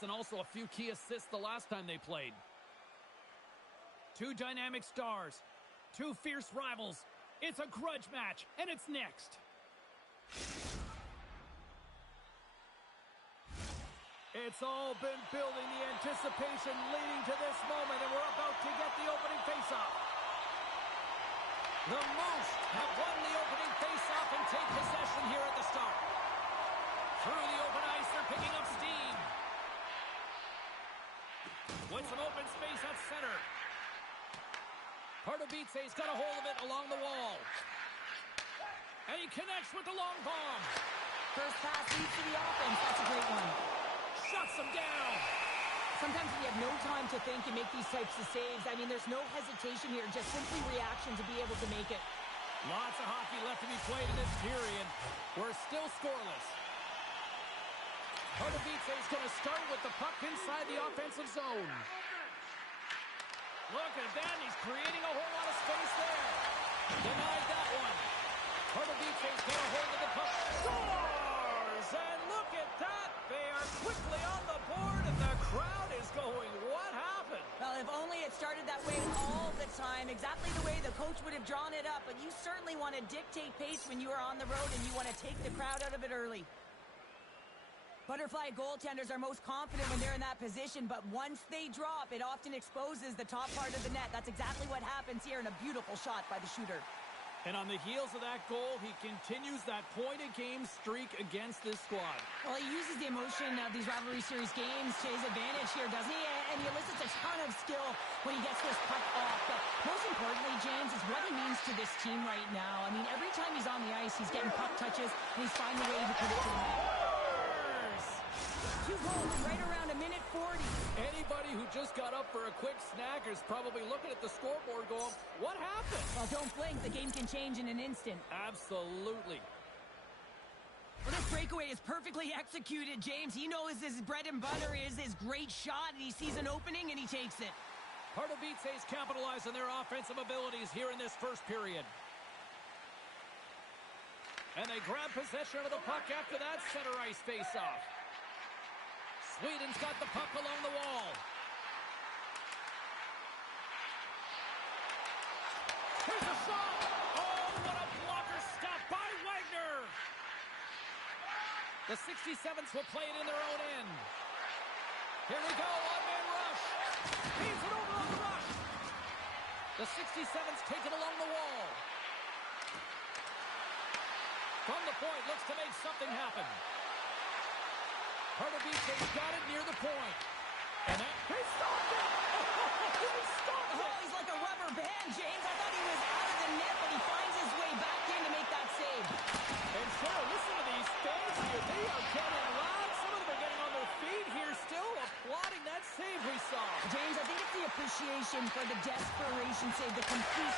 points and also a few key assists the last time they played. Two dynamic stars, two fierce rivals. It's a grudge match, and it's next. It's all been building, the anticipation leading to this moment, and we're about to get the opening face-off. The Moose have won the opening face-off and take possession here at the start. Through the open ice, they're picking up steam. With some open space at center. Pardubice's got a hold of it along the wall. And he connects with the long bomb. First pass leads to the offense. That's a great one. Shuts him down. Sometimes when you have no time to think and make these types of saves, I mean, there's no hesitation here, just simply reaction to be able to make it. Lots of hockey left to be played in this period. We're still scoreless. Pardubice's going to start with the puck inside the offensive zone. Look at that. He's creating a whole lot of space there. Denied that one. Pardubice's got a hold of the puck. Scores! And look at that. They are quickly on the board, and the crowd is going, what happened? Well, if only it started that way all the time, exactly the way the coach would have drawn it up, but you certainly want to dictate pace when you are on the road, and you want to take the crowd out of it early. Butterfly goaltenders are most confident when they're in that position, but once they drop, it often exposes the top part of the net. That's exactly what happens here, and a beautiful shot by the shooter. And on the heels of that goal, he continues that point-a-game streak against this squad. Well, he uses the emotion of these rivalry series games to his advantage here, doesn't he? And he elicits a ton of skill when he gets this puck off. But most importantly, James, is what he means to this team right now. I mean, every time he's on the ice, he's getting puck touches, and he's finding a way to put it to the net. 2 goals in right around a minute 40. Anybody who just got up for a quick snack is probably looking at the scoreboard going, what happened? Well, don't blink. The game can change in an instant. Absolutely. Well, this breakaway is perfectly executed, James. He knows his bread and butter is his great shot, and he sees an opening, and he takes it. Pardubice's capitalize on their offensive abilities here in this first period. And they grab possession of the puck after that center ice face-off. Sweden's got the puck along the wall. Here's a shot! Oh, what a blocker stop by Wagner! The 67s will play it in their own end. Here we go, one-man rush. He's it over on the rush. The 67s take it along the wall. From the point, looks to make something happen. Pardubice's got it near the point. And that, he stopped it! He stopped it! Oh, he's like a rubber band, James. I thought he was out of the net, but he finds his way back in to make that save. And Cheryl, listen to these fans here. They are getting loud. Some of them are getting on their feet here, still applauding that save we saw. James, I think it's the appreciation for the desperation save, the complete...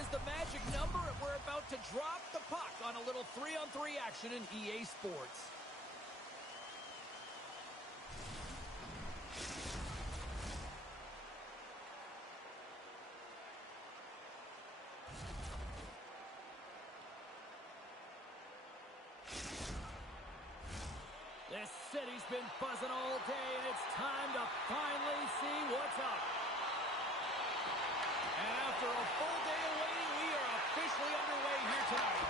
is the magic number, and we're about to drop the puck on a little 3-on-3 action in EA Sports. This city's been buzzing all day, and it's time to finally see what's up. And after a full day of waiting, we are officially underway here tonight.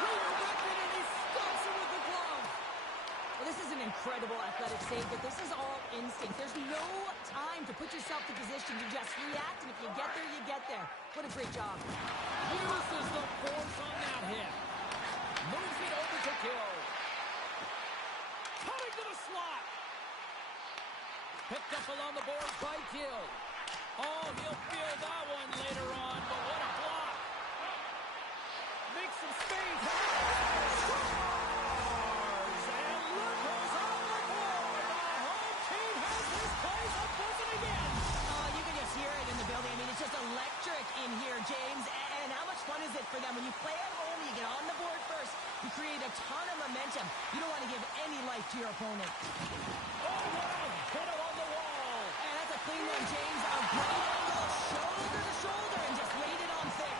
Through the weapon, and he stops it with the glove. Well, this is an incredible athletic save, but this is all instinct. There's no time to put yourself in position to just react, and if you get there, you get there. What a great job. Uses the force on that hit. Moves it over to Gött. Coming to the slot. Picked up along the boards by Gött. Oh, he'll feel that one later on, but what a block. Makes some space. Scores! And look who's on the board. The home team has this place up buzzing again. Oh, you can just hear it in the building. I mean, it's just electric in here, James. And how much fun is it for them? When you play at home, you get on the board first. You create a ton of momentum. You don't want to give any life to your opponent. Oh, wow. Hit him on the wall. And that's a clean one, James. A great angle, shoulder to shoulder, and just laid it on thick.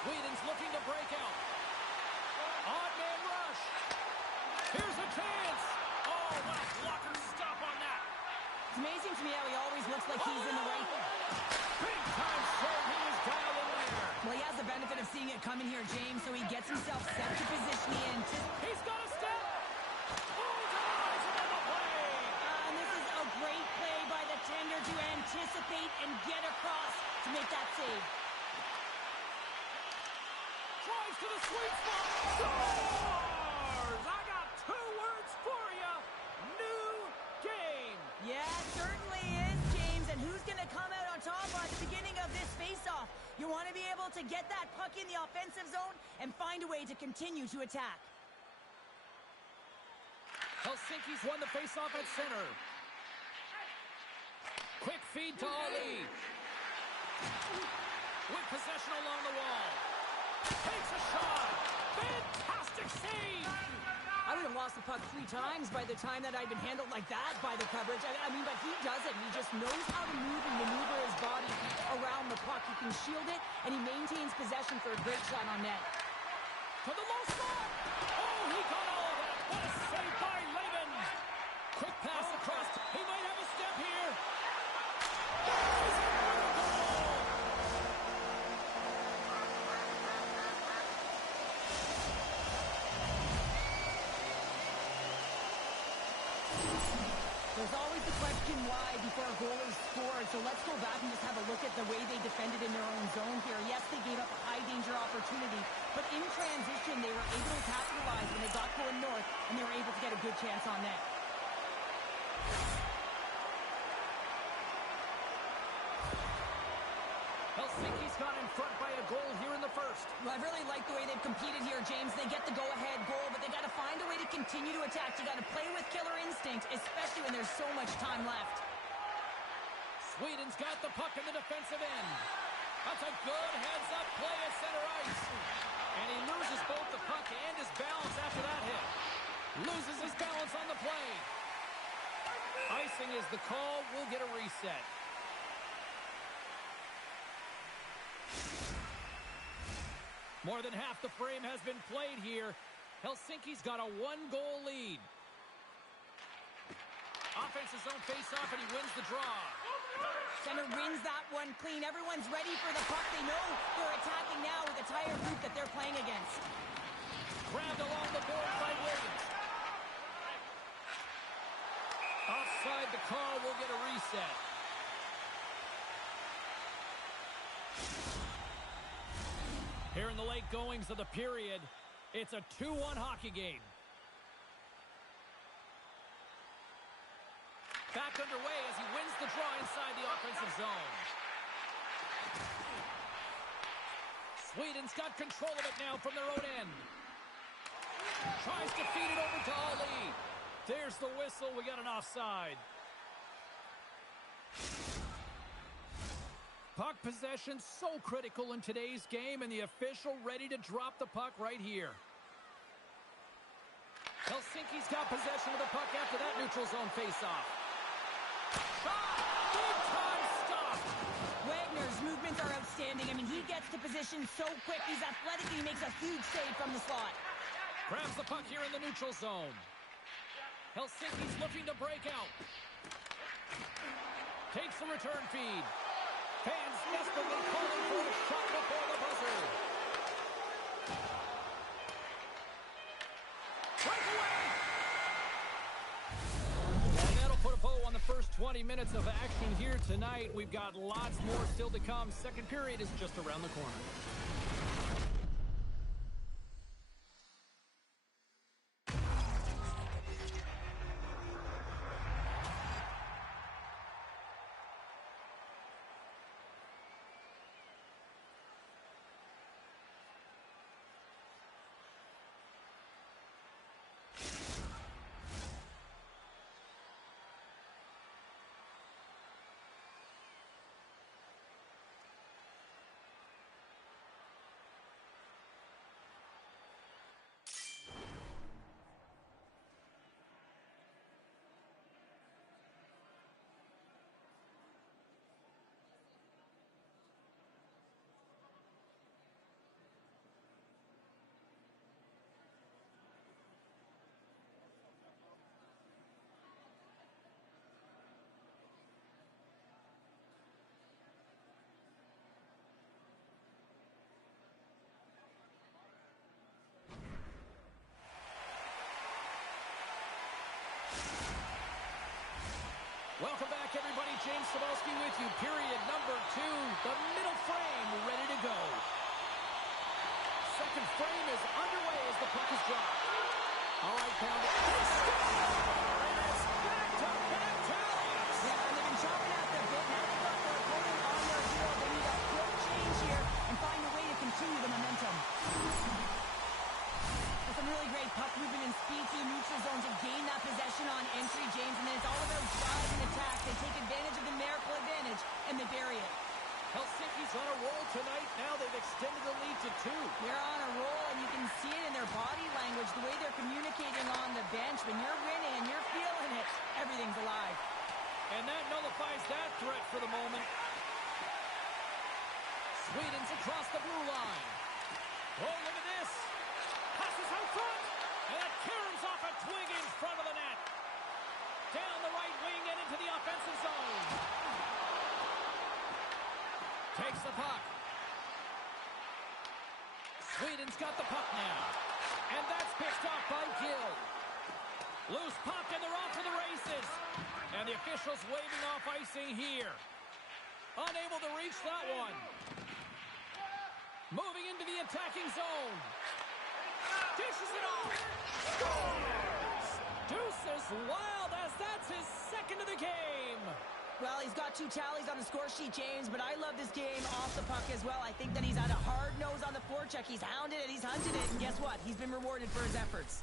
Sweden's looking to break out. Odd man rush. Here's a chance. Oh, what a blocker stop on that. It's amazing to me how he always looks like he's in the right. Big time shot. He is dialed in there. Well, he has the benefit of seeing it coming here, James, so he gets himself set to position. He's got a step. Oh, denies him on the play. And this is a great play by the tender to anticipate and get across to make that save. Drives to the sweet spot. Scores! I got 2 words for you. New game. Yeah, it certainly is, James. And who's going to come out on top at the beginning of this face-off? You want to be able to get that puck in the offensive zone and find a way to continue to attack. Helsinki's won the face-off at center. Quick feed to Ali. With possession along the wall. Takes a shot. Fantastic save. I would have lost the puck 3 times by the time that I'd been handled like that by the coverage. I mean, but he does it. He just knows how to move and maneuver his body around the puck. He can shield it, and he maintains possession for a great shot on net. To the low slot. Oh, he got all of that. What a save by Lehman. Quick pass across. He might have a step here. There's always the question why before a goal is scored, so let's go back and just have a look at the way they defended in their own zone here. Yes, they gave up a high-danger opportunity, but in transition, they were able to capitalize when they got going north, and they were able to get a good chance on net. Helsinki's got in front by a goal here in the first. Well, I really like the way they've competed here, James. They get the go-ahead goal, but they got to find a way to continue to attack. You got to play with killer instinct, especially when there's so much time left. Sweden's got the puck in the defensive end. That's a good heads-up play at center ice. And he loses both the puck and his balance after that hit. Loses his balance on the play. Icing is the call. We'll get a reset. More than half the frame has been played here. Helsinki's got a 1-goal lead. Offensive zone face-off, and he wins the draw. Center wins that one clean. Everyone's ready for the puck. They know they're attacking now with the entire group that they're playing against. Grabbed along the board by Williams. Offside the call. We'll get a reset. Here in the late goings of the period, it's a 2-1 hockey game. Back underway as he wins the draw inside the offensive zone. Sweden's got control of it now from their own end. Tries to feed it over to Ali. There's the whistle. We got an offside. Puck possession so critical in today's game, and the official ready to drop the puck right here. Helsinki's got possession of the puck after that neutral zone faceoff. Shot! Big time stop! Wagner's movements are outstanding. I mean, he gets to position so quick. He's athletic. He makes a huge save from the slot. Grabs the puck here in the neutral zone. Helsinki's looking to break out. Takes the return feed. Fans desperately calling for a shot before the buzzer. Breakaway! And that'll put a bow on the first 20 minutes of action here tonight. We've got lots more still to come. Second period is just around the corner. Welcome back, everybody. James Cebulski with you. Period number 2. The middle frame ready to go. Second frame is underway as the puck is dropped. All right, pound it. And it's back-to-back tallies. Yeah, and they've been chopping at the bit. Now they've got their opponent on their heel. They need a quick change here and find a way to continue the momentum. Some really great puck movement and speed through neutral zones to gain that possession on entry, James, and then it's all about drive and attack. They take advantage of the numerical advantage, and they bury it. Helsinki's on a roll tonight. Now they've extended the lead to 2. They're on a roll, and you can see it in their body language, the way they're communicating on the bench. When you're winning and you're feeling it, everything's alive. And that nullifies that threat for the moment. Sweden's across the blue line. Oh, look at this. Passes out front, and that caroms off a twig in front of the net. Down the right wing and into the offensive zone. Takes the puck. Sweden's got the puck now. And that's picked off by Gill. Loose puck, and they're off to the races. And the officials waving off icing here. Unable to reach that one. Moving into the attacking zone. Dishes it off. Scores! Deuces Wild as that's his second of the game. Well, he's got 2 tallies on the score sheet, James, but I love this game off the puck as well. I think that he's had a hard nose on the forecheck. He's hounded it, he's hunted it, and guess what? He's been rewarded for his efforts.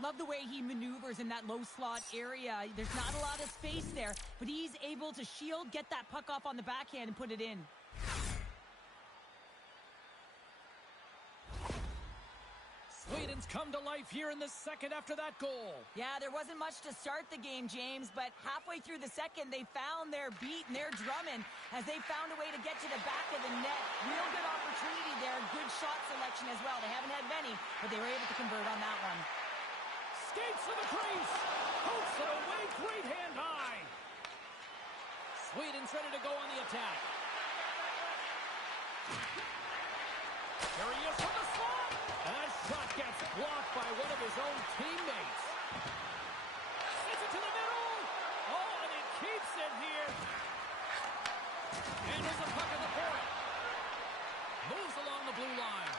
Love the way he maneuvers in that low slot area. There's not a lot of space there, but he's able to shield, get that puck off on the backhand, and put it in. Sweden's come to life here in the second after that goal. Yeah, there wasn't much to start the game, James, but halfway through the second, they found their beat and their drumming as they found a way to get to the back of the net. Real good opportunity there. Good shot selection as well. They haven't had many, but they were able to convert on that one. Skates to the crease. Hooks it away. Great hand high. Sweden's ready to go on the attack. There he is from the slot. And that shot gets blocked by one of his own teammates. Sends it to the middle. Oh, and he keeps it here. And there's a puck in the point. Moves along the blue line.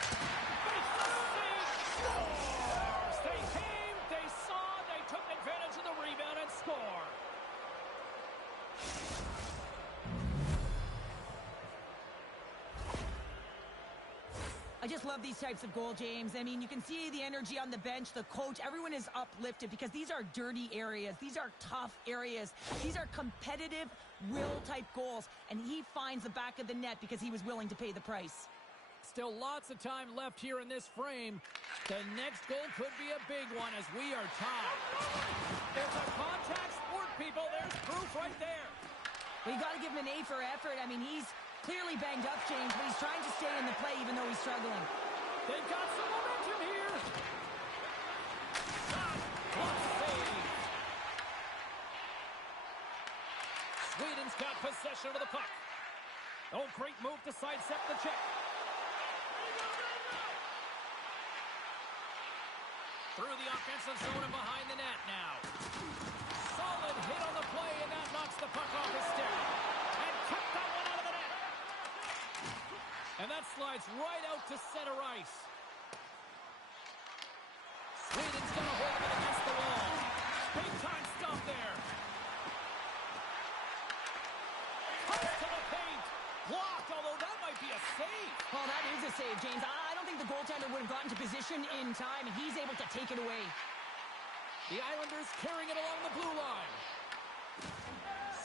Makes the save. Scores! They came, they saw, they took advantage of the rebound and score. I just love these types of goal, James. I mean, you can see the energy on the bench, the coach, everyone is uplifted because these are dirty areas. These are tough areas. These are competitive, will-type goals, and he finds the back of the net because he was willing to pay the price. Still lots of time left here in this frame. The next goal could be a big one as we are tied. There's a contact sport, people. There's proof right there. Well, you got to give him an A for effort. I mean, he's clearly banged up, James, but he's trying to stay in the play even though he's struggling. They've got some momentum here. Block save. Sweden's got possession of the puck. Oh, great move to sidestep the check. Through the offensive zone and behind the net now. Solid hit on the play, and that knocks the puck off his stick. And kept that one out of the net. And that slides right out to center ice. Sweden's going to hold it against the wall. Big time stop there. Comes to the paint. Blocked, although that might be a save. Well, that is a save, James. I don't think the goaltender would have gotten to position in time, and he's able to take it away. The Islanders carrying it along the blue line.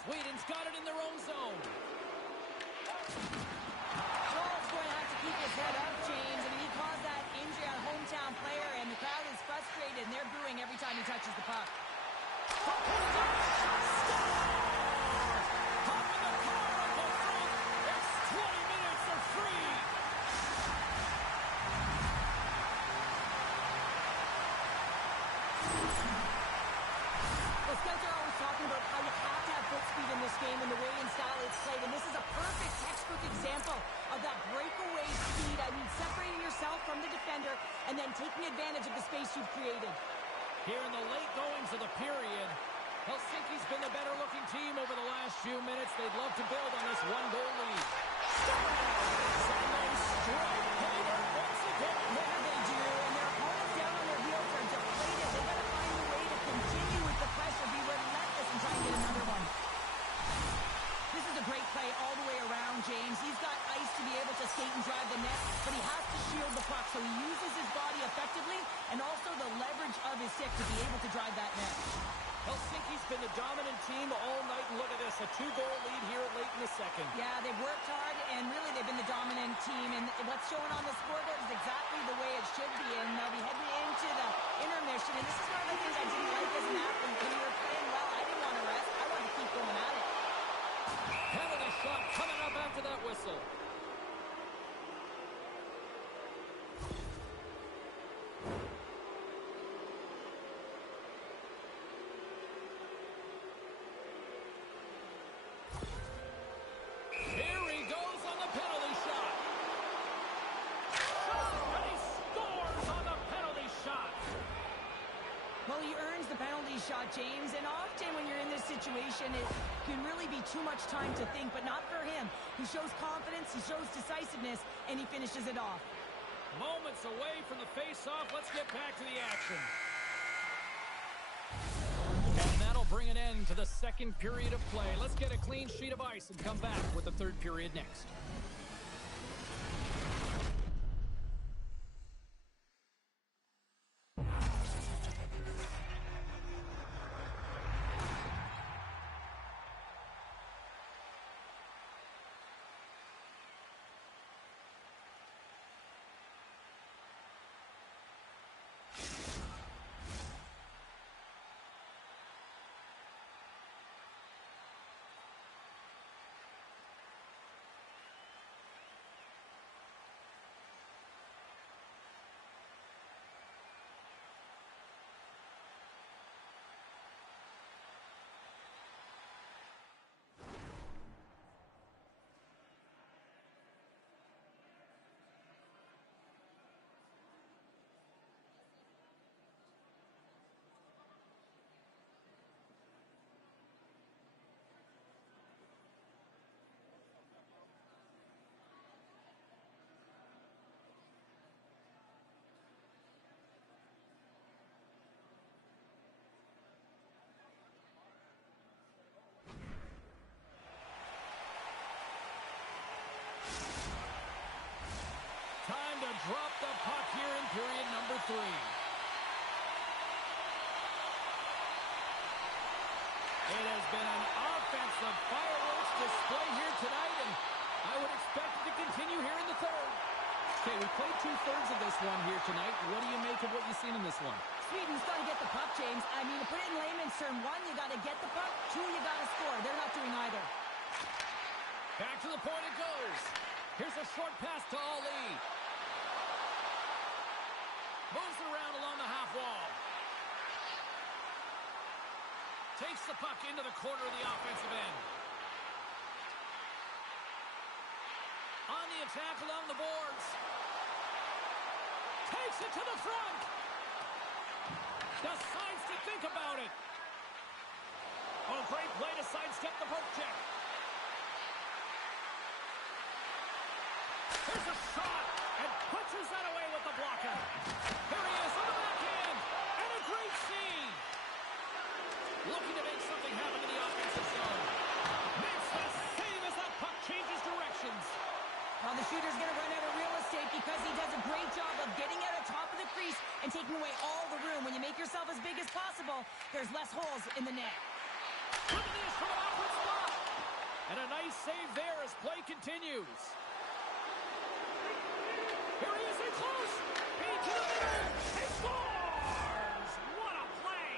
Sweden's got it in their own zone. Charles going to have to keep his head up, James. I mean, he caused that injury on a hometown player, and the crowd is frustrated, and they're booing every time he touches the puck. In this game and the way and style it's played, and this is a perfect textbook example of that breakaway speed. I mean, separating yourself from the defender and then taking advantage of the space you've created. Here in the late goings of the period, Helsinki's been the better looking team over the last few minutes. They'd love to build on this one-goal lead. And they strike Hayward once again. What do? And their opponents down on their heels are deflated. They've got to find a way to continue with the pressure, be relentless, and try and get another one. This is a great play all the way around, James. He's got ice to be able to skate and drive the net, but he has to shield the puck, so he uses his body effectively and also the leverage of his stick to be able to drive that net. Helsinki's been the dominant team all night, and look at this, a 2-goal lead here late in the second. Yeah, they've worked hard, and really they've been the dominant team, and what's showing on the scoreboard is exactly the way it should be, and they'll be heading into the intermission, and this is one of the things I didn't like as an athlete. When you were playing well, I didn't want to rest. I wanted to keep going at it. Penalty shot coming up after that whistle. Here he goes on the penalty shot. And he scores on the penalty shot. Well, he earns the penalty shot, James, and often when you're in this situation, it can really be too much time to think, but not for him. He shows confidence, he shows decisiveness, and he finishes it off. Moments away from the face-off. Let's get back to the action. And that'll bring an end to the second period of play. Let's get a clean sheet of ice and come back with the third period next. drop the puck here in period number 3. It has been an offensive fireworks display here tonight, and I would expect it to continue here in the third. Okay, we played 2/3 of this one here tonight. What do you make of what you've seen in this one? Sweden's got to get the puck, James. I mean, to put it in layman's term, 1, you got to get the puck. 2, you got to score. They're not doing either. Back to the point it goes. Here's a short pass to Ali. Moves around along the half wall. Takes the puck into the corner of the offensive end. On the attack along the boards. Takes it to the front. Decides to think about it. Oh, great play to sidestep the poke check. Here's a shot, and punches that away with the blocker. Here he is on the backhand, and a great save. Looking to make something happen in the offensive zone. Makes the save as that puck changes directions. Well, the shooter's going to run out of real estate because he does a great job of getting out of top of the crease and taking away all the room. When you make yourself as big as possible, there's less holes in the net. Look at this from an awkward spot. And a nice save there as play continues. Here he is in close. Feed to the middle. He scores! What a play!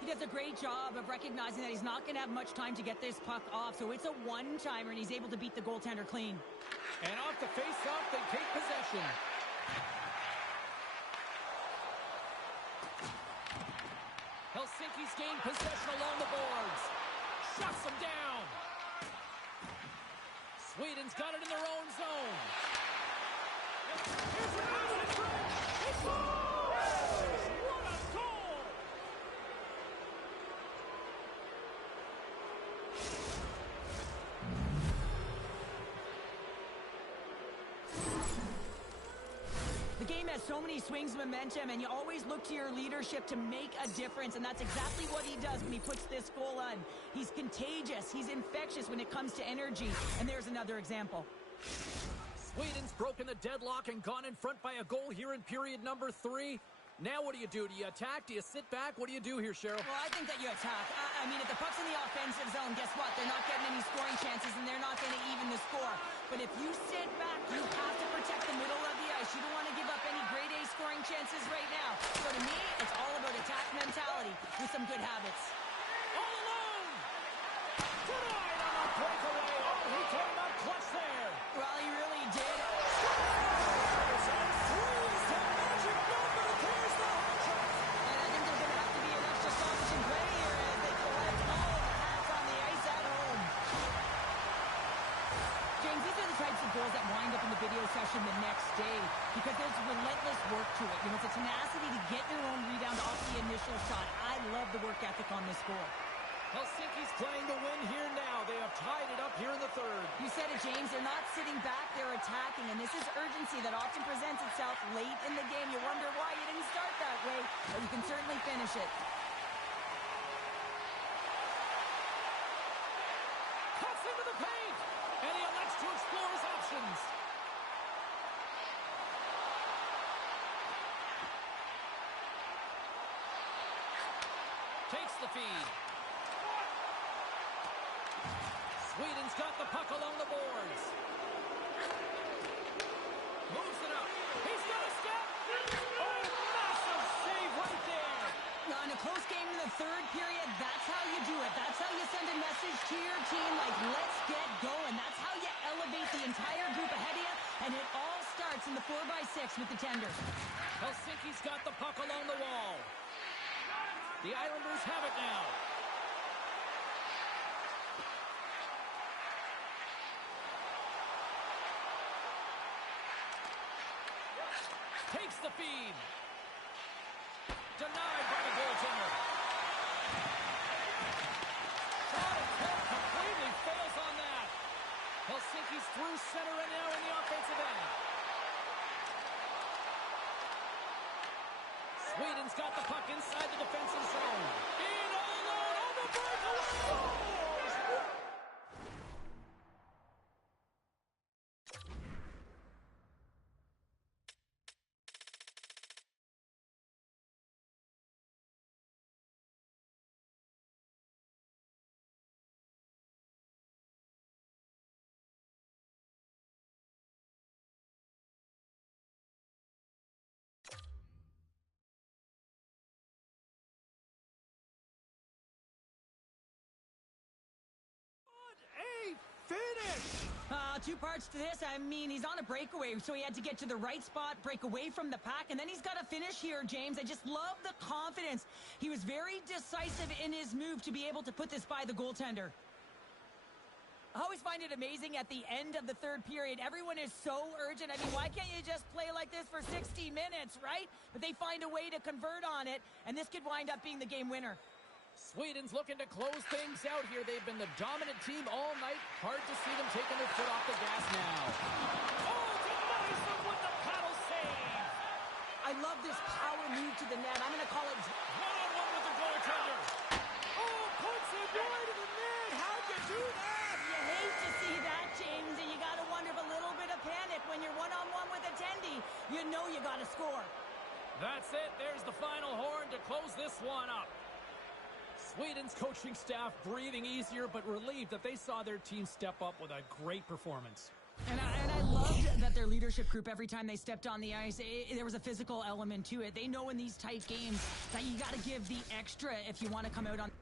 He does a great job of recognizing that he's not going to have much time to get this puck off, so it's a one-timer, and he's able to beat the goaltender clean. And off the face-off, they take possession. Helsinki's gained possession along the boards. Shuts them down. Sweden's got it in their own zone. Here's a pass to Gött. He scores! What a goal! The game has so many swings of momentum, and you always look to your leadership to make a difference, and that's exactly what he does when he puts this goal on. He's contagious. He's infectious when it comes to energy, and there's another example. Sweden's broken the deadlock and gone in front by a goal here in period number 3. Now what do? Do you attack? Do you sit back? What do you do here, Cheryl? Well, I think that you attack. I mean, if the puck's in the offensive zone, guess what? They're not getting any scoring chances, and they're not going to even the score. But if you sit back, you have to protect the middle of the ice. You don't want to give up any grade A scoring chances right now. So to me, it's all about attack mentality with some good habits. All alone! Denied on a breakaway. Oh, he came up clutch there. Well, he really did. Goals that wind up in the video session the next day because there's relentless work to it. You know, it's a tenacity to get your own rebound off the initial shot. I love the work ethic on this score. Helsinki's playing to win here now. They have tied it up here in the third. You said it, James. They're not sitting back. They're attacking, and this is urgency that often presents itself late in the game. You wonder why you didn't start that way, but you can certainly finish it. Cuts into the paint, and he elects to explore his options. Takes the feed. Sweden's got the puck along the boards. Moves it up. He's got a step. Oh, massive save right there. Now, in a close game in the third period, that's how you do it. That's how you send a message to your team like, let's get going. That's how you elevate the entire group ahead of you, and it all starts in the 4x6 with the tender. Helsinki's got the puck along the wall. The Islanders have it now. Takes the feed. Denied by the goaltender. Shot attempt completely fails on that. Helsinki's through center and now in the offensive end. Sweden's got the puck inside the defensive zone. In alone on the breakaway! Finish! Two parts to this. I mean, he's on a breakaway, so he had to get to the right spot, break away from the pack, and then he's got to finish here, James. I just love the confidence. He was very decisive in his move to be able to put this by the goaltender. I always find it amazing at the end of the third period. Everyone is so urgent. I mean, why can't you just play like this for 60 minutes, right? But they find a way to convert on it, and this could wind up being the game winner. Sweden's looking to close things out here. They've been the dominant team all night. Hard to see them taking their foot off the gas now. Oh, denies them with the paddle save. I love this power move to the net. I'm going to call it one-on-one with the goaltender. Oh, puts it right to the net. How'd you do that? You hate to see that, James, and you got to wonder if a little bit of panic when you're one-on-one with a tendy. You know you got to score. That's it. There's the final horn to close this one up. Sweden's coaching staff breathing easier, but relieved that they saw their team step up with a great performance. And I loved that their leadership group, every time they stepped on the ice, there was a physical element to it. They know in these tight games that you got to give the extra if you want to come out on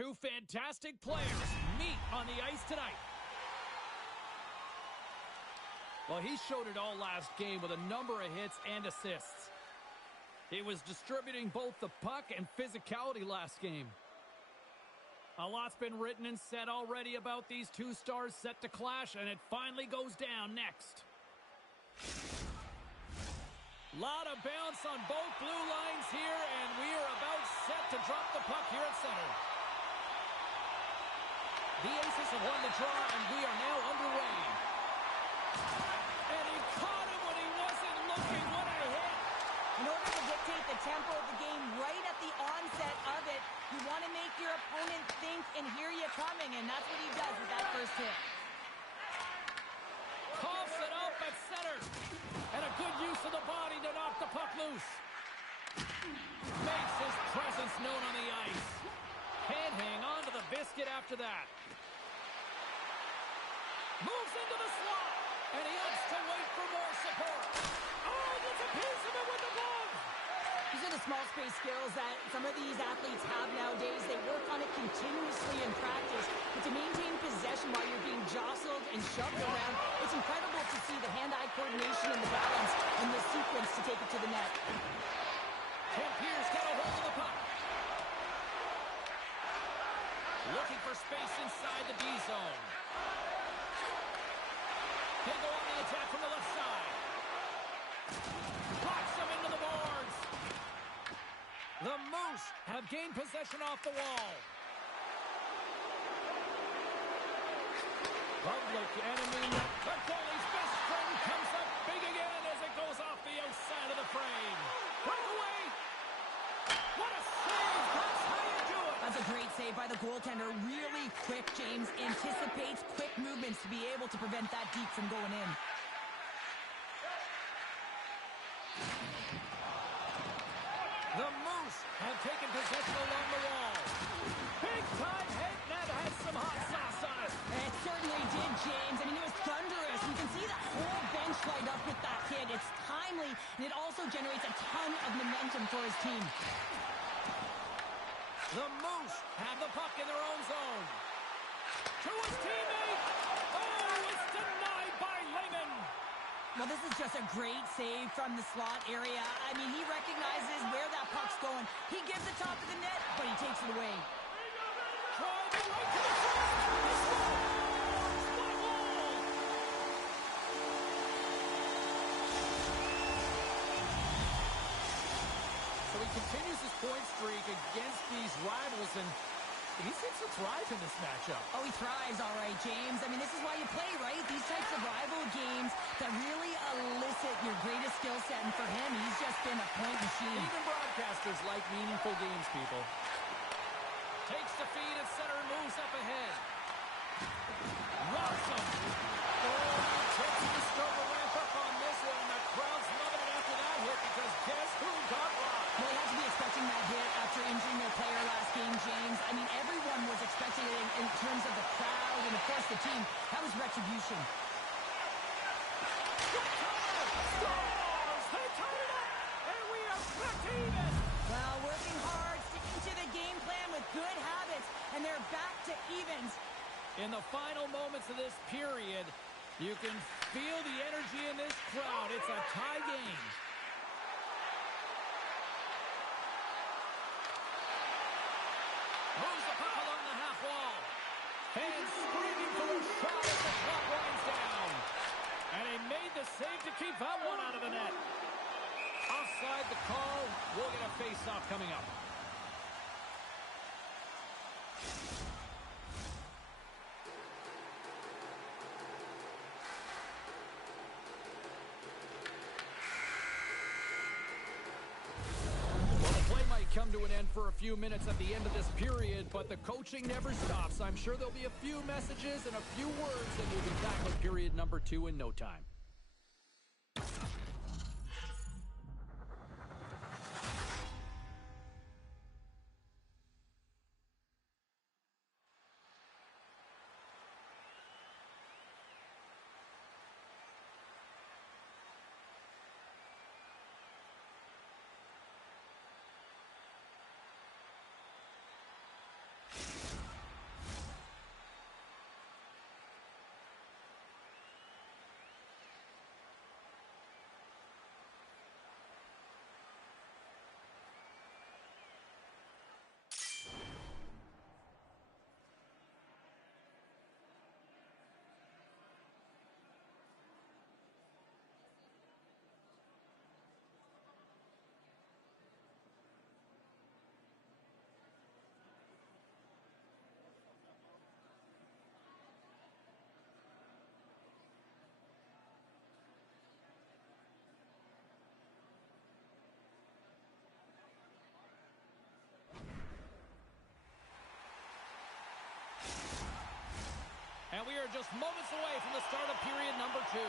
Two fantastic players meet on the ice tonight. Well, he showed it all last game with a number of hits and assists. He was distributing both the puck and physicality last game. A lot's been written and said already about these two stars set to clash, and it finally goes down next. Lot of bounce on both blue lines here, and we are about set to drop the puck here at center. The Aces have won the draw, and we are now underway. And he caught him when he wasn't looking. What a hit! In order to dictate the tempo of the game right at the onset of it, you want to make your opponent think and hear you coming, and that's what he does with that first hit. Coughs it up at center. And a good use of the body to knock the puck loose. Makes his presence known on the ice. Can't hang on to the biscuit after that. Moves into the slot. And he opts to wait for more support. Oh, gets a piece of it with the glove. These are the small space skills that some of these athletes have nowadays. They work on it continuously in practice. But to maintain possession while you're being jostled and shoved around, it's incredible to see the hand-eye coordination and the balance and the sequence to take it to the net. Kemp Pierce got a hold of the puck. Looking for space inside the D zone. They go on the attack from the left side. Blocks them into the boards. The Moose have gained possession off the wall. Public enemy. The goalie's best friend comes up big again as it goes off the outside of the frame. Breakaway. What a save. That's how you do it. That's a great save by the goaltender. Really quick, James. Anticipates quick movements to be able to prevent that deep from going in. The Moose have taken possession along the wall. Big time hit, and that has some hot sauce on it. It certainly did, James. I mean, it was thunderous. You can see the whole bench light up with that hit. It's timely, and it also generates a ton of momentum for his team. The Moose have the puck in their own zone. To his teammate. Oh, it's denied by Lehman. Well, this is just a great save from the slot area. I mean, he recognizes where that puck's going. He gives it top of the net, but he takes it away. Driving right to the front. He scores! What a goal! So he continues his point streak against these rivals, and he seems to thrive in this matchup. Oh, he thrives, all right, James. I mean, this is why you play, right? These types of rival games that really elicit your greatest skill set, and for him, he's just been a point machine. Even broadcasters like meaningful games, people. Takes the feed at center and moves up ahead. Rocks him. Oh, he takes the start to ramp up on this one. The crowd's loving it after that hit because guess who got rocked? Well, they had to be expecting that hit after injuring their player last game, James. I mean, everyone was expecting it in terms of the crowd and, of course, the team. That was retribution. Scores! They tied it up, and we are back to even. Well, working hard, sticking to the game plan with good habits, and they're back to evens. In the final moments of this period, you can feel the energy in this crowd. It's a tie game. Moves the puck along the half wall. And screaming for a shot as the clock winds down. And he made the save to keep that one out of the net. Offside the call. We'll get a face-off coming up. Come to an end for a few minutes at the end of this period, but the coaching never stops. I'm sure there'll be a few messages and a few words, and we'll be back with period number 2 in no time. here, just moments away from the start of period number 2.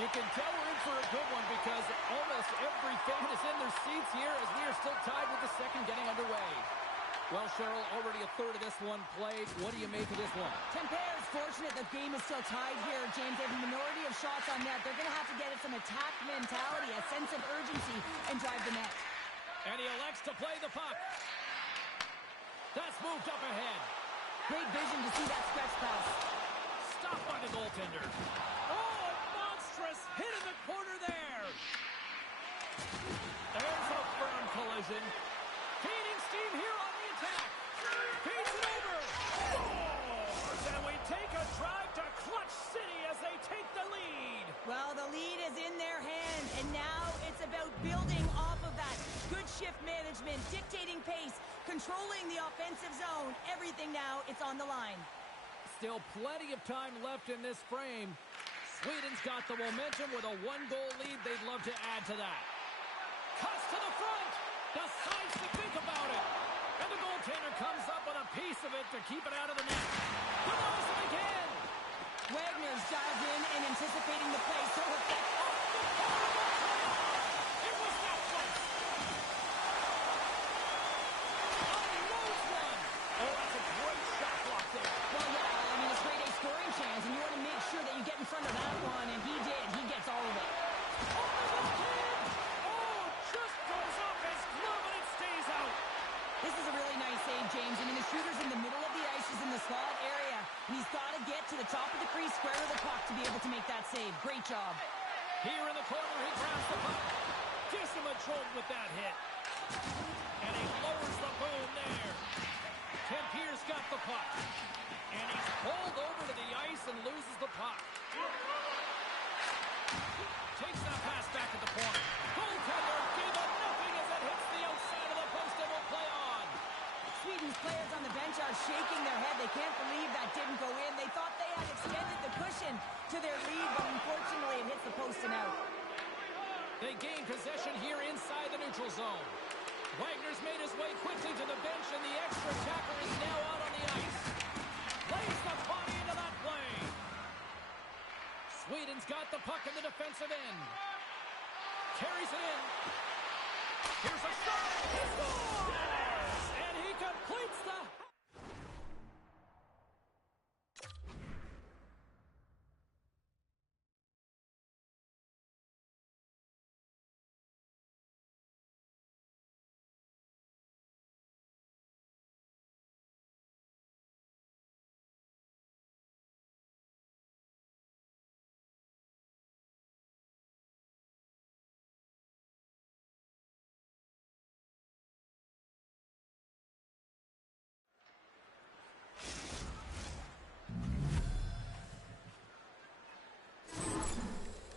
You can tell we're in for a good one because almost every fan is in their seats here as we are still tied with the second getting underway. Well, Cheryl, already a third of this one played. What do you make of this one? Tampere is fortunate the game is still tied here, James. They have a minority of shots on net. They're going to have to get some attack mentality, a sense of urgency, and drive the net. And he elects to play the puck. That's moved up ahead. Great vision to see that stretch pass. Stopped by the goaltender. Oh, a monstrous hit in the corner there. There's a firm collision. Gaining steam here on the attack. Feeds it over. Scores! And we take a drive to Clutch City as they take the lead. Well, the lead is in their hands, and now it's about building off of that. Good shift management, dictating pace, controlling the offensive zone. Everything now, it's on the line. Still plenty of time left in this frame. Sweden's got the momentum with a 1-goal lead. They'd love to add to that. Cuts to the front. Decides to think about it. And the goaltender comes up with a piece of it to keep it out of the net. Denies it again. Wagner's dialed in and anticipating the play so effective. It was that close. Unloads one. Oh, that's a great shot block there. Well, yeah, I mean, it's grade A scoring chance, and you want to make sure that you get in front of that one, and he did. He gets all of it. This is a really nice save, James. I mean, the shooter's in the middle of the ice. He's in the slot area. And he's got to get to the top of the crease, square of the puck to be able to make that save. Great job. Here in the corner, he grabs the puck. Gives him a jolt with that hit. And he lowers the boom there. Tempere's got the puck. And he's pulled over to the ice and loses the puck. Takes that pass back at the point. Goaltender gave up nothing as it hits the outside of the post and will play on. Sweden's players on the bench are shaking their head. They can't believe that didn't go in. They thought they had extended the cushion to their lead, but unfortunately it hits the post and out. They gain possession here inside the neutral zone. Wagner's made his way quickly to the bench, and the extra attacker is now out on the ice. Plays the body into that play. Sweden's got the puck in the defensive end. Carries it in. Here's a shot. He scores! And he completes the...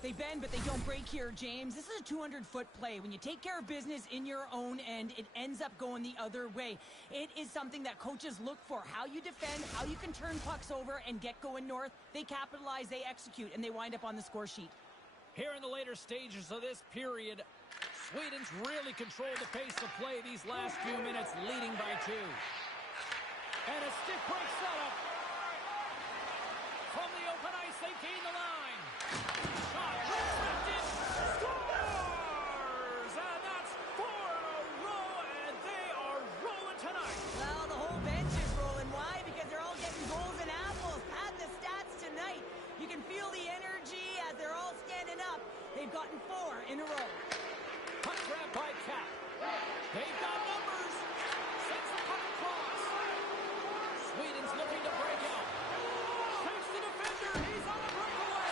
They bend, but they don't break here, James. This is a 200-foot play. When you take care of business in your own end, it ends up going the other way. It is something that coaches look for. How you defend, how you can turn pucks over and get going north. They capitalize, they execute, and they wind up on the score sheet. Here in the later stages of this period, Sweden's really controlled the pace of play these last few minutes, leading by 2. And a stick break setup. From the open ice, they gain the line. Shot, intercepted, scores! And that's 4 in a row, and they are rolling tonight. Well, the whole bench is rolling. Why? Because they're all getting goals and apples. Add the stats tonight. You can feel the energy as they're all standing up. They've gotten 4 in a row. Puck grab by Cap. They've got numbers. Sends the puck across. Sweden's looking to break out. Takes the defender. He's on a breakaway.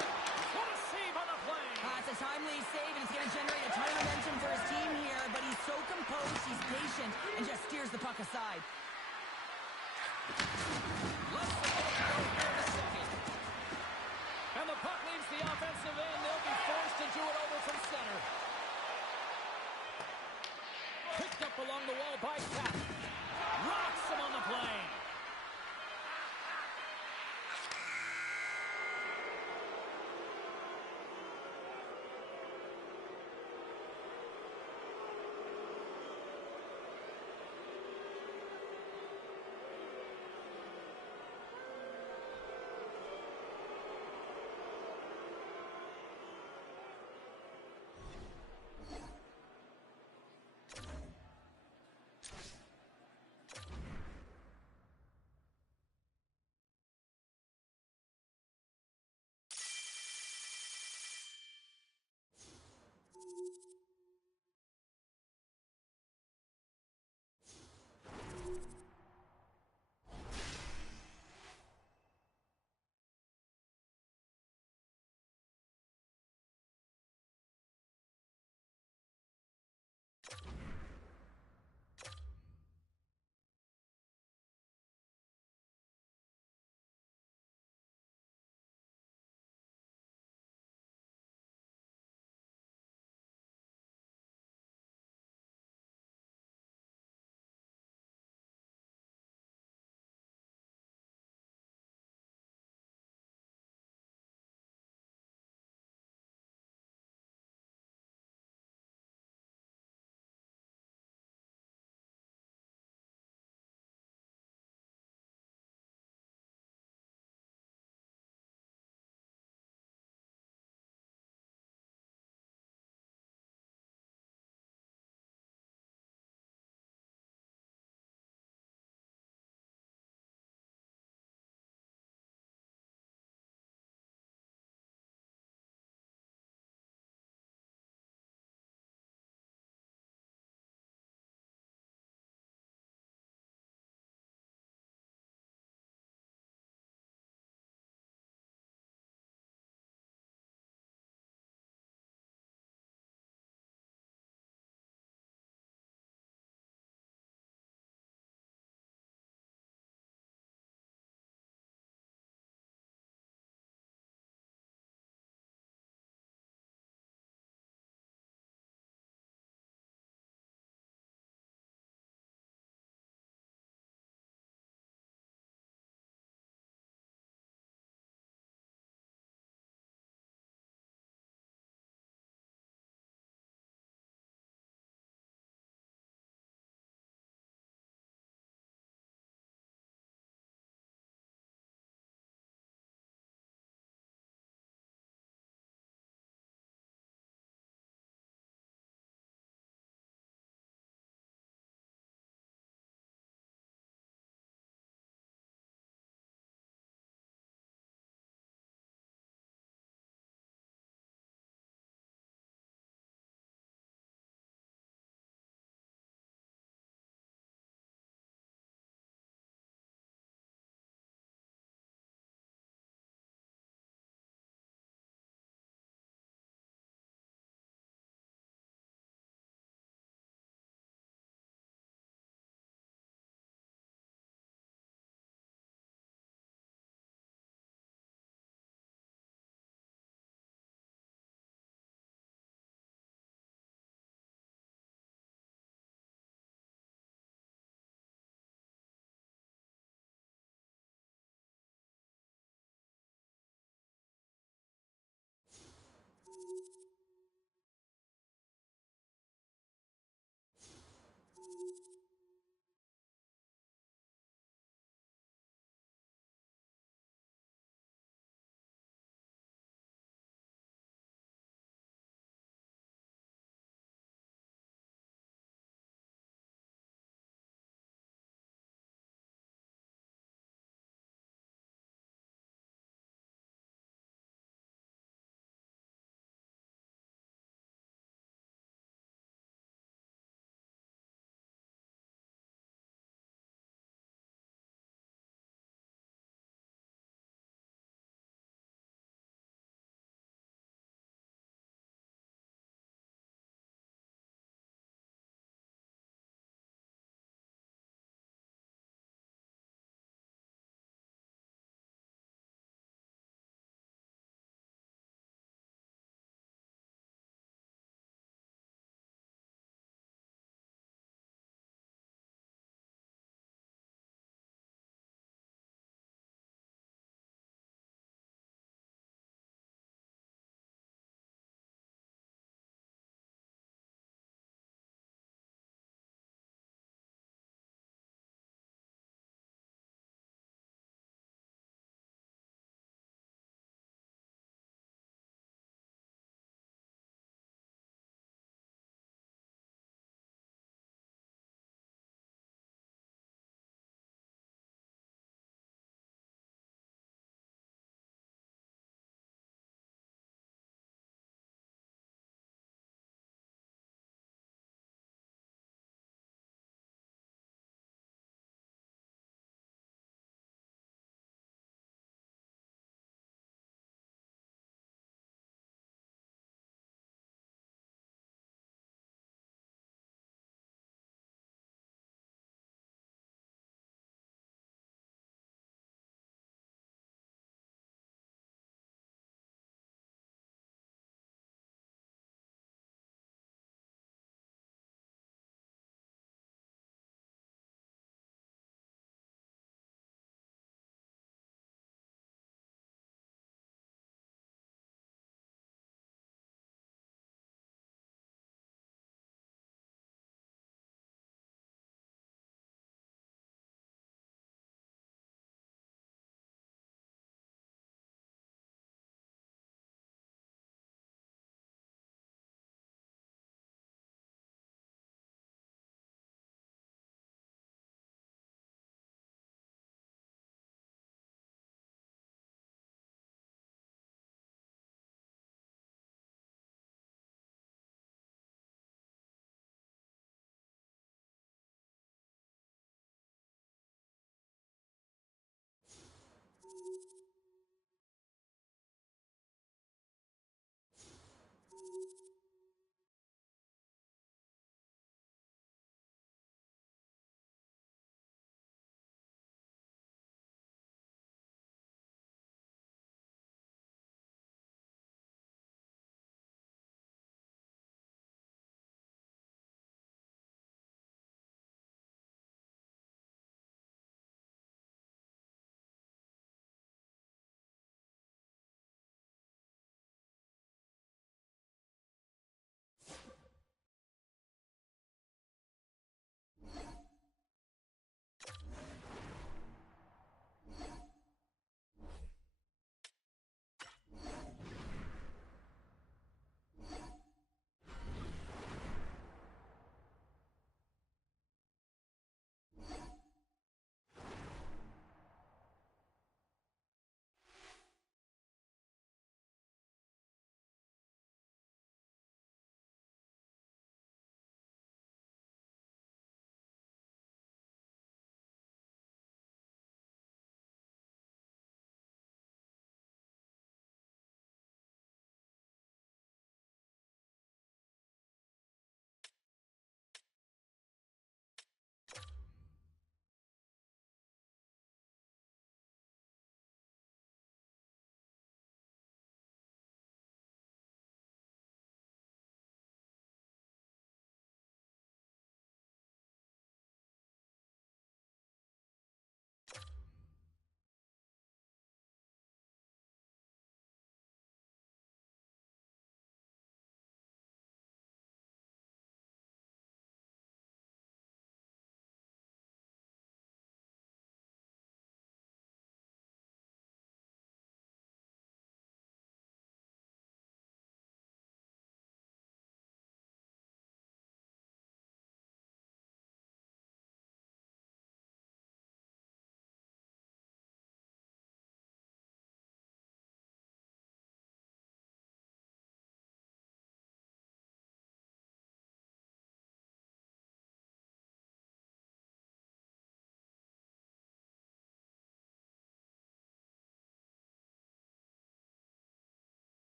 What a save on the play. It's a timely save, and it's going to generate a ton of momentum for his team here, but he's so composed, he's patient, and just steers the puck aside. Less than a minute to go here in the second. And the puck leaves the offensive end. They'll be forced to do it over from center. Picked up along the wall by Cap. Rocks him on the play.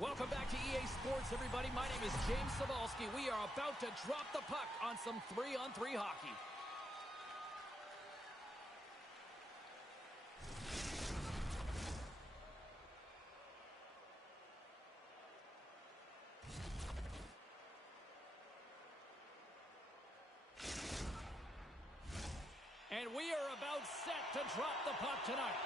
Welcome back to EA Sports, everybody. My name is James Cebulski. We are about to drop the puck on some 3-on-3 hockey. And we are about set to drop the puck tonight.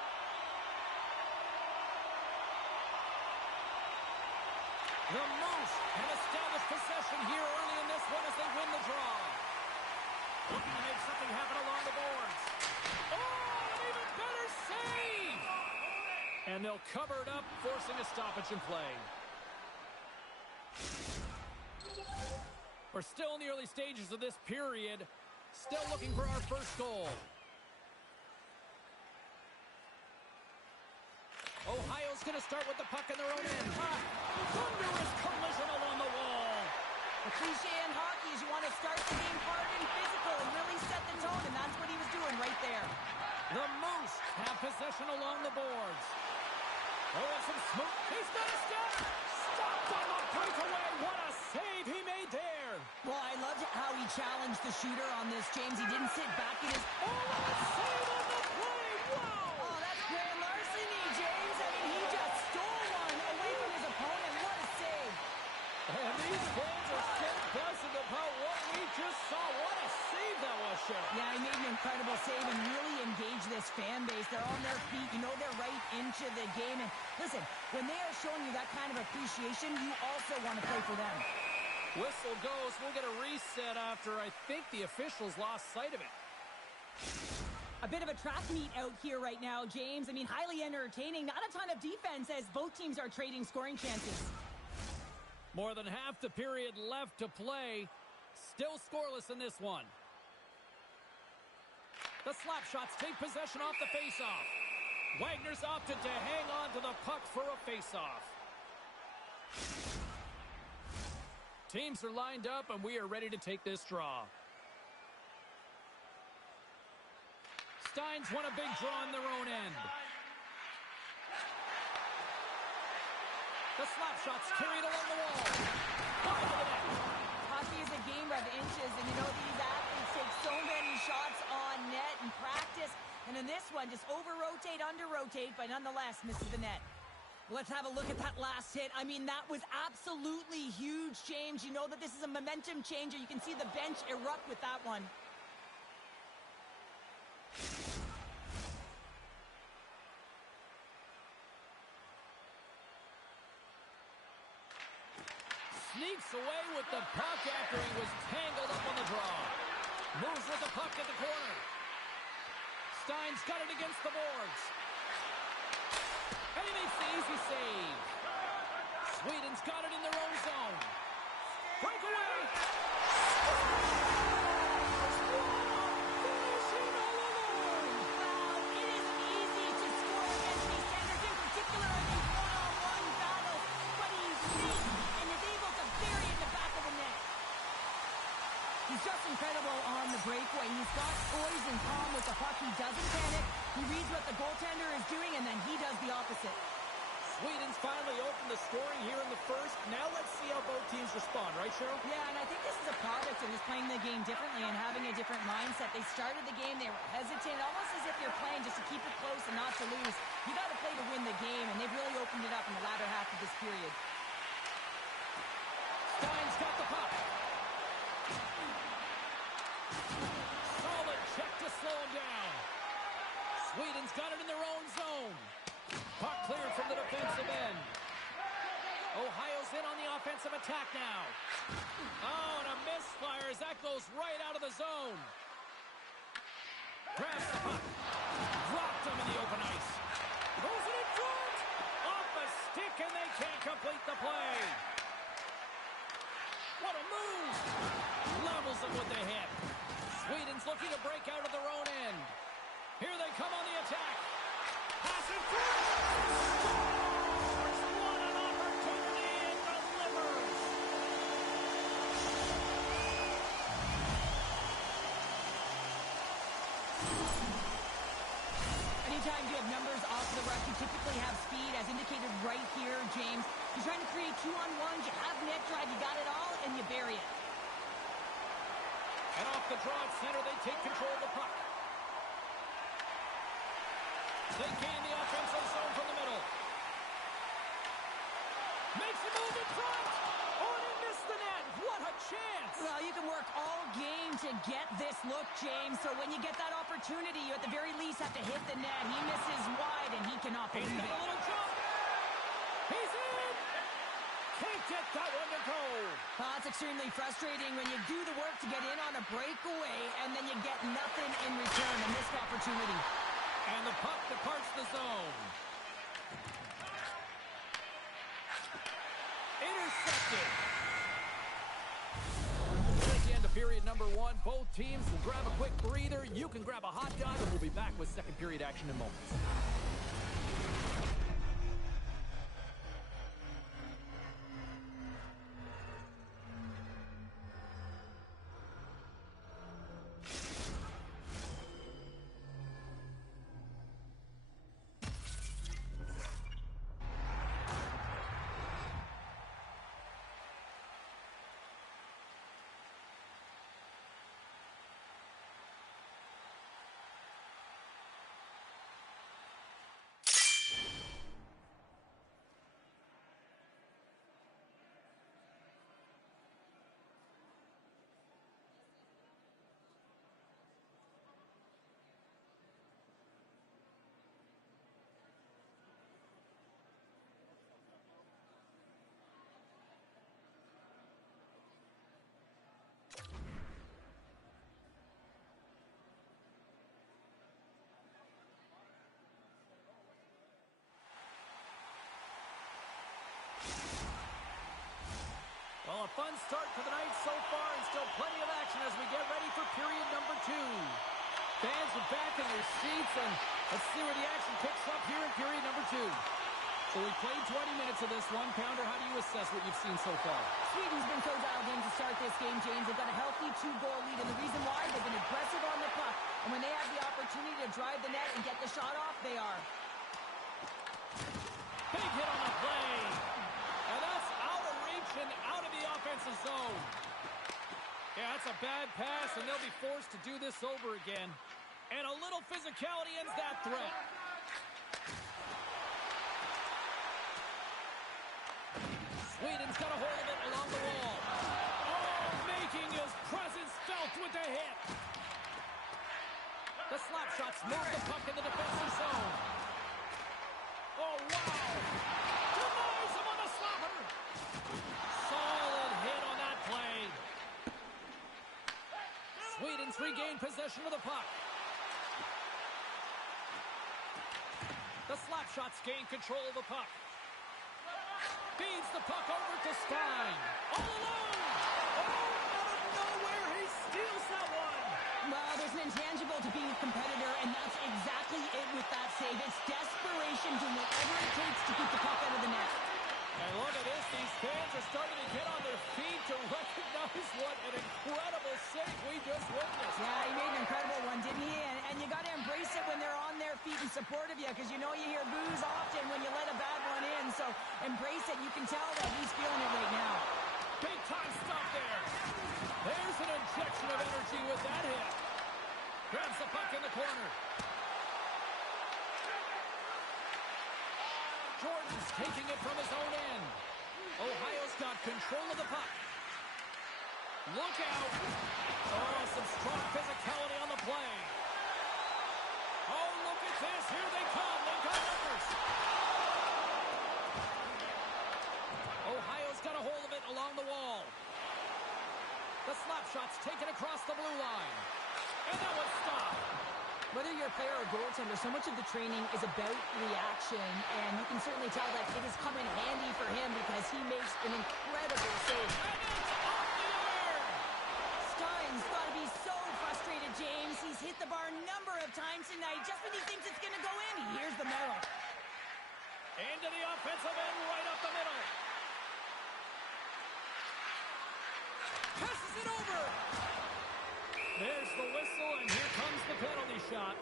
The Moose have established possession here early in this one as they win the draw. Looking to make something happen along the boards. Oh, an even better save! And they'll cover it up, forcing a stoppage in play. We're still in the early stages of this period. Still looking for our first goal. Ohio's going to start with the puck in their own end. Thunderous collision along the wall. The cliche in hockey is you want to start the game hard and physical and really set the tone, and that's what he was doing right there. The Moose have possession along the boards. Oh, and some smoke. He's got a step. Stopped on the breakaway. What a save he made there. Well, I loved how he challenged the shooter on this, James. He didn't sit back in his... Oh, what a save on the play. Wow. Oh, that's grand larceny, James. I mean, he just stole one away from his opponent. What a save. And these fans are still buzzing about what we just saw. What a save that was, Sheriff. Yeah, he made an incredible save and really engaged this fan base. They're on their feet. You know they're right into the game. And listen, when they are showing you that kind of appreciation, you also want to play for them. Whistle goes. We'll get a reset after I think the officials lost sight of it. A bit of a track meet out here right now, James. I mean, highly entertaining. Not a ton of defense as both teams are trading scoring chances. More than half the period left to play. Still scoreless in this one. The slap shots take possession off the faceoff. Wagner's opted to hang on to the puck for a faceoff. Teams are lined up, and we are ready to take this draw. Steins won a big draw on their own end. The slap shots carried along the wall. Hockey is a game of inches, and you know these athletes take so many shots on net in practice. And in this one, just over-rotate, under-rotate, but nonetheless misses the net. Let's have a look at that last hit. I mean, that was absolutely huge, James. You know that this is a momentum changer. You can see the bench erupt with that one. Sneaks away with the puck after he was tangled up on the draw. Moves with the puck at the corner. Steins got it against the boards. And he makes the easy save. Sweden's got it in their own zone. Breakaway! Finishing all alone! Wow, it isn't easy to score against these standards, in particular in these one-on-one battles, but he's neat and is able to bury it in the back of the net. He's just incredible on the breakaway. He's got poise and calm with the puck. He doesn't panic. He reads what the goaltender is doing, and then he does the opposite. Sweden's finally opened the scoring here in the first. Now let's see how both teams respond, right, Cheryl? Yeah, and I think this is a product of just playing the game differently and having a different mindset. They started the game, they were hesitant, almost as if you're playing just to keep it close and not to lose. You got to play to win the game, and they've really opened it up in the latter half of this period. Steins got the puck. Solid check to slow him down. Sweden's got it in their own zone. Puck cleared from the defensive end. Ohio's in on the offensive attack now. Oh, and a misfire as that goes right out of the zone. Grabs the puck. Dropped him in the open ice. Throws it in front. Off a stick, and they can't complete the play. What a move. Levels them with the hit. Sweden's looking to break out of their own end. Here they come on the attack. Pass in front. Scores! What an opportunity and delivers. Anytime you have numbers off the rush, you typically have speed, as indicated right here, James. You're trying to create two-on-ones, you have net drive, you got it all, and you bury it. And off the draw at center, they take control of the puck. They gain the offensive zone from the middle. Makes a move in front. Oh, and he missed the net. What a chance. Well, you can work all game to get this look, James. So when you get that opportunity, you at the very least have to hit the net. He misses wide, and he cannot believe He's got it. a little jump. He's in. Can't get that one to go. It's extremely frustrating when you do the work to get in on a breakaway, and then you get nothing in return, a missed opportunity. And the puck departs the zone. Intercepted. At the end of period number one, both teams will grab a quick breather. You can grab a hot dog, and we'll be back with second period action in moments. fun start to the night so far, and still plenty of action as we get ready for period number 2. Fans are back in their seats, and let's see where the action picks up here in period number 2. So we played 20 minutes of this one. Pounder, how do you assess what you've seen so far? Sweden's been so dialed in to start this game, James. They've got a healthy 2-goal lead, and the reason why, they've been aggressive on the puck. And when they have the opportunity to drive the net and get the shot off, they are. Big hit on the play. And that's out of reach and out of the offensive zone. Yeah, that's a bad pass, and they'll be forced to do this over again. And a little physicality ends that threat. Sweden's got a hold of it along the wall. Oh, making his presence felt with the hit. The slap shots move the puck in the defensive zone. Oh, wow. Denies him on the slapper. Solid hit on that play. Sweden's regained possession of the puck. The slap shots gain control of the puck. Feeds the puck over to Stein. All alone. Oh, out of nowhere, he steals that one. Well, there's an intangible to being a competitor, and that's exactly it with that save. It's desperation, doing whatever it takes to keep the puck out of the net. And look at this. These fans are starting to get on their feet to recognize what an incredible save we just witnessed. Yeah, he made an incredible one, didn't he? And you got to embrace it when they're on their feet in support of you, because you know you hear boos often when you let a bad one in. So embrace it. You can tell that he's feeling it right now. Big time stop there. There's an injection of energy with that hit. Grabs the puck in the corner. Jordan's taking it from his own end. Ohio's got control of the puck. Look out. Oh, some strong physicality on the play. Oh, look at this. Here they come. They've got numbers. Ohio's got a hold of it along the wall. The slap shot's taken across the blue line. And that was stopped. Whether you're a player or goaltender, so much of the training is about reaction, and you can certainly tell that it has come in handy for him because he makes an incredible save. And it's off the iron! Stein's got to be so frustrated, James. He's hit the bar a number of times tonight. Just when he thinks it's going to go in, here's the medal. Into the offensive end, right up the middle. Passes it over. There's the whistle, and here comes the penalty shot.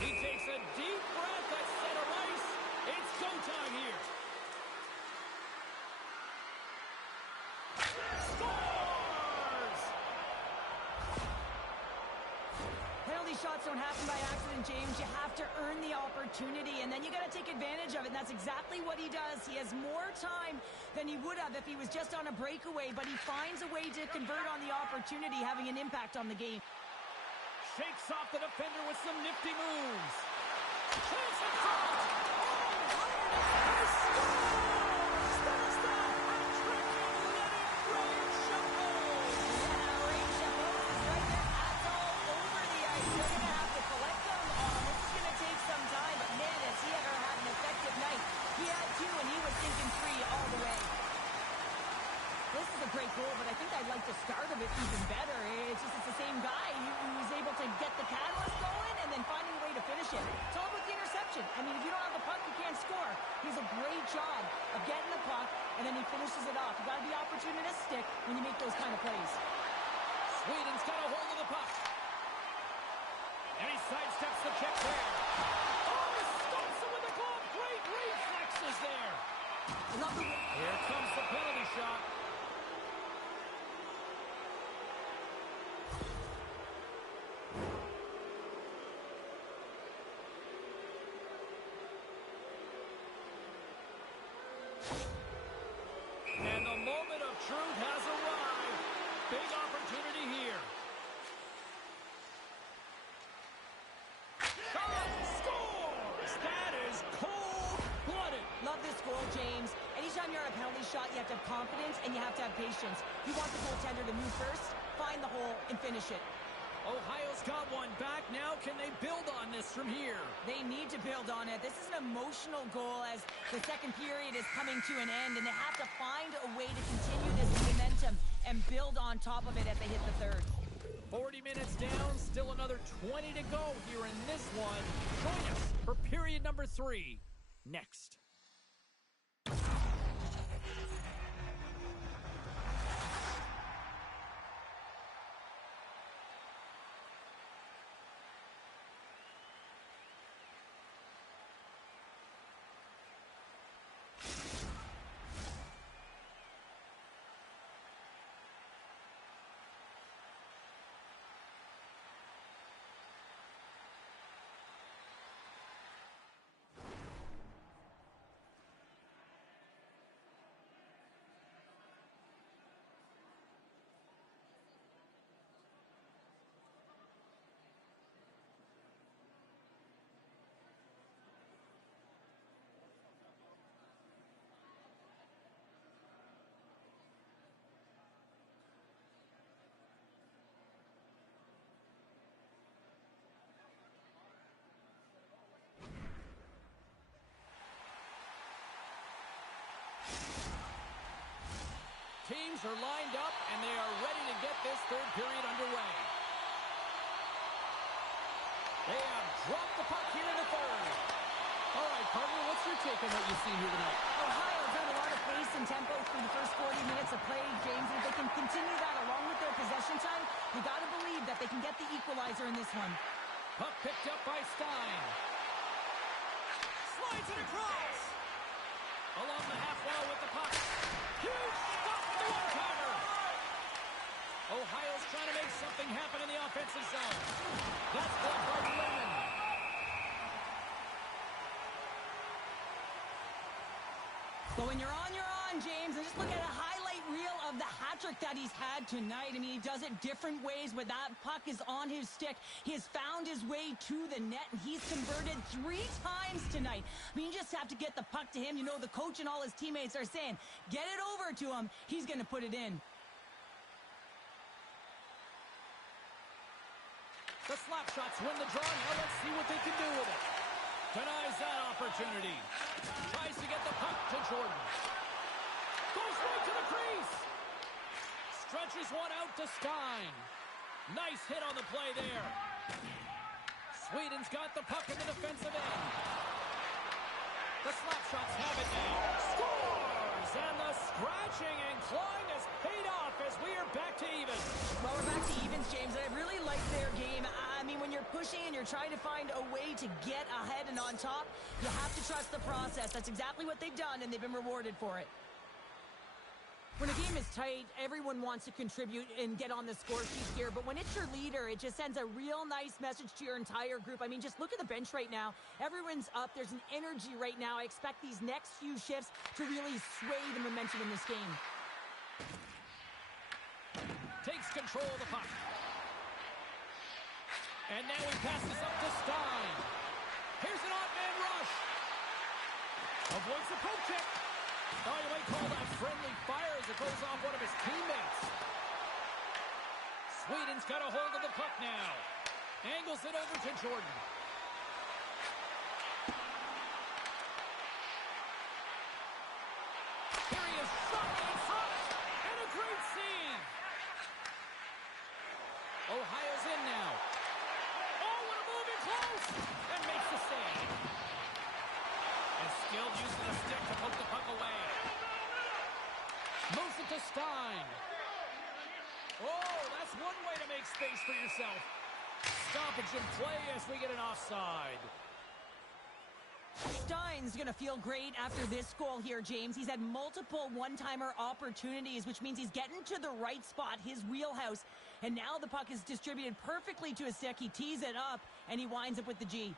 He takes a deep breath at center ice. It's go time here. Scores! Penalty shots don't happen by accident, James. You have to earn the opportunity, and then you got to take advantage of it, and that's exactly what he does. He has more time than he would have if he was just on a breakaway, but he finds a way to convert on the opportunity, having an impact on the game. Shakes off the defender with some nifty moves. Chance in front. Oh, he scores! That is the hat-trick of Leonard Ray Chapeau. Yeah, Ray Chapeau is right there. That's all over the ice. They're going to have to collect them. This is going to take some time, but man, has he ever had an effective night. He had 2, and he was thinking 3 all the way. This is a great goal, but I think I'd like the start of it even better. It's just it's the same guy who's able to get the catalyst going and then finding a way to finish it. It's all about the interception. I mean, if you don't have the puck, you can't score. He's a great job of getting the puck, and then he finishes it off. You've got to be opportunistic when you make those kind of plays. Sweden's got a hold of the puck. And he sidesteps the check there. Oh, stops him with the glove. Great reflexes there. Here comes the penalty shot. And the moment of truth has arrived. Big opportunity here. Scores! That is cold-blooded. Love this goal, James. Anytime you're on a penalty shot, you have to have confidence and you have to have patience. You want the goaltender to move first, find the hole and finish it. Ohio's got one back. Now can they build on this from here? They need to build on it. This is an emotional goal as the second period is coming to an end, and they have to find a way to continue this momentum and build on top of it as they hit the third. 40 minutes down, still another 20 to go here in this one. Join us for period number 3 next. Teams are lined up, and they are ready to get this third period underway. They have dropped the puck here in the third. All right, partner, what's your take on what you've seen here tonight? Ohio's had a lot of pace and tempo through the first 40 minutes of play, James. And if they can continue that along with their possession time, you got to believe that they can get the equalizer in this one. Puck picked up by Stein. Slides it across. Along the half wall with the puck. Huge stop for the one-timer. Ohio's trying to make something happen in the offensive zone. That's blocked by Lehman. So when you're on, James, and just look at a highlight reel of the hat-trick that he's had tonight. I mean, he does it different ways where that puck is on his stick. He has found his way to the net, and he's converted 3 times tonight. I mean, you just have to get the puck to him. You know, the coach and all his teammates are saying, get it over to him. He's going to put it in. The slap shots win the draw. Now let's see what they can do with it. Denies that opportunity. Tries to get the puck to Jordan. Goes right to the crease. Stretches one out to Stein. Nice hit on the play there. Sweden's got the puck in the defensive end. The slap shots have it now. Scores! And the scratching and clawing has paid off as we are back to even. Well, we're back to evens, James, and I really like their game. I mean, when you're pushing and you're trying to find a way to get ahead and on top, you have to trust the process. That's exactly what they've done, and they've been rewarded for it. When a game is tight, everyone wants to contribute and get on the score sheet here. But when it's your leader, it just sends a real nice message to your entire group. I mean, just look at the bench right now. Everyone's up. There's an energy right now. I expect these next few shifts to really sway the momentum in this game. Takes control of the puck. And now he passes up to Stein. Here's an odd man rush. Avoids the poke check. Oh, you might call that friendly fire as it goes off one of his teammates. Sweden's got a hold of the puck now. Angles it over to Jordan. Here he is, shot in front, and a great save. Ohio's in now. Oh, what a move in close, and makes the save. And skilled use of the stick to poke the puck away. Moves it to Stein. Oh, that's one way to make space for yourself. Stoppage in play as we get an offside. Stein's going to feel great after this goal here, James. He's had multiple one-timer opportunities, which means he's getting to the right spot, his wheelhouse. And now the puck is distributed perfectly to his stick. He tees it up, and he winds up with the G.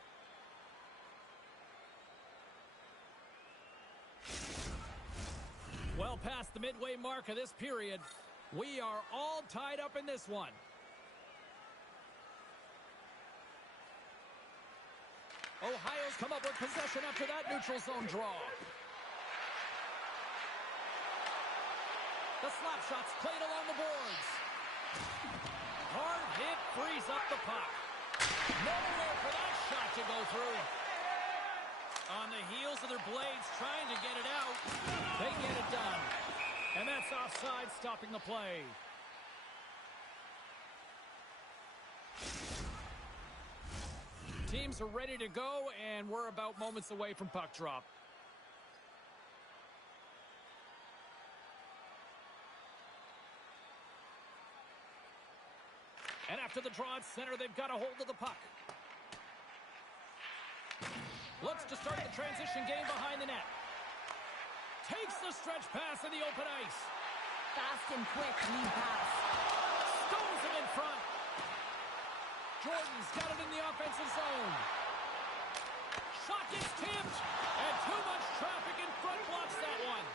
Well past the midway mark of this period, we are all tied up in this one. Ohio's come up with possession after that neutral zone draw. The slap shots played along the boards. Hard hit frees up the puck. Nowhere for that shot to go through. On the heels of their blades trying to get it out. They get it done. And that's offside, stopping the play. Teams are ready to go, and we're about moments away from puck drop. And after the draw at center, they've got a hold of the puck. Looks to start the transition game behind the net. Takes the stretch pass in the open ice. Fast and quick lead pass. Stones him in front. Jordan's got it in the offensive zone. Shot gets tipped. And too much traffic in front blocks that one.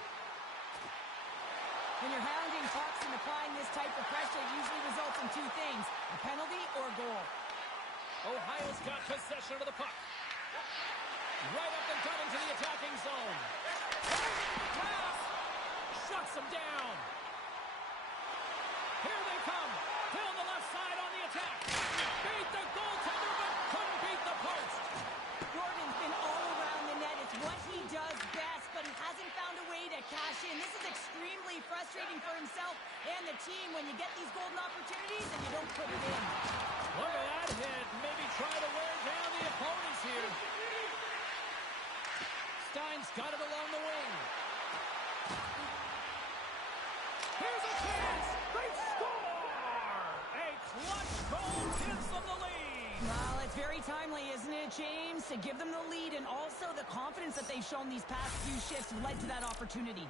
When you're hounding pucks and applying this type of pressure, it usually results in two things, a penalty or a goal. Ohio's got possession of the puck. Right up and cut into the attacking zone. Pass! Shuts them down. Here they come. Down the left side on the attack. Beat the goaltender, but couldn't beat the post. Jordan's been all around the net. It's what he does best, but he hasn't found a way to cash in. This is extremely frustrating for himself and the team when you get these golden opportunities and you don't put it in. Look at that hit. Maybe try to wear down the opponents here. Stein's got it along the wing. Here's a chance. They score! A clutch goal gives them the lead. Well, it's very timely, isn't it, James? To give them the lead and also the confidence that they've shown these past few shifts led to that opportunity.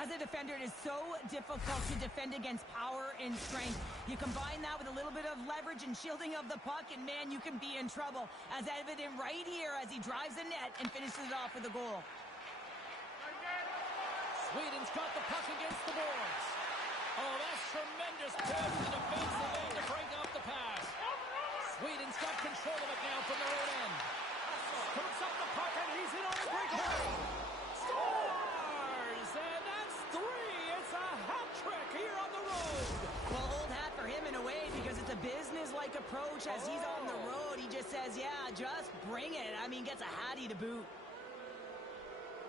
As a defender, it is so difficult to defend against power and strength. You combine that with a little bit of leverage and shielding of the puck, and man, you can be in trouble. As evident right here as he drives the net and finishes it off with a goal. Sweden's got the puck against the boards. Oh, that's tremendous push to the defensive end to break up the pass. Sweden's got control of it now from the road end. Scoots up the puck, and he's in on the breakaway. Scores! And that's three. It's a hat trick here on the road. Well, old hat for him in a way because it's a business-like approach as he's on the road. He just says, yeah, just bring it. I mean, gets a hattie to boot.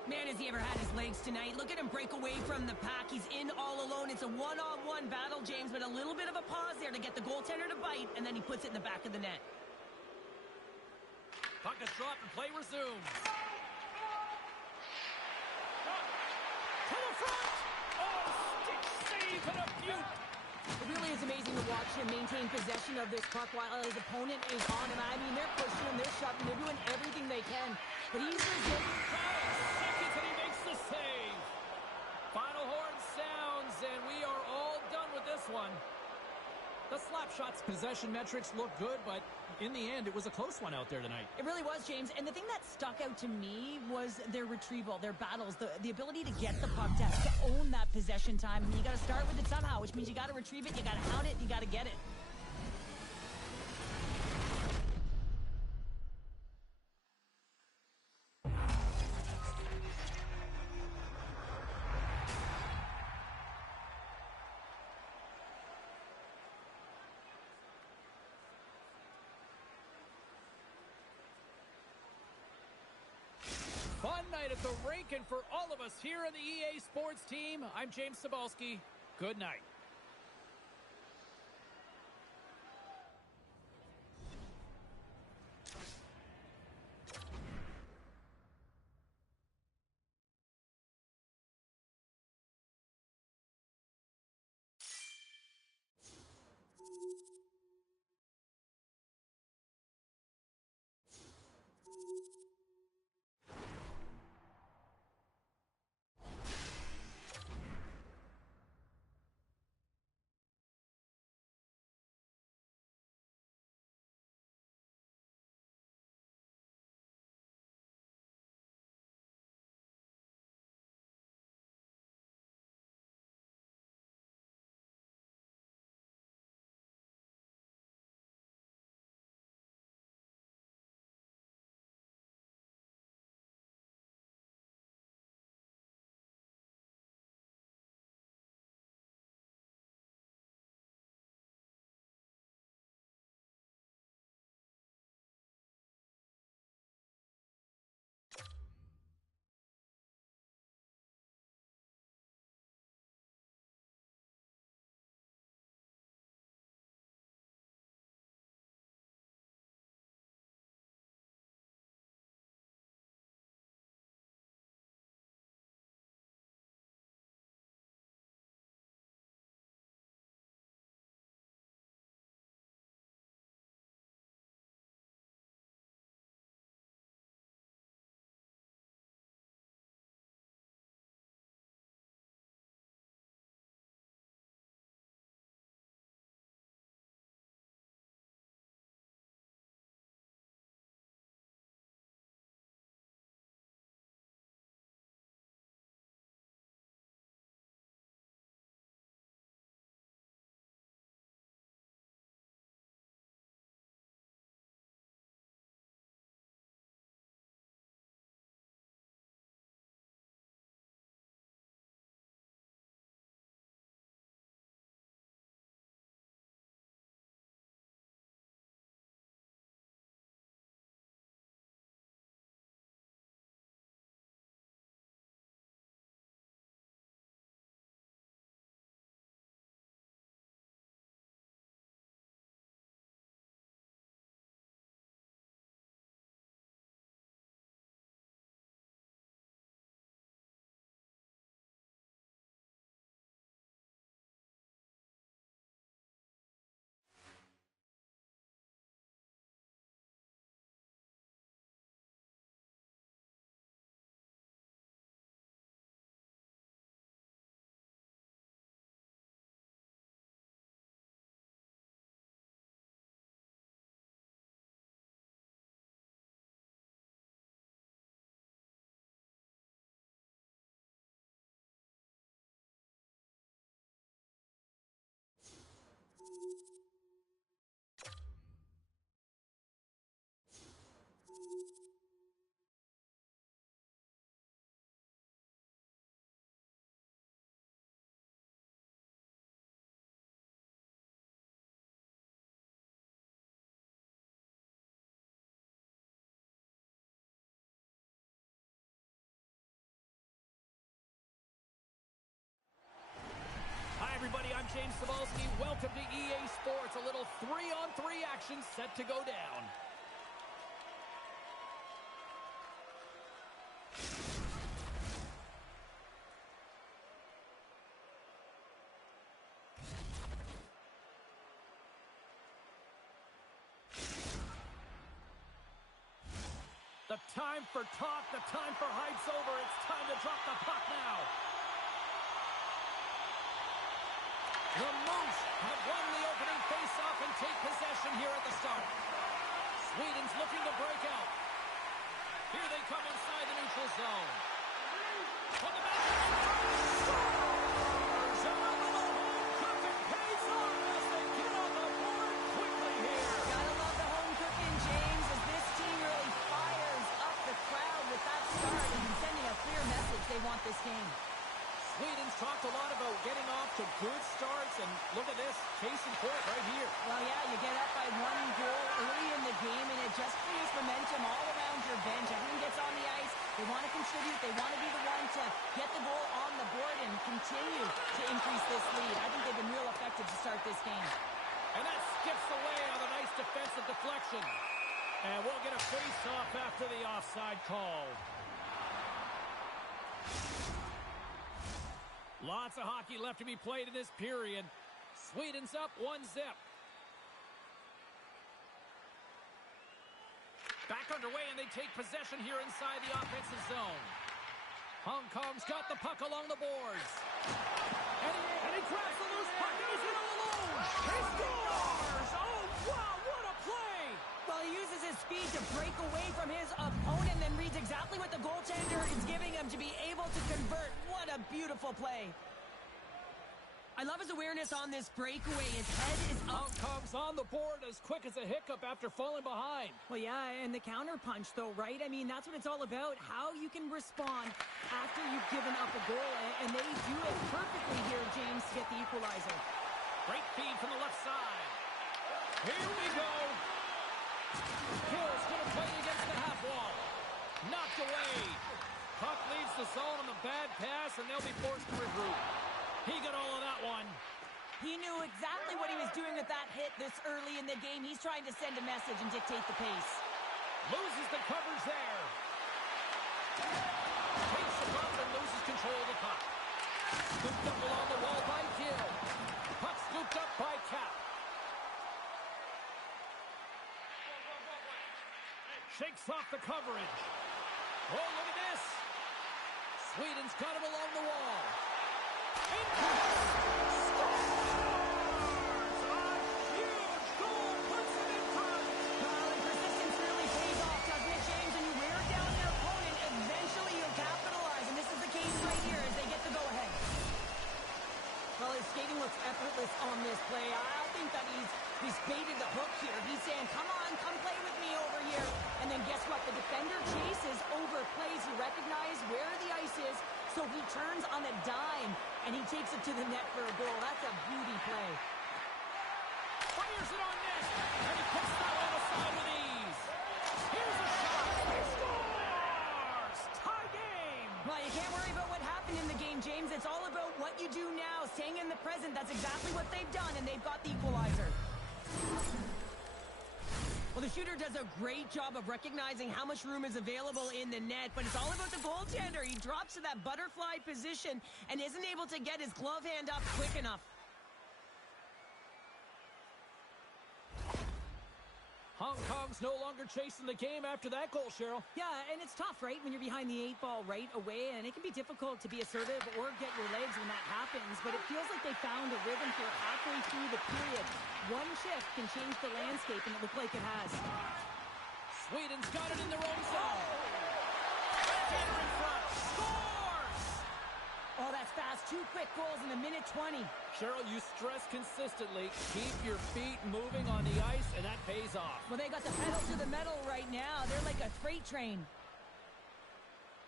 Man, has he ever had his legs tonight. Look at him break away from the pack. He's in all alone. It's a one-on-one battle, James, but a little bit of a pause there to get the goaltender to bite, and then he puts it in the back of the net. Puck is dropped and play resumes. To the front! Oh, stick save and a beaut! It really is amazing to watch him maintain possession of this puck while his opponent is on him. I mean, they're pushing him, they're shoving, they're doing everything they can. But he's resisting. 5 seconds and he makes the save. Final horn sounds, and we are all done with this one. The Slapshot's possession metrics look good, but in the end, it was a close one out there tonight. It really was, James. And the thing that stuck out to me was their retrieval, their battles, the ability to get the puck, to own that possession time. And you got to start with it somehow, which means you got to retrieve it, you got to hound it, you got to get it. Fun night at the rink, and for all of us here on the EA Sports team, I'm James Cebulski. Good night. Hi, everybody. I'm James Cebulski. Welcome to EA Sports. A little 3-on-3 action set to go down. The time for talk, the time for hype's over. It's time to drop the puck now. The Moose have won the opening faceoff and take possession here at the start. Sweden's looking to break out. Here they come inside the neutral zone. On the back scores! And a little home cooking pays off as they get on the board quickly here. Gotta love the home cooking, James, as this team really fires up the crowd with that start and sending a clear message they want this game. Sweden's talked a lot about getting off to good starts, and look at this, case in point right here. Well, yeah, you get up by 1 goal early in the game, and it just creates momentum all around your bench. Everyone gets on the ice. They want to contribute. They want to be the one to get the goal on the board and continue to increase this lead. I think they've been real effective to start this game. And that skips away on a nice defensive deflection. And we'll get a face-off after the offside call. Lots of hockey left to be played in this period. Sweden's up 1-0. Back underway, and they take possession here inside the offensive zone. Hong Kong's got the puck along the boards. And he grabs the loose puck, and he's in all alone. He scores! Oh, wow, what a play! Well, he uses his speed to break away from his opponent, then reads exactly what the goaltender is giving him to be able to convert. What a beautiful play. I love his awareness on this breakaway. His head is up. Hong Kong's on the board as quick as a hiccup after falling behind. Well, yeah, and the counter punch, though, right? I mean, that's what it's all about, how you can respond after you've given up a goal, and they do it perfectly here, James, to get the equalizer. Great feed from the left side. Here we go. Hill's going to play against the half wall. Knocked away. Puck leaves the zone on the bad pass, and they'll be forced to regroup. He got all of that one. He knew exactly what he was doing with that hit this early in the game. He's trying to send a message and dictate the pace. Loses the coverage there. Takes the puck and loses control of the puck. Scooped up along the wall by Gill. Puck scooped up by Cap. Shakes off the coverage. Oh, look at this. Sweden's got him along the wall. Scores! A huge goal puts him in front. Well, and persistence really pays off, doesn't it, James? And you wear down your opponent, eventually you'll capitalize. And this is the case right here as they get the go-ahead. Well, his skating looks effortless on this play. I think that he's baited the hook here. He's saying, come on, come play with me over here. And then guess what? The defender chases, overplays. He recognizes where the ice is, so he turns on a dime, and he takes it to the net for a goal. That's a beauty play. Fires it on net, and he puts that one aside with ease. Here's a shot. He scores! Tie game! Well, you can't worry about what happened in the game, James. It's all about what you do now, staying in the present. That's exactly what they've done, and they've got the equalizer. Well, the shooter does a great job of recognizing how much room is available in the net, but it's all about the goaltender. He drops to that butterfly position and isn't able to get his glove hand up quick enough. Hong Kong's no longer chasing the game after that goal, Cheryl. Yeah, and it's tough, right, when you're behind the 8 ball right away, and it can be difficult to be assertive or get your legs when that happens, but it feels like they found a rhythm here halfway through the period. One shift can change the landscape, and it looked like it has. Sweden's got it in their own zone. Center in front. Scores! Oh, that's fast. 2 quick goals in a minute 20. Cheryl, you stress consistently. Keep your feet moving on the ice, and that pays off. Well, they got the pedal to the metal right now. They're like a freight train.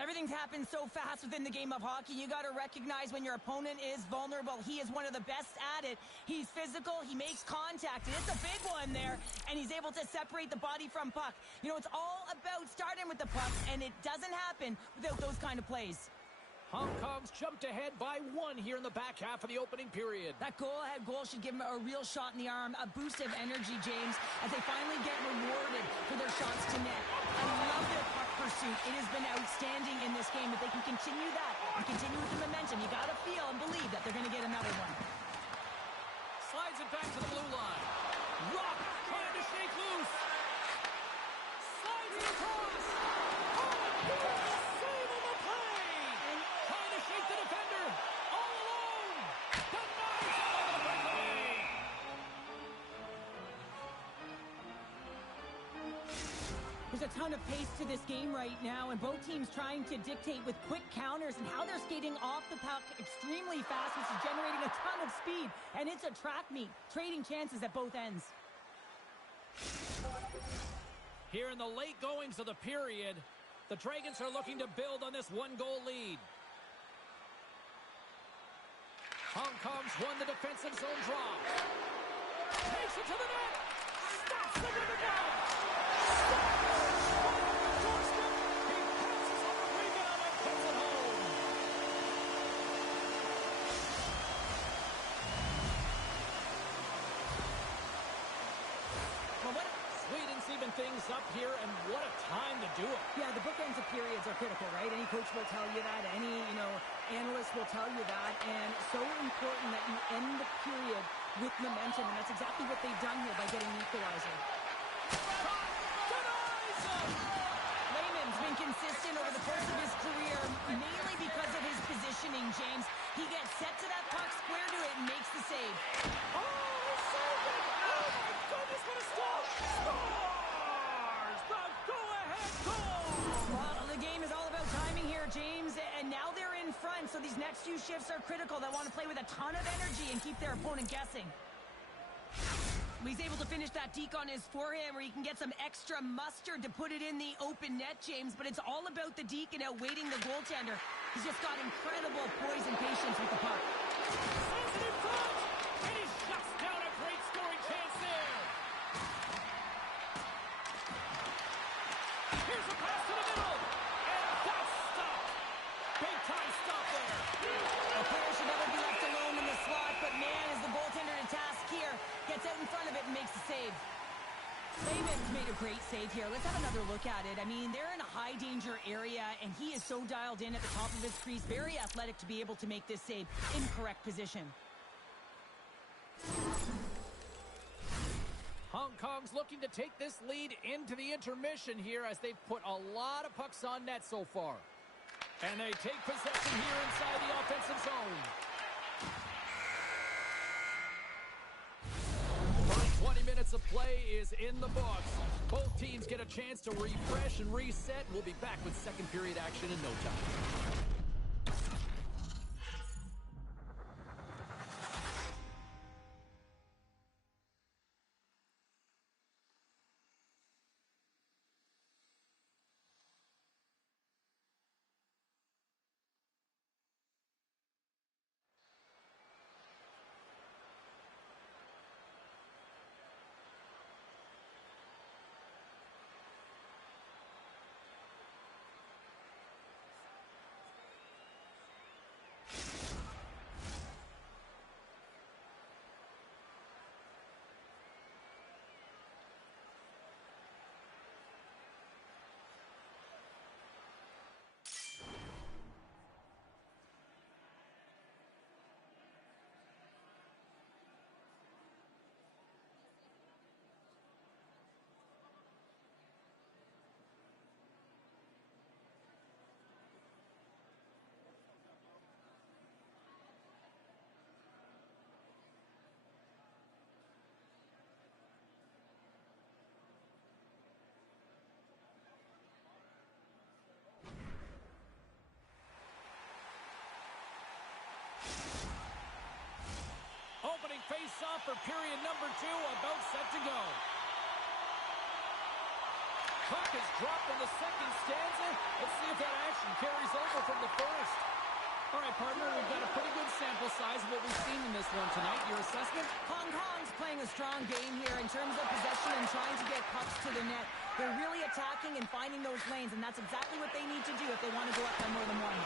Everything's happened so fast within the game of hockey. You got to recognize when your opponent is vulnerable. He is one of the best at it. He's physical. He makes contact. And it's a big one there. And he's able to separate the body from puck. You know, it's all about starting with the puck, and it doesn't happen without those kind of plays. Hong Kong's jumped ahead by 1 here in the back half of the opening period. That goal-ahead goal should give them a real shot in the arm, a boost of energy, James, as they finally get rewarded for their shots to net. I love their puck pursuit. It has been outstanding in this game. If they can continue that and continue with the momentum, you got to feel and believe that they're going to get another one. Slides it back to the blue line. Rock trying to shake loose. Slides it across. Oh, good save on the play. Trying to shake the defender. All alone. Denies on the breakaway. There's a ton of pace to this game right now, and both teams trying to dictate with quick counters and how they're skating off the puck extremely fast, which is generating a ton of speed. And it's a track meet, trading chances at both ends. Here in the late goings of the period, the Dragons are looking to build on this 1-goal lead. Hong Kong's won the defensive zone draw. Takes it to the net. Stops the rhythm down. He passes on the rebound and puts it home. Well, what? Sweden's even things up here, and what a time to do it. Yeah, the bookends of periods are critical, right? Any coach will tell you that. Any, analyst will tell you that. And so important that you end the period with momentum, and that's exactly what they've done here by getting the equalizer. Lehman's been consistent over the course of his career, mainly because of his positioning, James. He gets set to that puck, square to it, and makes the save. Oh, he saved it! Oh, my goodness, what a stop! Scores! The go-ahead goal! Well, the game is all about timing here, James, and now they're in front, so these next few shifts are critical. They want to play with a ton of energy and keep their opponent guessing. He's able to finish that deke on his forehand where he can get some extra mustard to put it in the open net, James, but it's all about the deke and outweighting the goaltender. He's just got incredible poise and patience with the puck. Says it in front, and he shuts down a great scoring chance there. Here's a pass to the middle, and that's stopped. Big time stop there. A player should never be left alone in the slot, but man, is the goaltender to task here. Gets out in front of it and makes the save. Lehman's made a great save here. Let's have another look at it. I mean, they're in a high-danger area, and he is so dialed in at the top of his crease. Very athletic to be able to make this save in correct position. Hong Kong's looking to take this lead into the intermission here as they've put a lot of pucks on net so far. And they take possession here inside the offensive zone. First 20 minutes of play is in the books. Both teams get a chance to refresh and reset. We'll be back with second period action in no time. face-off for period number 2, about set to go. Puck is dropped on the second stanza. Let's see if that action carries over from the first. All right, partner, we've got a pretty good sample size of what we've seen in this one tonight. Your assessment? Hong Kong's playing a strong game here in terms of possession and trying to get pucks to the net. They're really attacking and finding those lanes, and that's exactly what they need to do if they want to go up by more than one.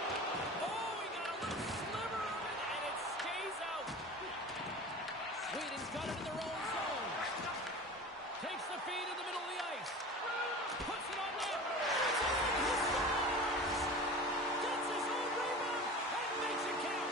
Oh, we got a little sliver of it, and it stays out. Sweden's got it in their own zone. Takes the feed in the middle of the ice. Puts it on net. He scores! Gets his own rebound and makes it count.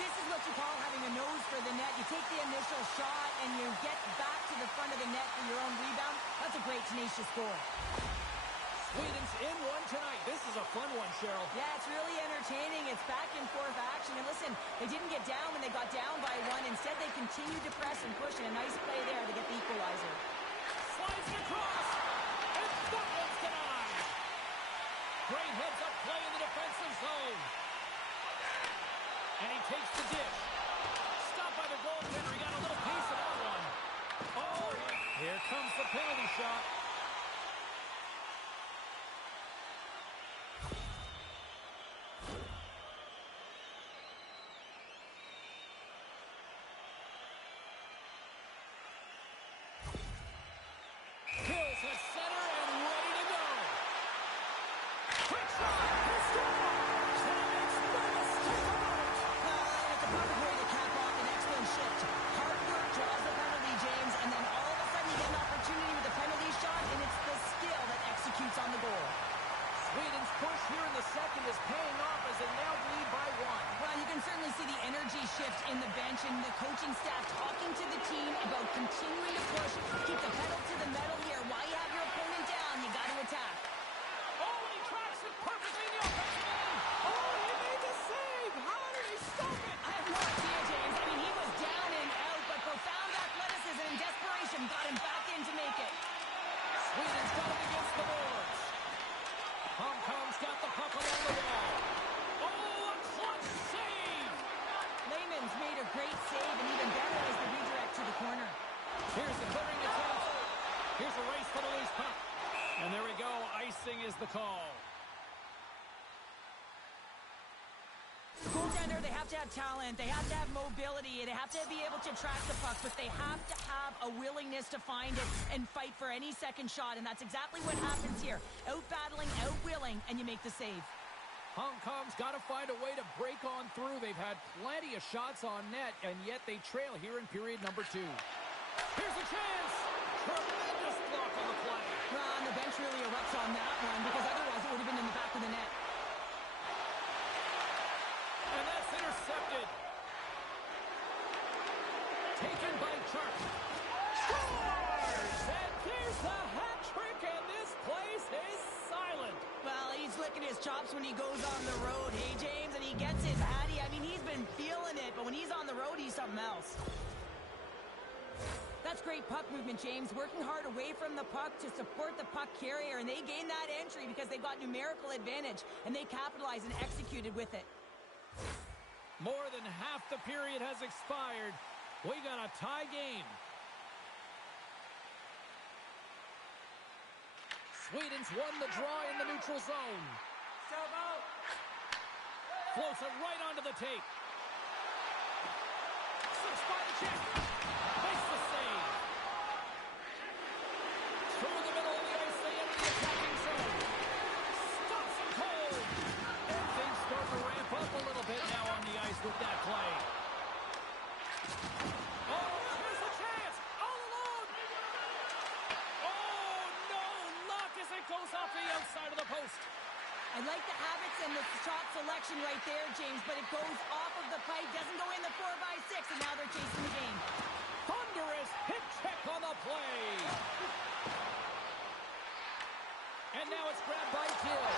This is what you call having a nose for the net. You take the initial shot and you get back to the front of the net for your own rebound. That's a great, tenacious goal. Sweden's in one tonight. This is a fun one, Cheryl. Yeah, it's really entertaining. It's back and forth action. And listen, they didn't get down when they got down by one. Instead, they continued to press and push, and a nice play there to get the equalizer. Slides it across, and that one's denied. Great heads-up play in the defensive zone. And he takes the dish. Stopped by the goaltender. He got a little piece of that one. Oh, here comes the penalty shot. Kills at center and ready to go. Quick shot. He scores. And it makes no mistake about it. It's a perfect way to cap off an excellent shift. Hard work draws a penalty, James, and then all of a sudden you get an opportunity with a penalty shot, and it's the skill that executes on the goal. Sweden's push here in the second is paying off as they now lead by one. Well, you can certainly see the energy shift in the bench and the coaching staff talking to the team about continuing to push, keep the pedal to the metal here. While you have your opponent down, you got to attack. Oh, and he tracks it perfectly in the offensive end. Oh, he made the save. How did he stop it? I have no idea, James. I mean, he was down and out, but profound athleticism and desperation got him back in to make it. Sweden's got it against the boards. Hong Kong's got the puck along the wall. Oh, a clutch save. Lehman's made a great save, and even better is the redirect to the corner. Here's the clearing attempt. Here's a race for the loose puck. And there we go. Icing is the call. Goaltender, they have to have talent, they have to have mobility, they have to be able to track the puck, but they have to have a willingness to find it and fight for any second shot, and that's exactly what happens here. Out-battling, out-willing, and you make the save. Hong Kong's got to find a way to break on through. They've had plenty of shots on net, and yet they trail here in period number 2. Here's a chance. Tremendous block on the play. Well, and the bench really erupts on that one, because otherwise it would have been in the back of the net. And that's intercepted. Taken by Chart. Scores! And there's the hat trick, and this place is silent. Well, he's licking his chops when he goes on the road, hey, James, and he gets his hattie. I mean, he's been feeling it, but when he's on the road, he's something else. That's great puck movement, James. Working hard away from the puck to support the puck carrier, and they gain that entry because they've got numerical advantage, and they capitalized and executed with it. More than half the period has expired. We got a tie game. Sweden's won the draw in the neutral zone. Floats it right onto the tape. Slips by the check. Makes the save. Through the middle of the ice, they enter the attacking zone. Stops him cold. And things start to ramp up a little bit now on the ice with that play. Oh, here's the chance. All alone. Oh, no. Luck as it goes off the outside of the post. I like the habits and the shot selection right there, James, but it goes off of the pipe, doesn't go in the 4x6, and now they're chasing the game. Thunderous hit check on the play. And now it's grabbed by Gill.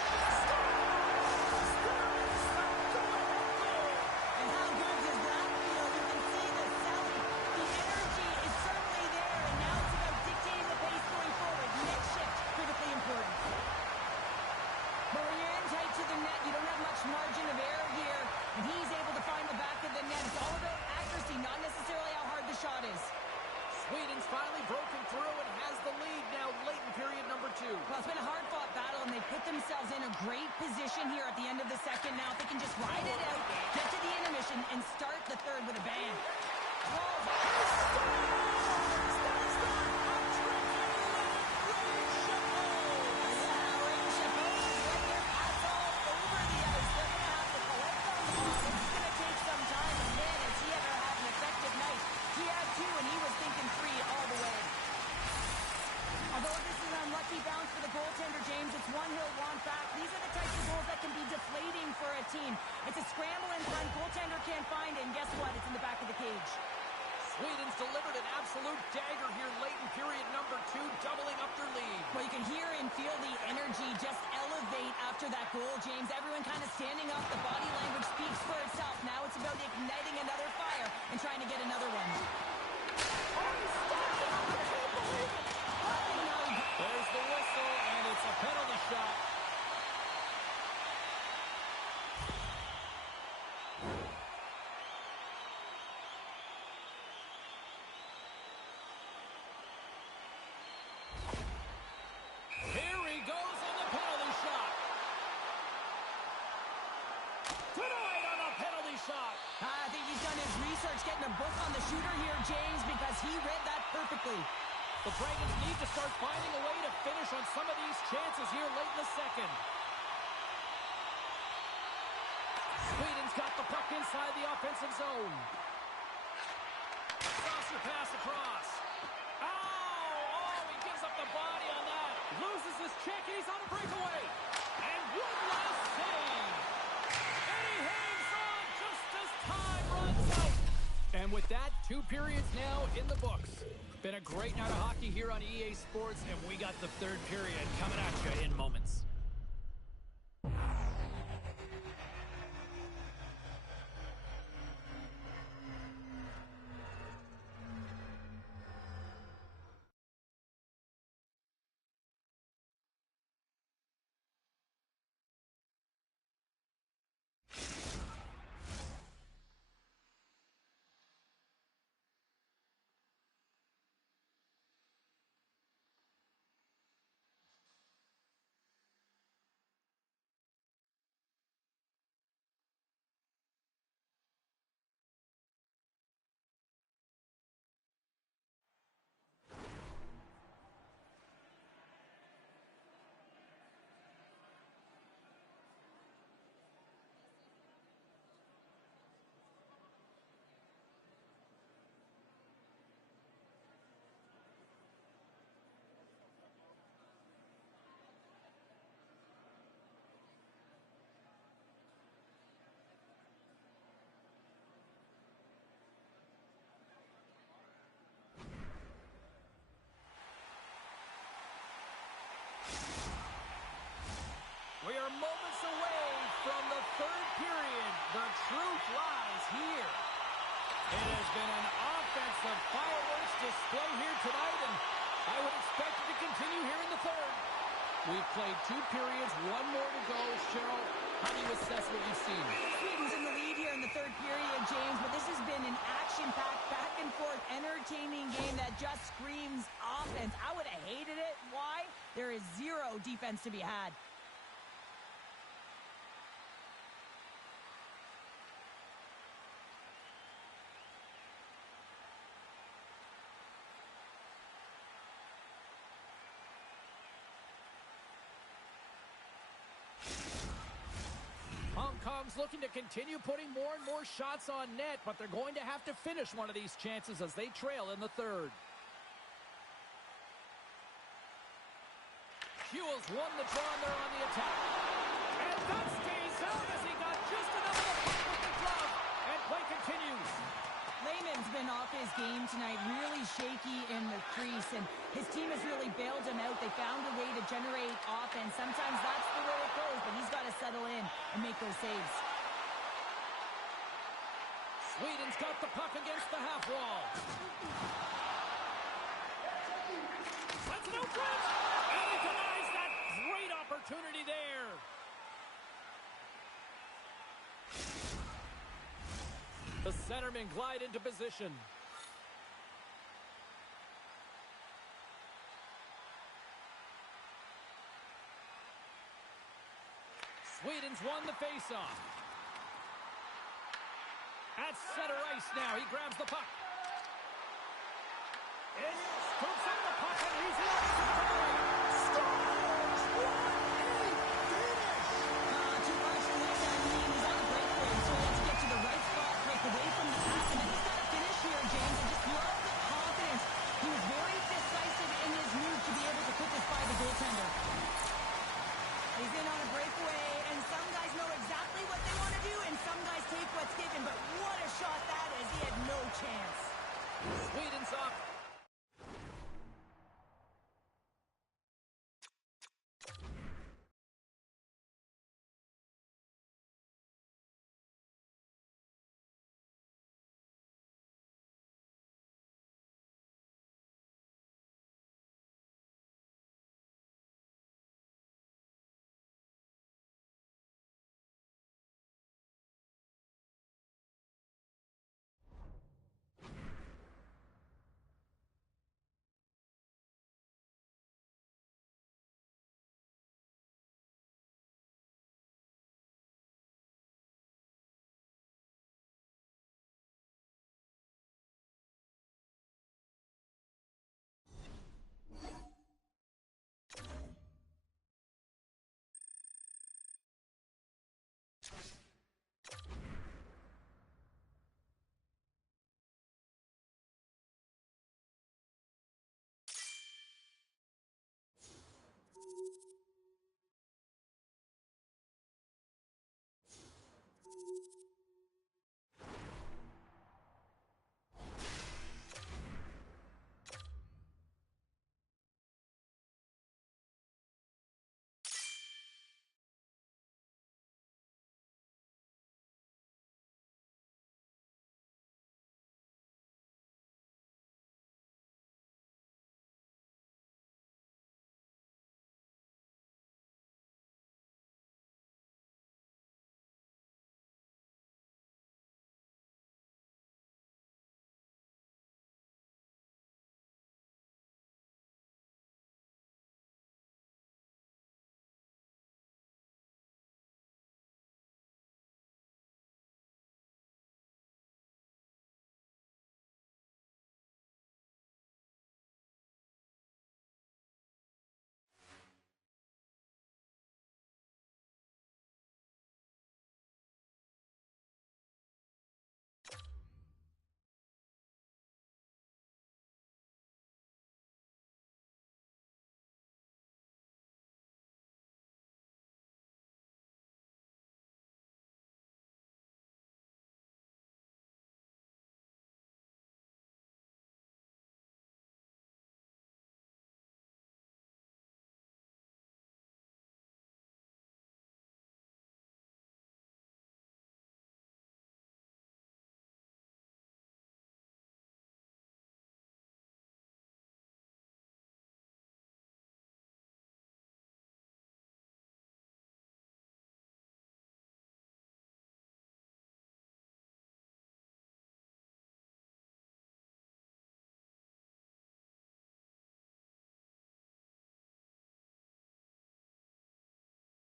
And how good does that feel? You can see the selling. The energy is certainly there, and now it's about dictating the pace going forward. Next shift, critically important. Morier that is. Sweden's finally broken through and has the lead now late in period number 2. Well, it's been a hard-fought battle, and they put themselves in a great position here at the end of the second. Now, if they can just ride it out, get to the intermission, and start the third with a bang. Although this is an unlucky bounce for the goaltender, James, it's one he'll want back. These are the types of goals that can be deflating for a team. It's a scramble in front, goaltender can't find it, and guess what? It's in the back of the cage. Sweden's delivered an absolute dagger here late in period number 2, doubling up their lead. Well, you can hear and feel the energy just elevate after that goal, James. Everyone kind of standing up. The body language speaks for itself. Now it's about igniting another fire and trying to get another one. There's the whistle, and it's a penalty shot. Here he goes on the penalty shot. Tonight on a penalty shot. I think he's done his research, getting a book on the shooter here, James, because he read that perfectly. The Dragons need to start finding a way to finish on some of these chances here late in the second. Sweden's got the puck inside the offensive zone. Saucer pass across. Oh, he gives up the body on that. Loses his check, and he's on a breakaway. And one last save. And he hangs on just as time runs out. And with that, 2 periods now in the books. Been a great night of hockey here on EA Sports, and we got the third period coming at you in moments. We are moments away from the third period. The truth lies here. It has been an offensive fireworks display here tonight, and I would expect it to continue here in the third. We've played 2 periods, 1 more to go. Cheryl, how do you assess what you've seen? Sweden's in the lead here in the third period, James, but this has been an action-packed, back-and-forth, entertaining game that just screams offense. I would have hated it. Why? There is 0 defense to be had. Hong Kong's looking to continue putting more and more shots on net, but they're going to have to finish one of these chances as they trail in the third. Hewell's won the draw there on the attack. And that stays out as he got just enough of the puck with the glove. And play continues. Lehman's been off his game tonight, really shaky in the crease, and his team has really bailed him out. They found a way to generate offense. Sometimes that's the way it goes, but he's got to settle in and make those saves. Sweden's got the puck against the half wall. That's an outbreak, and he denies that great opportunity there. The centermen glide into position. Sweden's won the faceoff. At center ice now. He grabs the puck. It scoops up the puck and he's lost it to the right. Scores! What a finish! Too much for this. I mean, he's on a breakaway, so he had to get to the right spot, break away from the pass, and then he's got to finish here, James. I just love the confidence. He was very decisive in his move to be able to put this by the goaltender. He's in on a breakaway, and some guys know exactly what they want to do, and some guys take what's given, but what a shot that is. He had no chance. Sweden's up.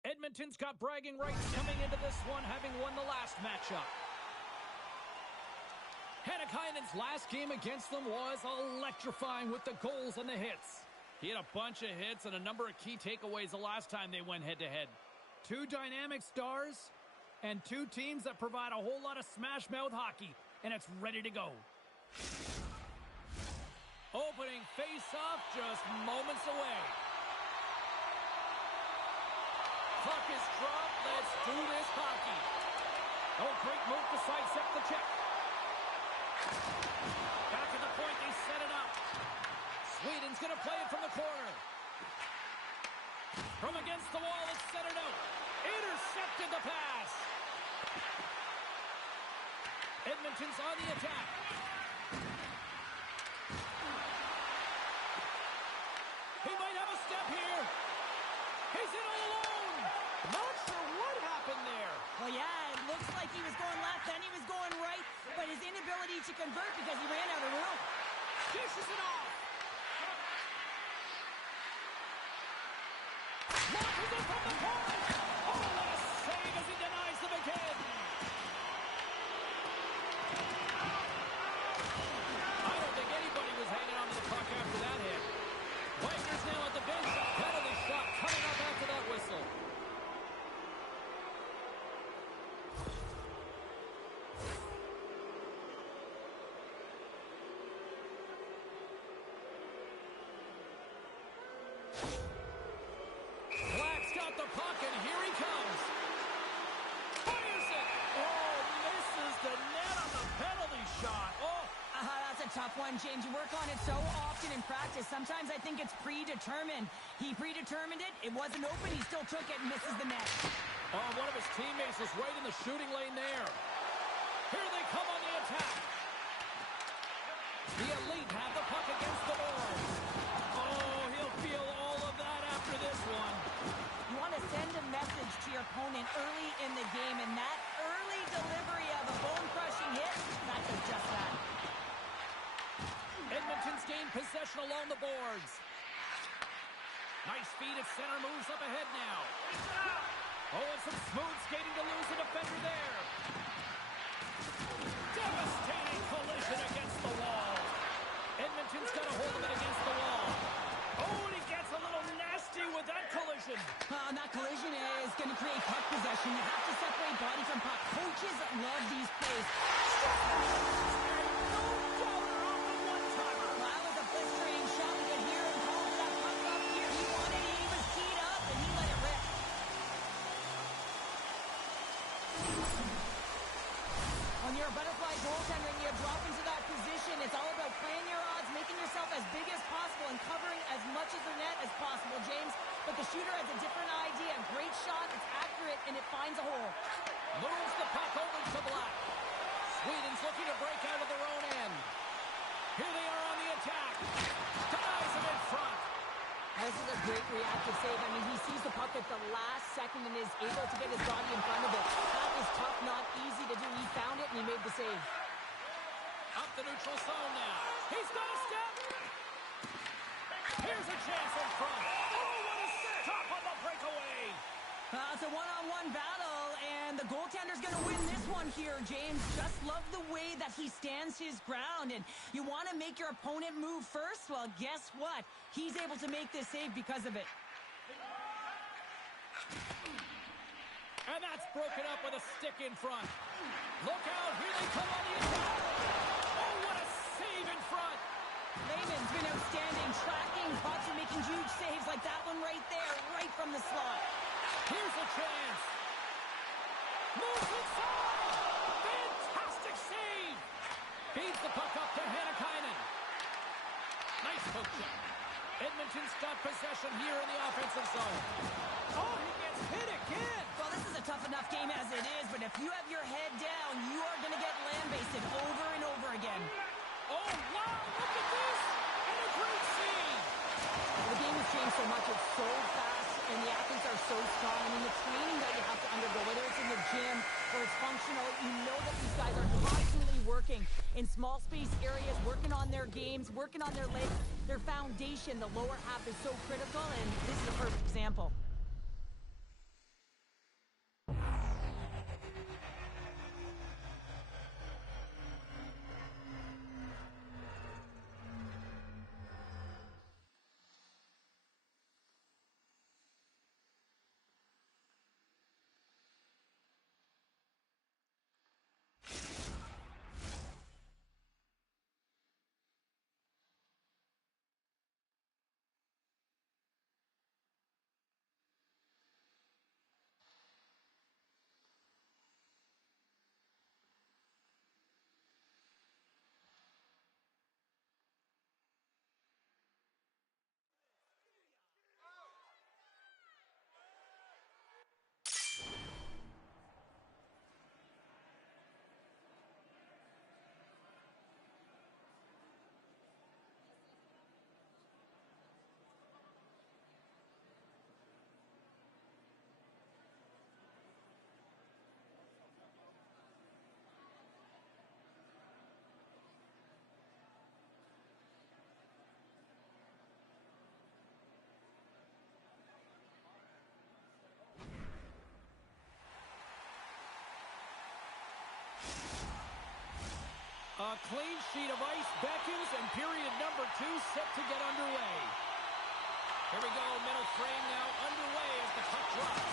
Edmonton's got bragging rights coming into this one, having won the last matchup. Hannikainen's last game against them was electrifying with the goals and the hits. He had a bunch of hits and a number of key takeaways the last time they went head-to-head. Two dynamic stars and two teams that provide a whole lot of smash-mouth hockey, and it's ready to go. Opening face-off just moments away. Puck is dropped. Let's do this hockey. Oh, great move to sidestep the check. Back at the point, they set it up. Sweden's going to play it from the corner. From against the wall, it's centered out. Intercepted the pass. Edmonton's on the attack. He might have a step here. He's in all alone. Not sure what happened there. Well, yeah, it looks like he was going left, then he was going right, but his inability to convert because he ran out of room. Dishes it off. Launches it from the point. Oh, what a save Black's got the puck, and here he comes. Fires it. Oh, misses the net on the penalty shot. Oh. That's a tough one, James. You work on it so often in practice. Sometimes I think it's predetermined. He predetermined it. It wasn't open. He still took it and misses the net. Oh, one of his teammates is right in the shooting lane there. Here they come on the attack. The Elite have the puck against the boards. Oh, he'll feel all of that after this one. You want to send a message to your opponent early in the game, and that early delivery of a bone-crushing hit, that does just that. Edmonton's gained possession along the boards. Nice feed at center, moves up ahead now. Oh, and some smooth skating to lose a defender there. Devastating collision against the wall. Edmonton's got a hold of it against the wall. Oh, and he gets a little nasty with that collision. That collision is going to create puck possession. You have to separate body from puck. Coaches love these plays. You're a butterfly goaltender and you drop into that position. It's all about playing your odds, making yourself as big as possible, and covering as much of the net as possible, James. But the shooter has a different idea. Great shot, it's accurate, and it finds a hole. Moves the puck over to Black. Sweden's looking to break out of their own end. Here they are on the attack. Ties it in front. This is a great reactive save. I mean, he sees the puck at the last second and is able to get his body in front of it. That is tough, not easy to do. He found it, and he made the save. Up the neutral zone now. He's got a step. Here's a chance in front. Oh, what a stop on the breakaway. It's a one-on-one battle, and the goaltender's going to win this one here, James. Just love the way that he stands his ground, and you want to make your opponent move first? Well, guess what? He's able to make this save because of it. And that's broken up with a stick in front. Look out, here they come on the attack. Oh, what a save in front. Lehman's been outstanding, tracking pucks and making huge saves like that one right there, right from the slot. Here's a chance. Moves inside. Fantastic save. Feeds the puck up to Hannakainen. Nice poke check. Edmonton's got possession here in the offensive zone. Oh, he gets hit again. Well, this is a tough enough game as it is, but if you have your head down, you are going to get lambasted over and over again. Oh, wow, look at this. And a great save. The game has changed so much. It's so fast, and the athletes are so strong. I mean, the training that you have to undergo, whether it's in the gym or it's functional, you know that these guys are constantly working in small space areas, working on their games, working on their legs. Their foundation, the lower half, is so critical, and this is a perfect example. A clean sheet of ice beckons, and period number 2 set to get underway. Here we go, middle frame now underway as the puck drops.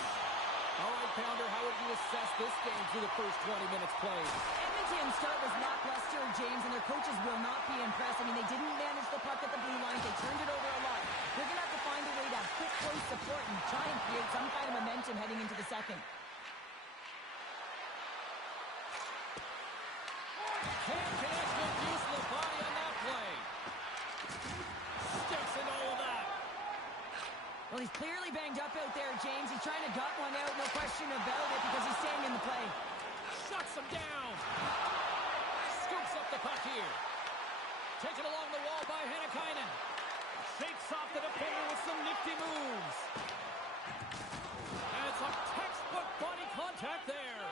All right, Pounder, how would you assess this game through the first 20 minutes played? Edmonton's start was lackluster, James, and their coaches will not be impressed. I mean, they didn't manage the puck at the blue line. They turned it over a lot. They're going to have to find a way to have quick, close support and try and create some kind of momentum heading into the second. Can't connect with use of the body on that play. Sticks into all of that. Well, he's clearly banged up out there, James. He's trying to gut one out, no question about it, because he's staying in the play. Shuts him down. Scoops up the puck here. Taken along the wall by Hennekainen. Shakes off the defender with some nifty moves. And it's a textbook body contact there.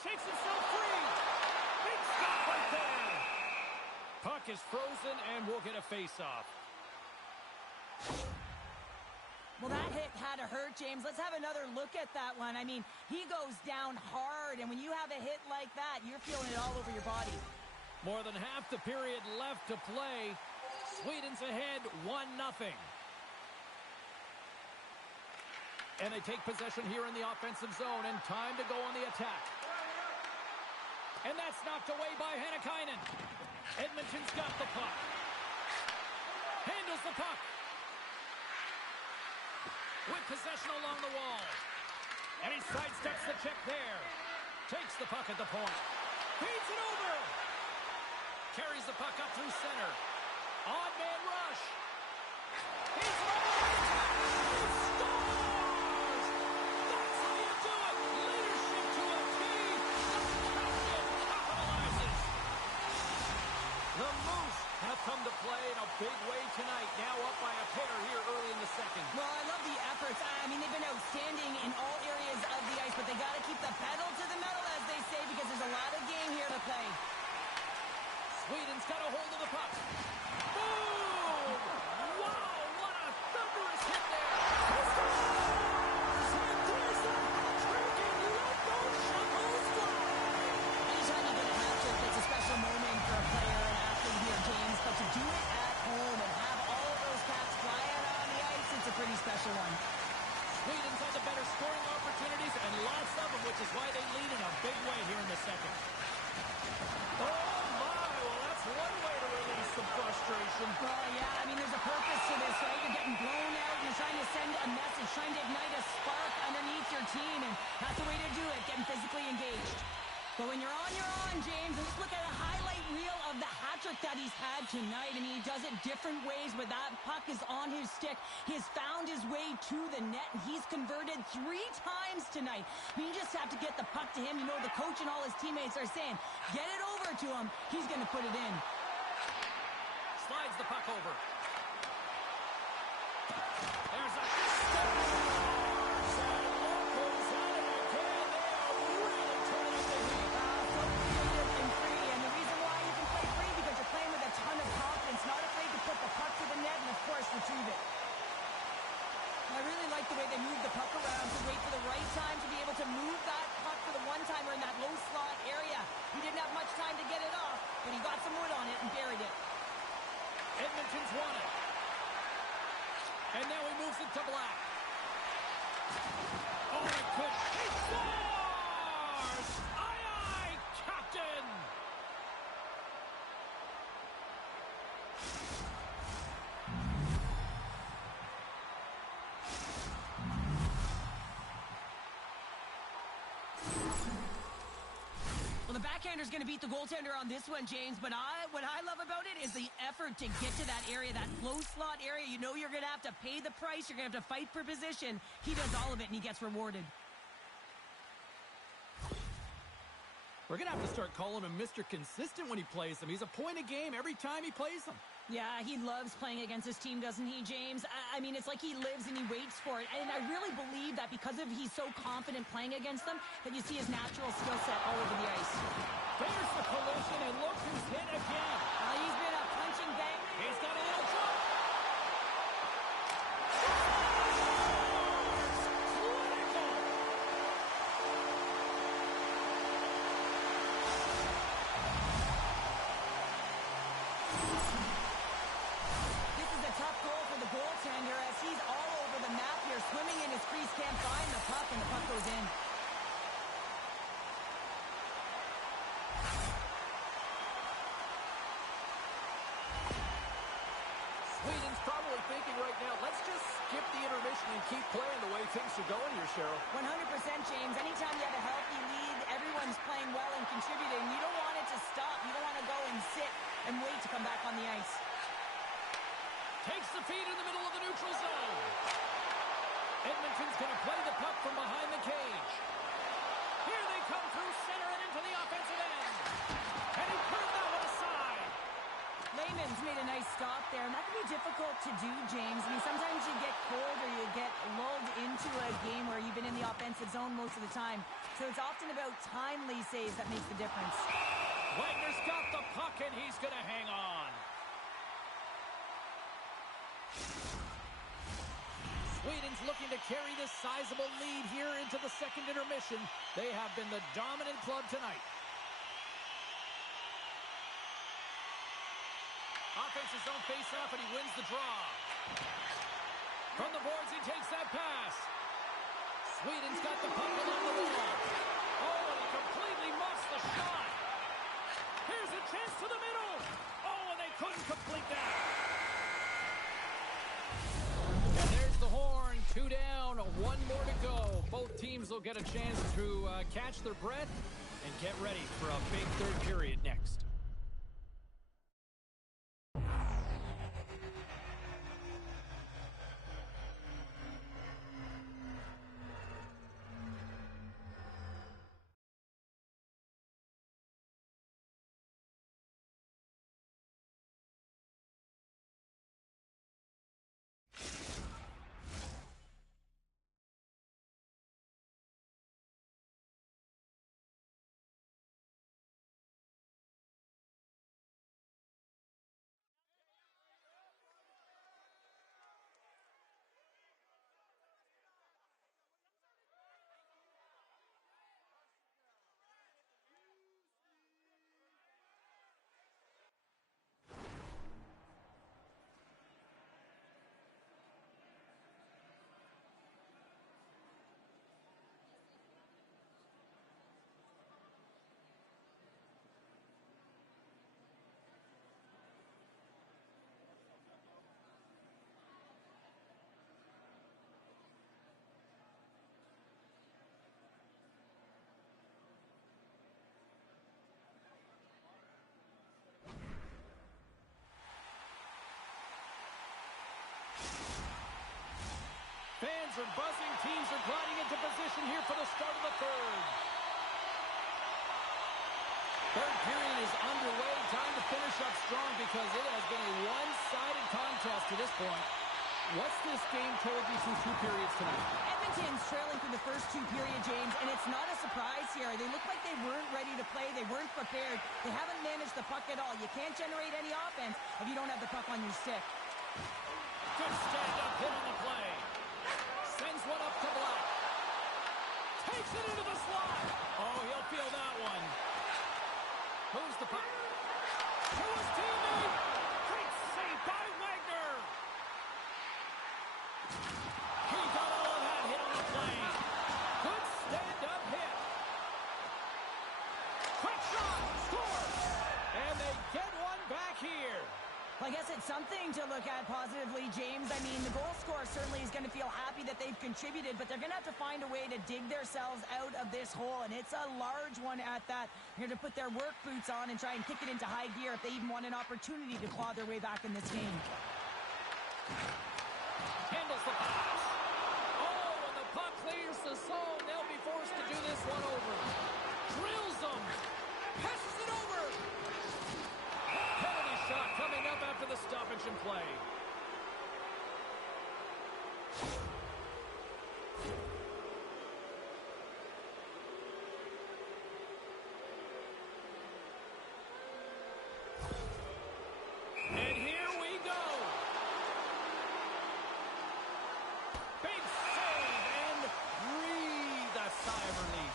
Shakes himself free. Big stop right there. Puck is frozen and we'll get a face-off. Well, that hit had to hurt, James. Let's have another look at that one. I mean, he goes down hard, and when you have a hit like that, you're feeling it all over your body. More than half the period left to play. Sweden's ahead 1-0. And they take possession here in the offensive zone, and time to go on the attack. And that's knocked away by Hennekainen. Edmonton's got the puck. Handles the puck. With possession along the wall. And he sidesteps the check there. Takes the puck at the point. Feeds it over. Carries the puck up through center. Odd man rush. He's scores! That's how you do it. Leadership to a team. The captain capitalizes. The Moose have come to play in a big way tonight. Now up by a pair here early in the second. Well, I love the efforts. I mean, they've been outstanding in all areas of the ice, but they got to keep the pedal to the metal, as they say, because there's a lot of game here to play. Sweden's got a hold of the puck. Boom! Wow, what a thunderous hit there. He scores! And there's a hat-trick, and let those shuttles fly. Anytime you get a hat-trick, it's a special moment for a player and athlete here, James, but to do it at home and have all of those cats flying on the ice, it's a pretty special one. Sweden's had the better scoring opportunities and lots of them, which is why they lead in a big way here in the second. Oh, my! Well, that's one way to release some frustration. Well, yeah, I mean, there's a purpose to this, right? You're getting blown out, and you're trying to send a message, trying to ignite a spark underneath your team, and that's the way to do it, getting physically engaged. But when you're on, James, and just look at a highlight reel of the hat-trick that he's had tonight. I mean, he does it different ways where that puck is on his stick. He's found his way to the net, and he's converted 3 times tonight. I mean, you just have to get the puck to him. You know, the coach and all his teammates are saying, get it over to him. He's going to put it in. Slides the puck over. There's a step. Retrieve it. I really like the way they move the puck around to wait for the right time to be able to move that puck for the one-timer in that low slot area. He didn't have much time to get it off, but he got some wood on it and buried it. Edmonton's won it. And now he moves it to Black. Oh, my goodness. He scores! Aye, aye, Captain! Well, the backhander's going to beat the goaltender on this one, James, but what I love about it is the effort to get to that area, that low slot area. You know you're going to have to pay the price. You're going to have to fight for position. He does all of it, and he gets rewarded. We're going to have to start calling him Mr. Consistent when he plays them. He's a point a game every time he plays them. Yeah, he loves playing against his team, doesn't he, James? I mean, it's like he lives and he waits for it. And I really believe that because of he's so confident playing against them, that you see his natural skill set all over the ice. There's the collision, and look who's hit again. He's been a punching bag. He's got a little drop. Swimming in his crease, can't find the puck, and the puck goes in. probably thinking right now, let's just skip the intermission and keep playing the way things are going here, Cheryl. 100%, James. Anytime you have a healthy lead, everyone's playing well and contributing. You don't want it to stop. You don't want to go and sit and wait to come back on the ice. Takes the feed in the middle of the neutral zone. Edmonton's going to play the puck from behind the cage. Here they come through center and into the offensive end. And he turned that one aside. Lehman's made a nice stop there, and that can be difficult to do, James. I mean, sometimes you get cold or you get lulled into a game where you've been in the offensive zone most of the time. So it's often about timely saves that makes the difference. Wagner's got the puck, and he's going to hang on. Sweden's looking to carry this sizable lead here into the second intermission. They have been the dominant club tonight. Offensive zone face-off, and he wins the draw. From the boards, he takes that pass. Sweden's got the puck along the wall. Oh, and he completely muffs the shot. Here's a chance to the middle. Oh, and they couldn't complete that. And there's the horn. 2 down, 1 more to go. Both teams will get a chance to catch their breath and get ready for a big third period next. Fans are buzzing. Teams are gliding into position here for the start of the third. Third period is underway. Time to finish up strong because it has been a one-sided contest to this point. What's this game told you through 2 periods tonight? Edmonton's trailing through the first 2 periods, James, and it's not a surprise here. They look like they weren't ready to play. They weren't prepared. They haven't managed the puck at all. You can't generate any offense if you don't have the puck on your stick. Good stand-up hit on the play. Sends one up to Black. Takes it into the slot. Oh, he'll feel that one. Moves the puck. To his teammate. Great save by Wagner. He got all of that hit on the play. Good stand-up hit. Quick shot. Scores. And they get one back here. Well, I guess it's something to look at positively, James. I mean, the goal scorer certainly is going to feel happy that they've contributed, but they're going to have to find a way to dig themselves out of this hole, and it's a large one at that. They're going to put their work boots on and try and kick it into high gear if they even want an opportunity to claw their way back in this game. Handles the pass. Oh, and the puck clears the zone. They'll be forced to do this one over. Drills them. Passes it over. Penalty shot coming up after the stoppage in play. And here we go. Big save and breathe a sigh of relief.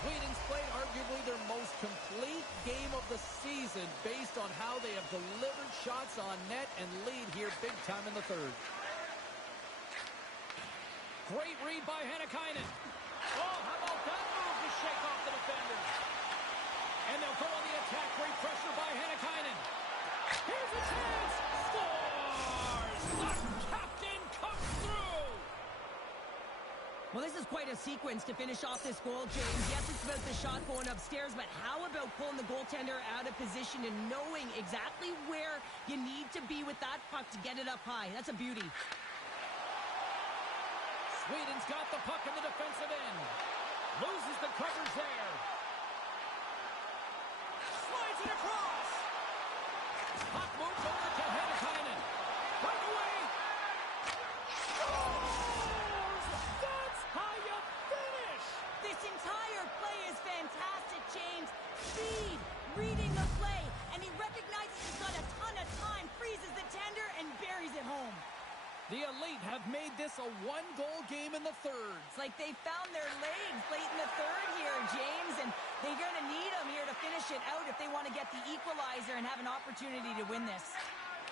Sweden's played arguably their most complete game of the season based on how they have delivered shots on net and lead here big time in the third. Great read by Hannikainen. Oh, how about that move to shake off the defender? And they'll go on the attack. Great pressure by Hannikainen. Here's a chance. Score! sequence to finish off this goal, James. Yes, it's about the shot going upstairs, but how about pulling the goaltender out of position and knowing exactly where you need to be with that puck to get it up high? That's a beauty. Sweden's got the puck in the defensive end. Loses the coverage there. Slides it across. Puck moves over to Hennikainen. Breakaway. Scores! That's how you finish! This entire play is fantastic, James. Speed, reading the play, and he recognizes he's got a ton of time, freezes the tender, and buries it home. The Elite have made this a one-goal game in the third. It's like they found their legs late in the third here, James, and they're going to need them here to finish it out if they want to get the equalizer and have an opportunity to win this.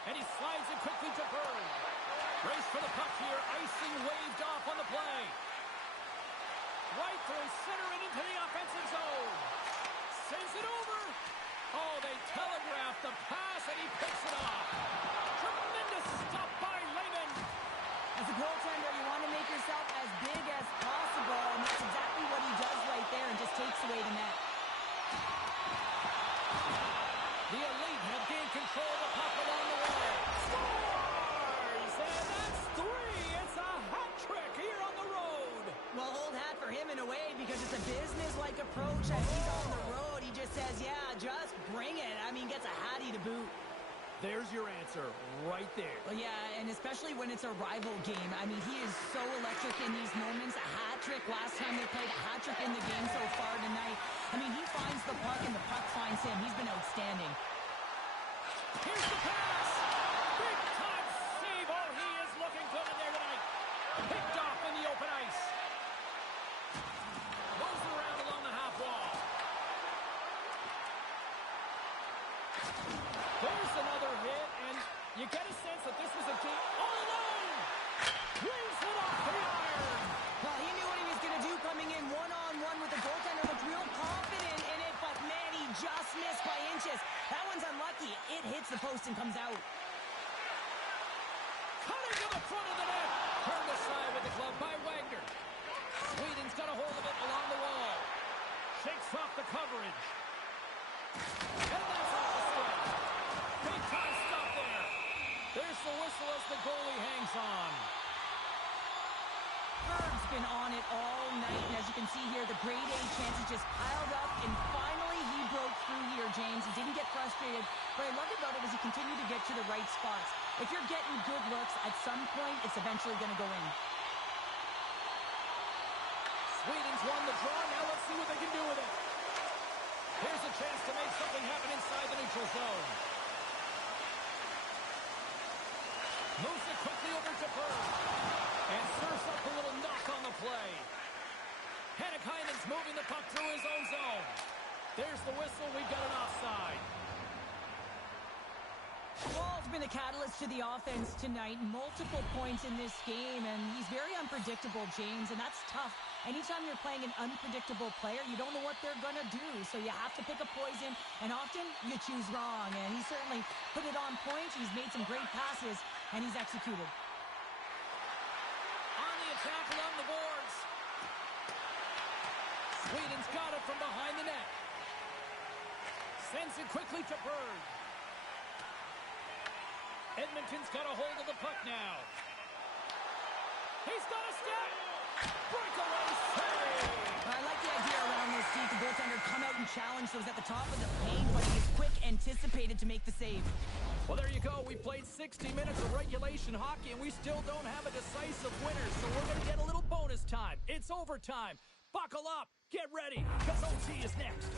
And he slides it quickly to Berg. Race for the puck here. Icing waved off on the play. Right through center and into the offensive zone. Sends it over. Oh, they telegraphed the pass, and he picks it off. Tremendous stop by Lehman. As a goaltender, you want to make yourself as big as possible, and that's exactly what he does right there and just takes away the net. The Elite have gained control of the puck along the wall. Scores! And that's three. It's a hat trick here on the road. Well, old hat for him in a way because it's a business-like approach as he's on the road. He just says, yeah, just bring it. I mean, gets a hattie to boot. There's your answer right there. Well, yeah, and especially when it's a rival game. I mean, he is so electric in these moments. A hat trick last time they played, a hat trick in the game so far tonight. I mean, he finds the puck and the puck finds him. He's been outstanding. Here's the pass. Big time save. Oh, he is looking good in there tonight. Picked off in the open ice. Moves around along the half wall. There's another hit, and you get a sense that this was a game all alone. Brings it off the iron. Well, he knew what he was going to do coming in one-on-one with the goaltender. Looked real confident in it, but man, he just missed by inches. That one's unlucky. It hits the post and comes out. Cutting to the front of the net. Turned aside with the glove by Wagner. Sweden's got a hold of it along the wall. Shakes off the coverage. And that's off the stick. Big time stop there. There's the whistle as the goalie hangs on. Berg's been on it all night, and as you can see here, the grade A chances just piled up, and finally he broke through here, James. He didn't get frustrated. What I loved about it is he continued to get to the right spots. If you're getting good looks, at some point, it's eventually going to go in. Sweden's won the draw. Now let's see what they can do with it. Here's a chance to make something happen inside the neutral zone. Moves it quickly over to Berg. And serves up a little knock on the play. Hennikainen's moving the puck through his own zone. There's the whistle. We've got an offside. Wall's been a catalyst to the offense tonight. Multiple points in this game, and he's very unpredictable, James, and that's tough. Anytime you're playing an unpredictable player, you don't know what they're going to do, so you have to pick a poison, and often you choose wrong, and he certainly put it on point. He's made some great passes, and he's executed. On the attack along the boards. Sweden's got it from behind the net. Sends it quickly to Berg. Edmonton's got a hold of the puck now. He's got a step. Breakaway save. I like the idea around this, Steve. The goaltender come out and challenge those at the top of the paint, but he is quick, anticipated to make the save. Well, there you go. We played 60 minutes of regulation hockey, and we still don't have a decisive winner, so we're going to get a little bonus time. It's overtime. Buckle up. Get ready, because OT is next.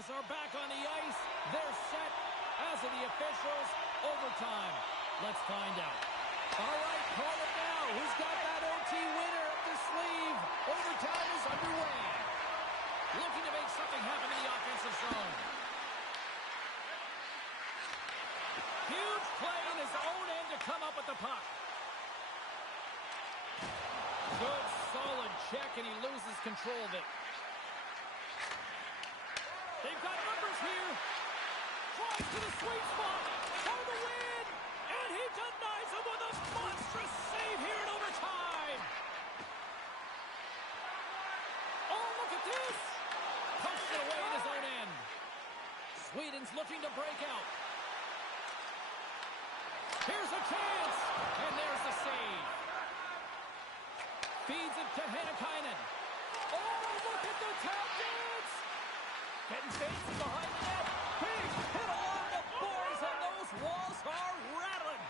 players are back on the ice. They're set, as are the officials. Overtime. Let's find out. All right, call it now. Who's got that OT winner up their sleeve? Overtime is underway. Looking to make something happen in the offensive zone. Huge play in his own end to come up with the puck. Good, solid check, and he loses control of it. They've got numbers here. Tries to the sweet spot. For the win. And he denies him with a monstrous save here in overtime. Oh, look at this. Pumps it away in his own end. Sweden's looking to break out. Here's a chance. And there's the save. Feeds it to Hennikainen. Oh, look at the tap dance. Getting fancy behind the net. Big hit along the boards, and those walls are rattling.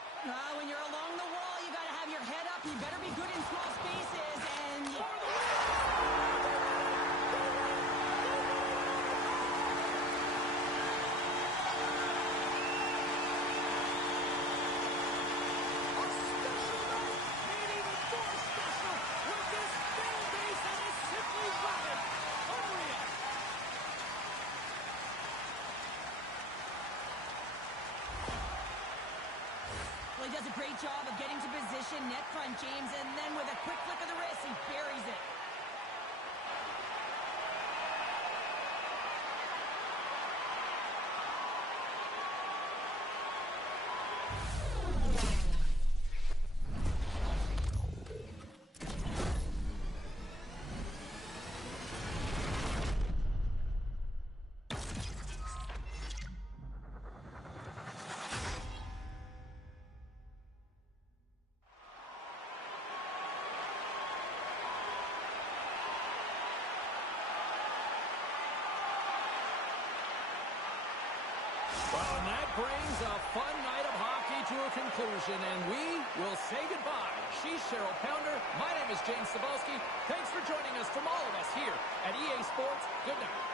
When you're along the wall, you got to have your head up. You better be good in small spaces. And For the win! A special night made even more special with this fan base that is simply rabid. Unreal. well, he does a great job of getting to position, net front, James, and then with a quick flick of the wrist, he buries it. Well, and that brings a fun night of hockey to a conclusion, and we will say goodbye. She's Cheryl Pounder. My name is James Cebulski. Thanks for joining us from all of us here at EA Sports. Good night.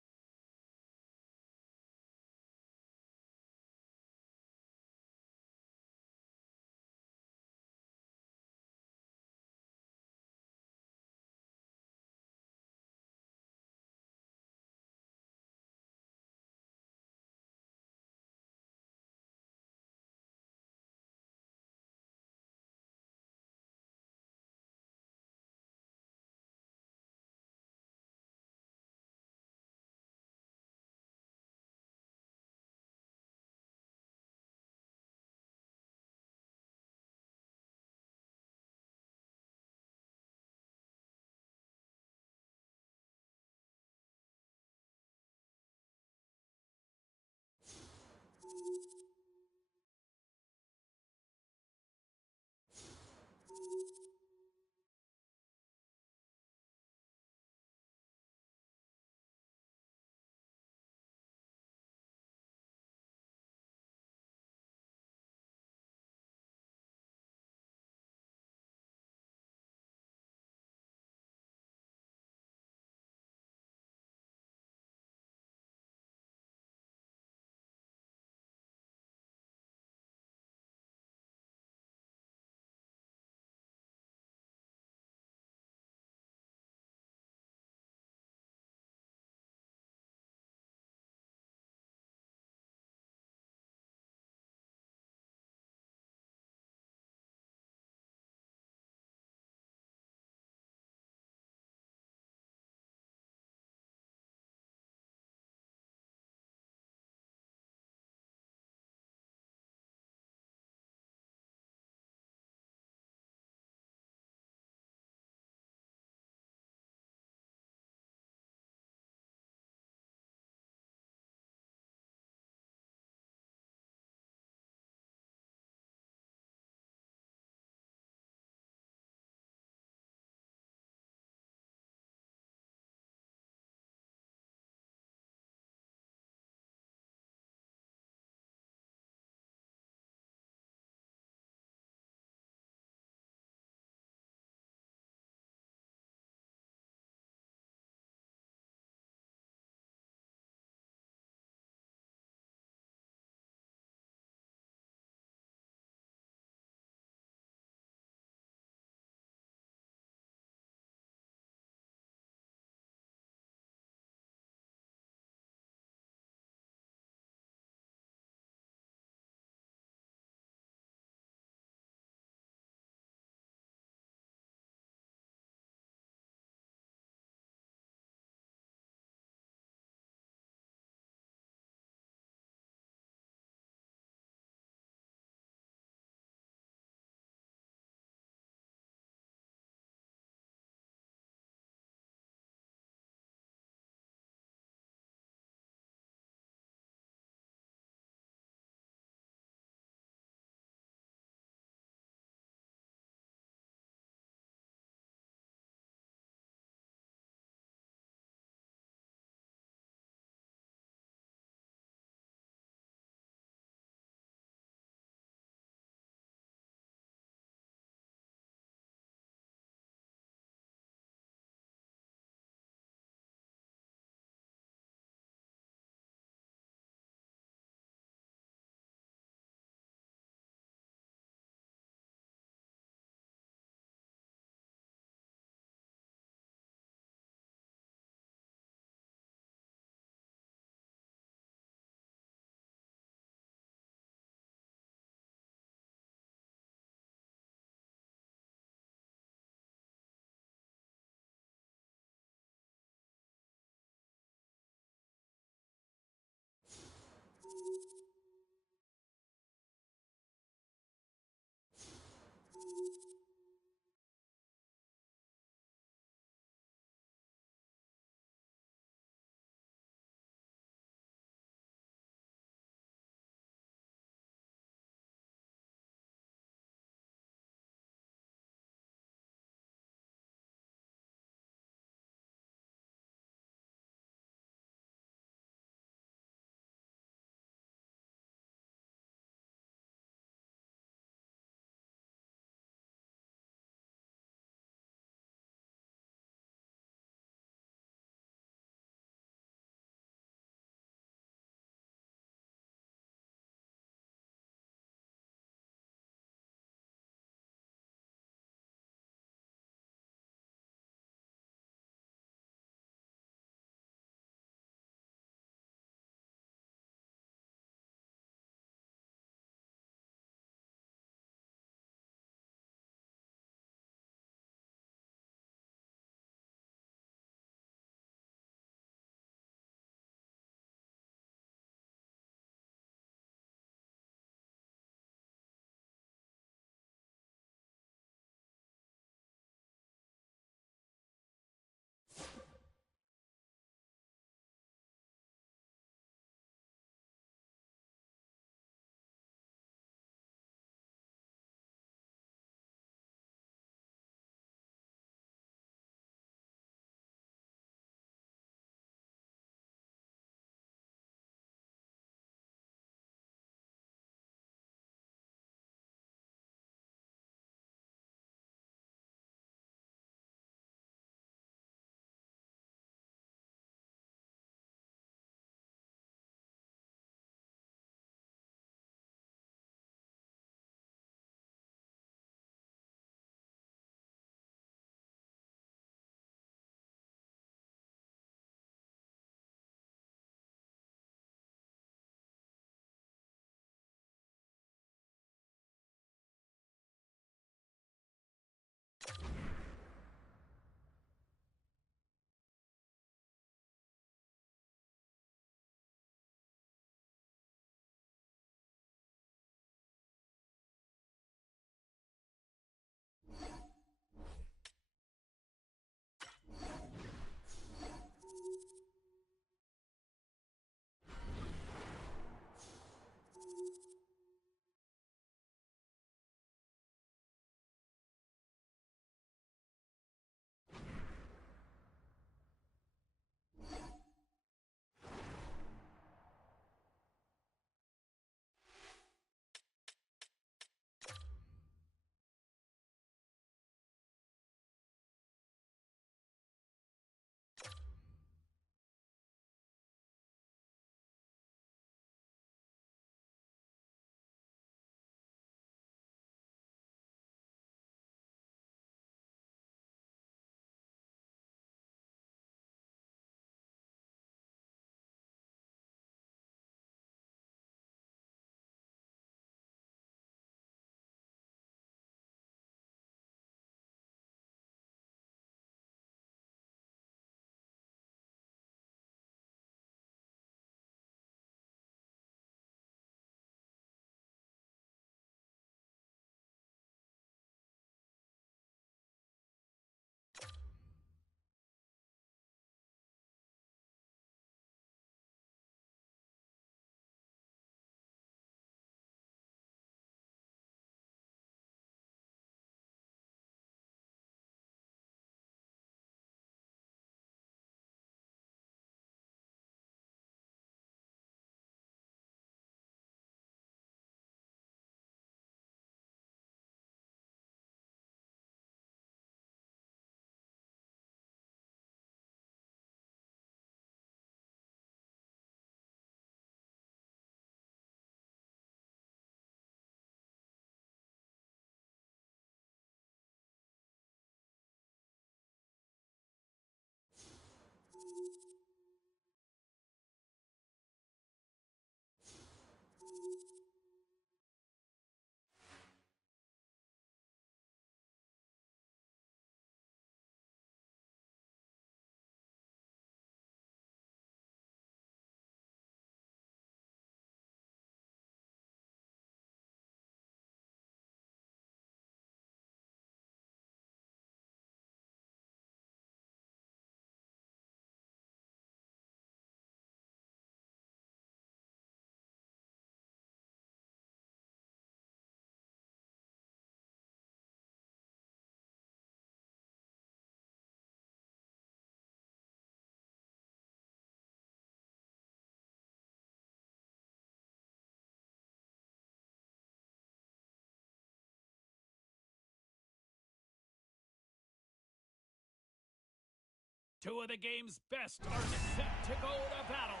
Two of the game's best are set to go to battle.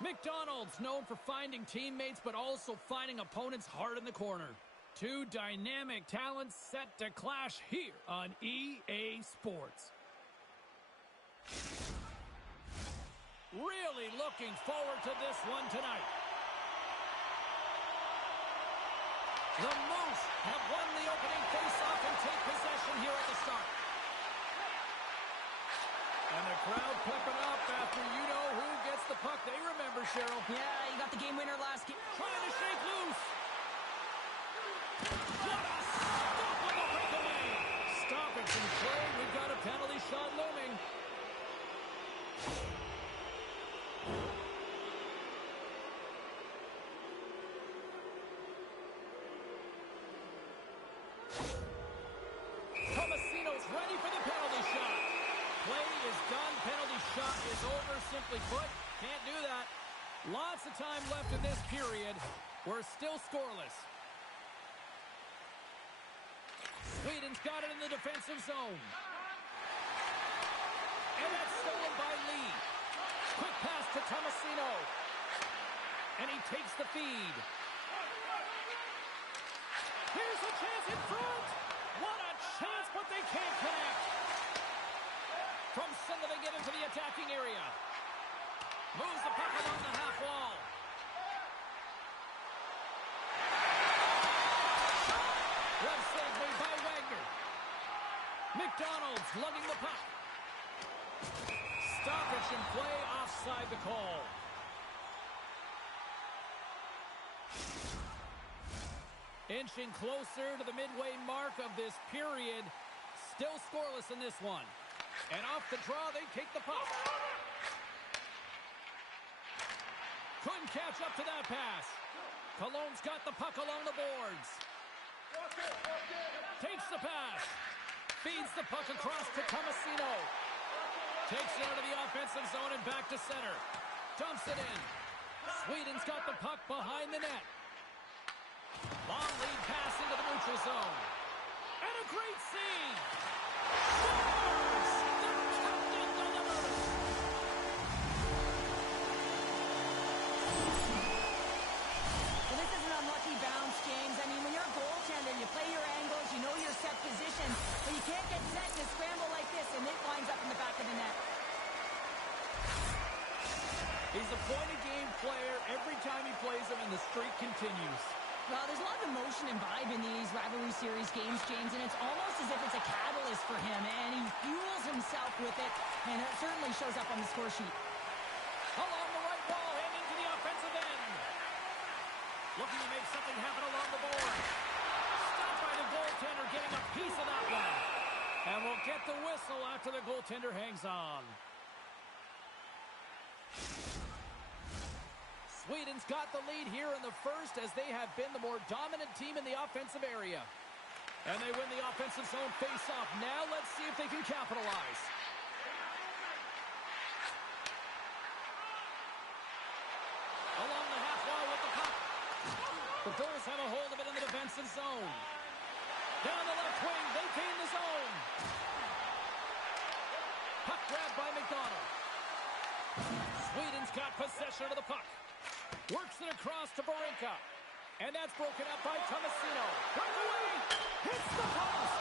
McDonald's known for finding teammates, but also finding opponents hard in the corner. Two dynamic talents set to clash here on EA Sports. Really looking forward to this one tonight. The Moose have won the opening faceoff and take possession here at the start. And the crowd pepping up after you know who gets the puck. They remember, Cheryl. Yeah, you got the game winner last game. Trying to shake loose. What a stop on the breakaway. Stoppage and play. We've got a penalty shot looming. Tomasino's ready for the penalty shot. Play is done. Penalty shot is over. Simply put, can't do that. Lots of time left in this period. We're still scoreless. Sweden's got it in the defensive zone. And that's stolen by Lee. Quick pass to Tomasino. And he takes the feed. Here's a chance in front. What a chance, but they can't connect. From center, they get into the attacking area. Moves the puck along the half wall. Left save made by Wagner. McDonald's lugging the puck. Stoppage and play offside the call. Inching closer to the midway mark of this period. Still scoreless in this one. And off the draw, they take the puck. Couldn't catch up to that pass. Cologne's got the puck along the boards. Takes the pass. Feeds the puck across to Tomasino. Takes it out of the offensive zone and back to center. Dumps it in. Sweden's got the puck behind the net. Long lead pass into the neutral zone. And a great save. Scores! The captain delivers. Well, this is an unlucky bounce, James. I mean, when you're a goaltender, you play your angles, you know your set position, but you can't get set in a scramble like this, and it winds up in the back of the net. He's a point-of-game player every time he plays him, and the streak continues. Well, there's a lot of emotion and vibe in these rivalry series games, James, and it's almost as if it's a catalyst for him, and he fuels himself with it, and it certainly shows up on the score sheet. Along the right wall and into the offensive end. Looking to make something happen along the board. Stopped by the goaltender, getting a piece of that one. And we'll get the whistle after the goaltender hangs on. Sweden's got the lead here in the first as they have been the more dominant team in the offensive area. And they win the offensive zone face-off. Now let's see if they can capitalize. Along the half wall with the puck. The Bulls have a hold of it in the defensive zone. Down the left wing, they gain the zone. Puck grabbed by McDonald. Sweden's got possession of the puck. Works it across to Barinka. And that's broken up by Tomasino. Right away! Hits the post!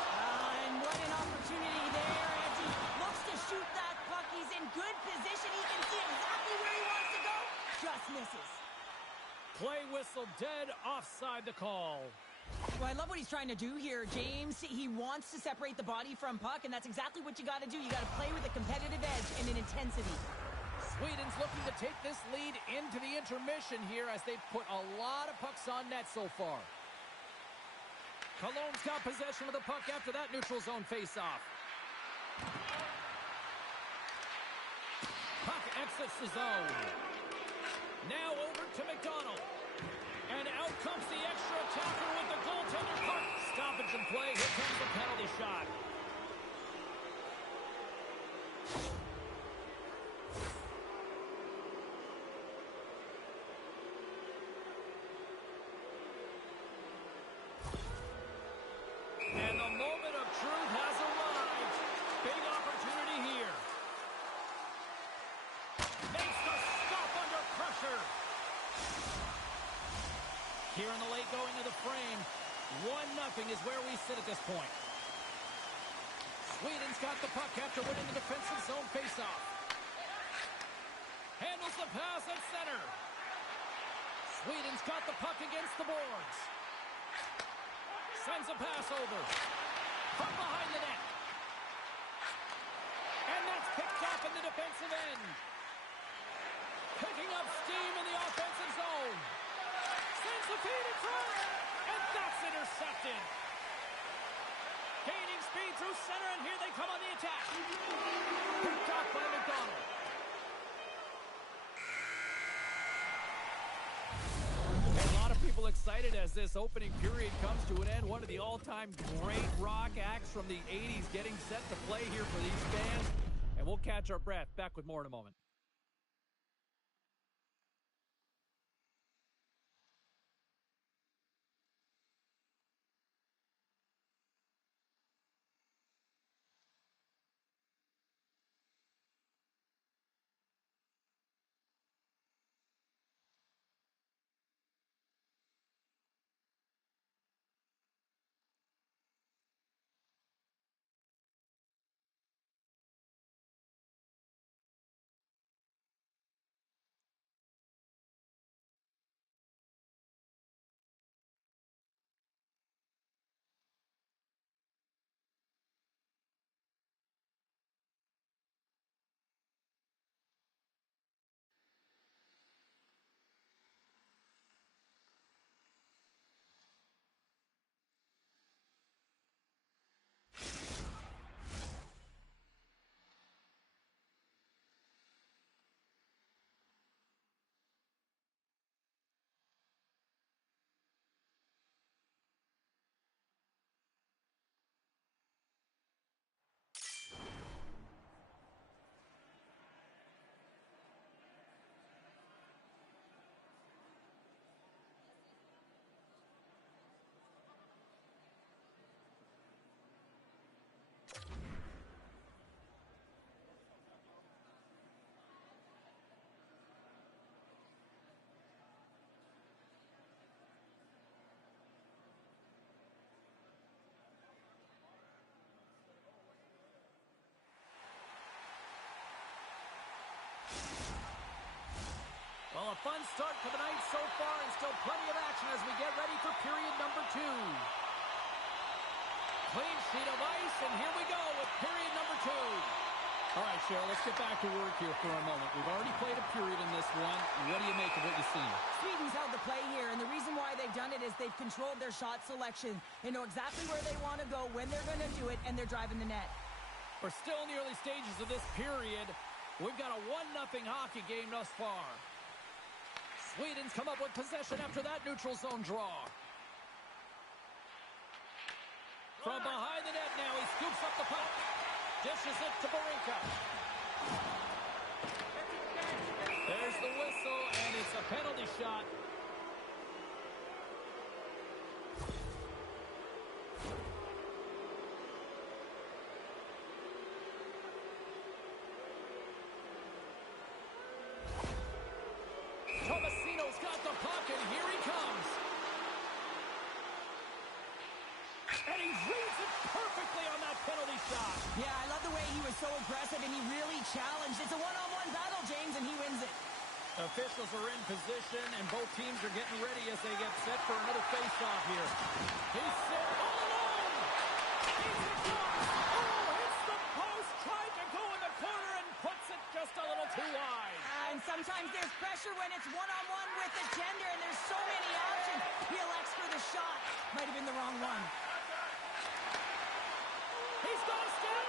And what an opportunity there as he looks to shoot that puck. He's in good position. He can see exactly where he wants to go. Just misses. Play whistle dead, offside the call. Well, I love what he's trying to do here, James. He wants to separate the body from puck, and that's exactly what you got to do. You got to play with a competitive edge and an intensity. Sweden's looking to take this lead into the intermission here as they've put a lot of pucks on net so far. Cologne's got possession of the puck after that neutral zone face-off. Puck exits the zone. Now over to McDonald. And out comes the extra attacker with the goaltender puck. Stoppage and play. Here comes the penalty shot. frame. 1-0 is where we sit at this point. Sweden's got the puck after winning the defensive zone faceoff. Handles the pass at center. Sweden's got the puck against the boards. Sends a pass over. From behind the net. And that's picked off in the defensive end. Picking up steam in the offensive zone. Sends the feed in front. And that's intercepted. Gaining speed through center, and here they come on the attack. Picked off by McDonald. A lot of people excited as this opening period comes to an end. One of the all-time great rock acts from the 80s getting set to play here for these fans. And we'll catch our breath. Back with more in a moment. Well, a fun start to the night so far, and still plenty of action as we get ready for period number 2. Clean sheet of ice, and here we go with period number 2. All right, Cheryl, let's get back to work here for a moment. We've already played a period in this one. What do you make of what you've seen? Sweden's held the play here, and the reason why they've done it is they've controlled their shot selection. They know exactly where they want to go, when they're going to do it, and they're driving the net. We're still in the early stages of this period. We've got a 1-0 hockey game thus far. Sweden's come up with possession after that neutral zone draw. From behind the net now, he scoops up the puck. Dishes it to Barinka. There's the whistle, and it's a penalty shot. Tomasino's got the puck, and here he comes. And he reads it perfectly on that penalty shot. Yeah, I love the way he was so aggressive, and he really challenged. It's a one-on-one battle, James, and he wins it. Officials are in position, and both teams are getting ready as they get set for another face-off here. He's set all alone. He's across. Oh, hits the post, tried to go in the corner, and puts it just a little too wide. And sometimes there's pressure when it's one-on-one with the tender, and there's so many options. He elects for the shot. Might have been the wrong one. He's got a step.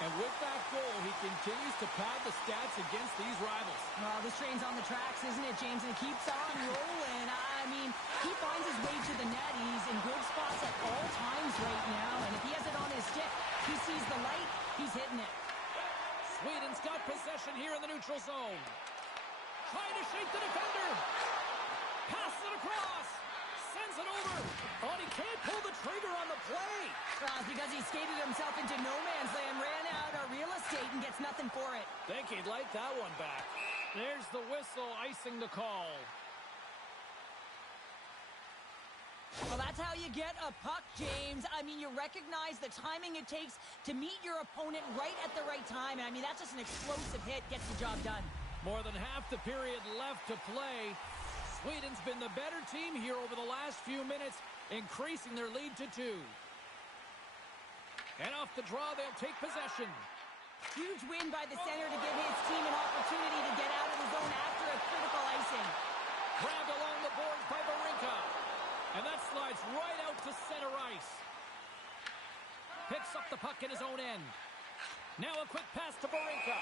And with that goal, he continues to pad the stats against these rivals. Well, this train's on the tracks, isn't it, James? And it keeps on rolling. I mean, he finds his way to the net. He's in good spots at all times right now. And if he has it on his stick, he sees the light, he's hitting it. Sweden's got possession here in the neutral zone. Trying to shake the defender. Passes it across. Sends it over. Oh, and he can't pull the trigger on the play. Well, it's because he skated himself into no man's land, ran out of real estate, and gets nothing for it. Think he'd like that one back. There's the whistle icing the call. Well, that's how you get a puck, James. I mean, you recognize the timing it takes to meet your opponent right at the right time. And I mean, that's just an explosive hit, gets the job done. More than half the period left to play. Sweden's been the better team here over the last few minutes, increasing their lead to 2. And off the draw, they'll take possession. Huge win by the center to give his team an opportunity to get out of the zone after a critical icing. Grabbed along the boards by Barinka. And that slides right out to center ice. Picks up the puck in his own end. Now a quick pass to Barinka.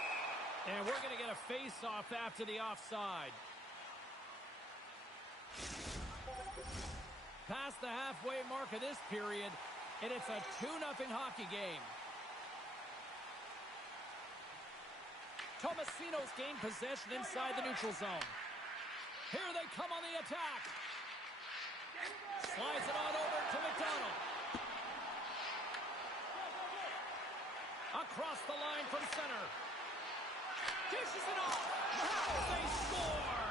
And we're going to get a face-off after the offside. Past the halfway mark of this period, and it's a 2-0 hockey game. Tomasino's gained possession inside the neutral zone. Here they come on the attack. Slides it on over to McDonald. Across the line from center. Dishes it off. Wow, they score!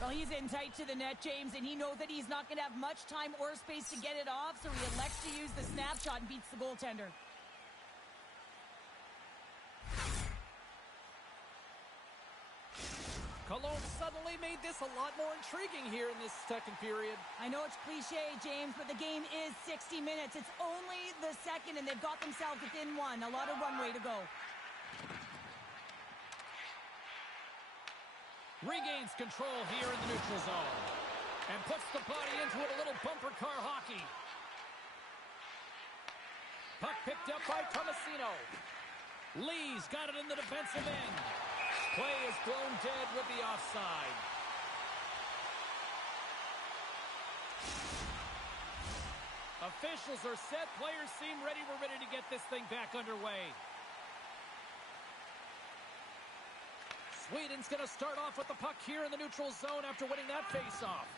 Well, he's in tight to the net, James, and he knows that he's not going to have much time or space to get it off, so he elects to use the snapshot and beats the goaltender. Cologne suddenly made this a lot more intriguing here in this second period. I know it's cliche, James, but the game is 60 minutes. It's only the second, and they've got themselves within 1. A lot of runway to go. Regains control here in the neutral zone. And puts the body into it, a little bumper car hockey. Puck picked up by Tomasino. Lee's got it in the defensive end. Play is blown dead with the offside. Officials are set. Players seem ready. We're ready to get this thing back underway. Sweden's going to start off with the puck here in the neutral zone after winning that faceoff.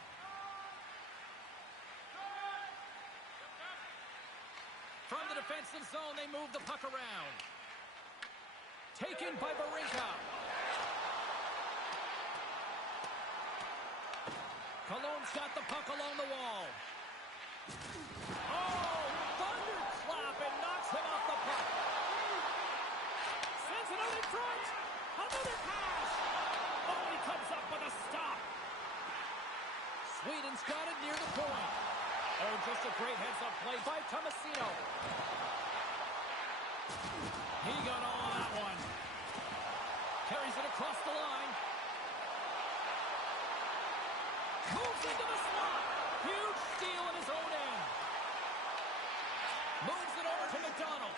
From the defensive zone, they move the puck around. Taken by Barinka. Cologne's got the puck along the wall. Oh, thunderclap, and knocks him off the puck. Sends it out in front. Another pass. Oh, he comes up with a stop. Sweden's got it near the point. Oh, just a great heads-up play by Tomasino. He got all of that one. Carries it across the line. Moves into the slot. Huge steal in his own end. Moves it over to McDonald.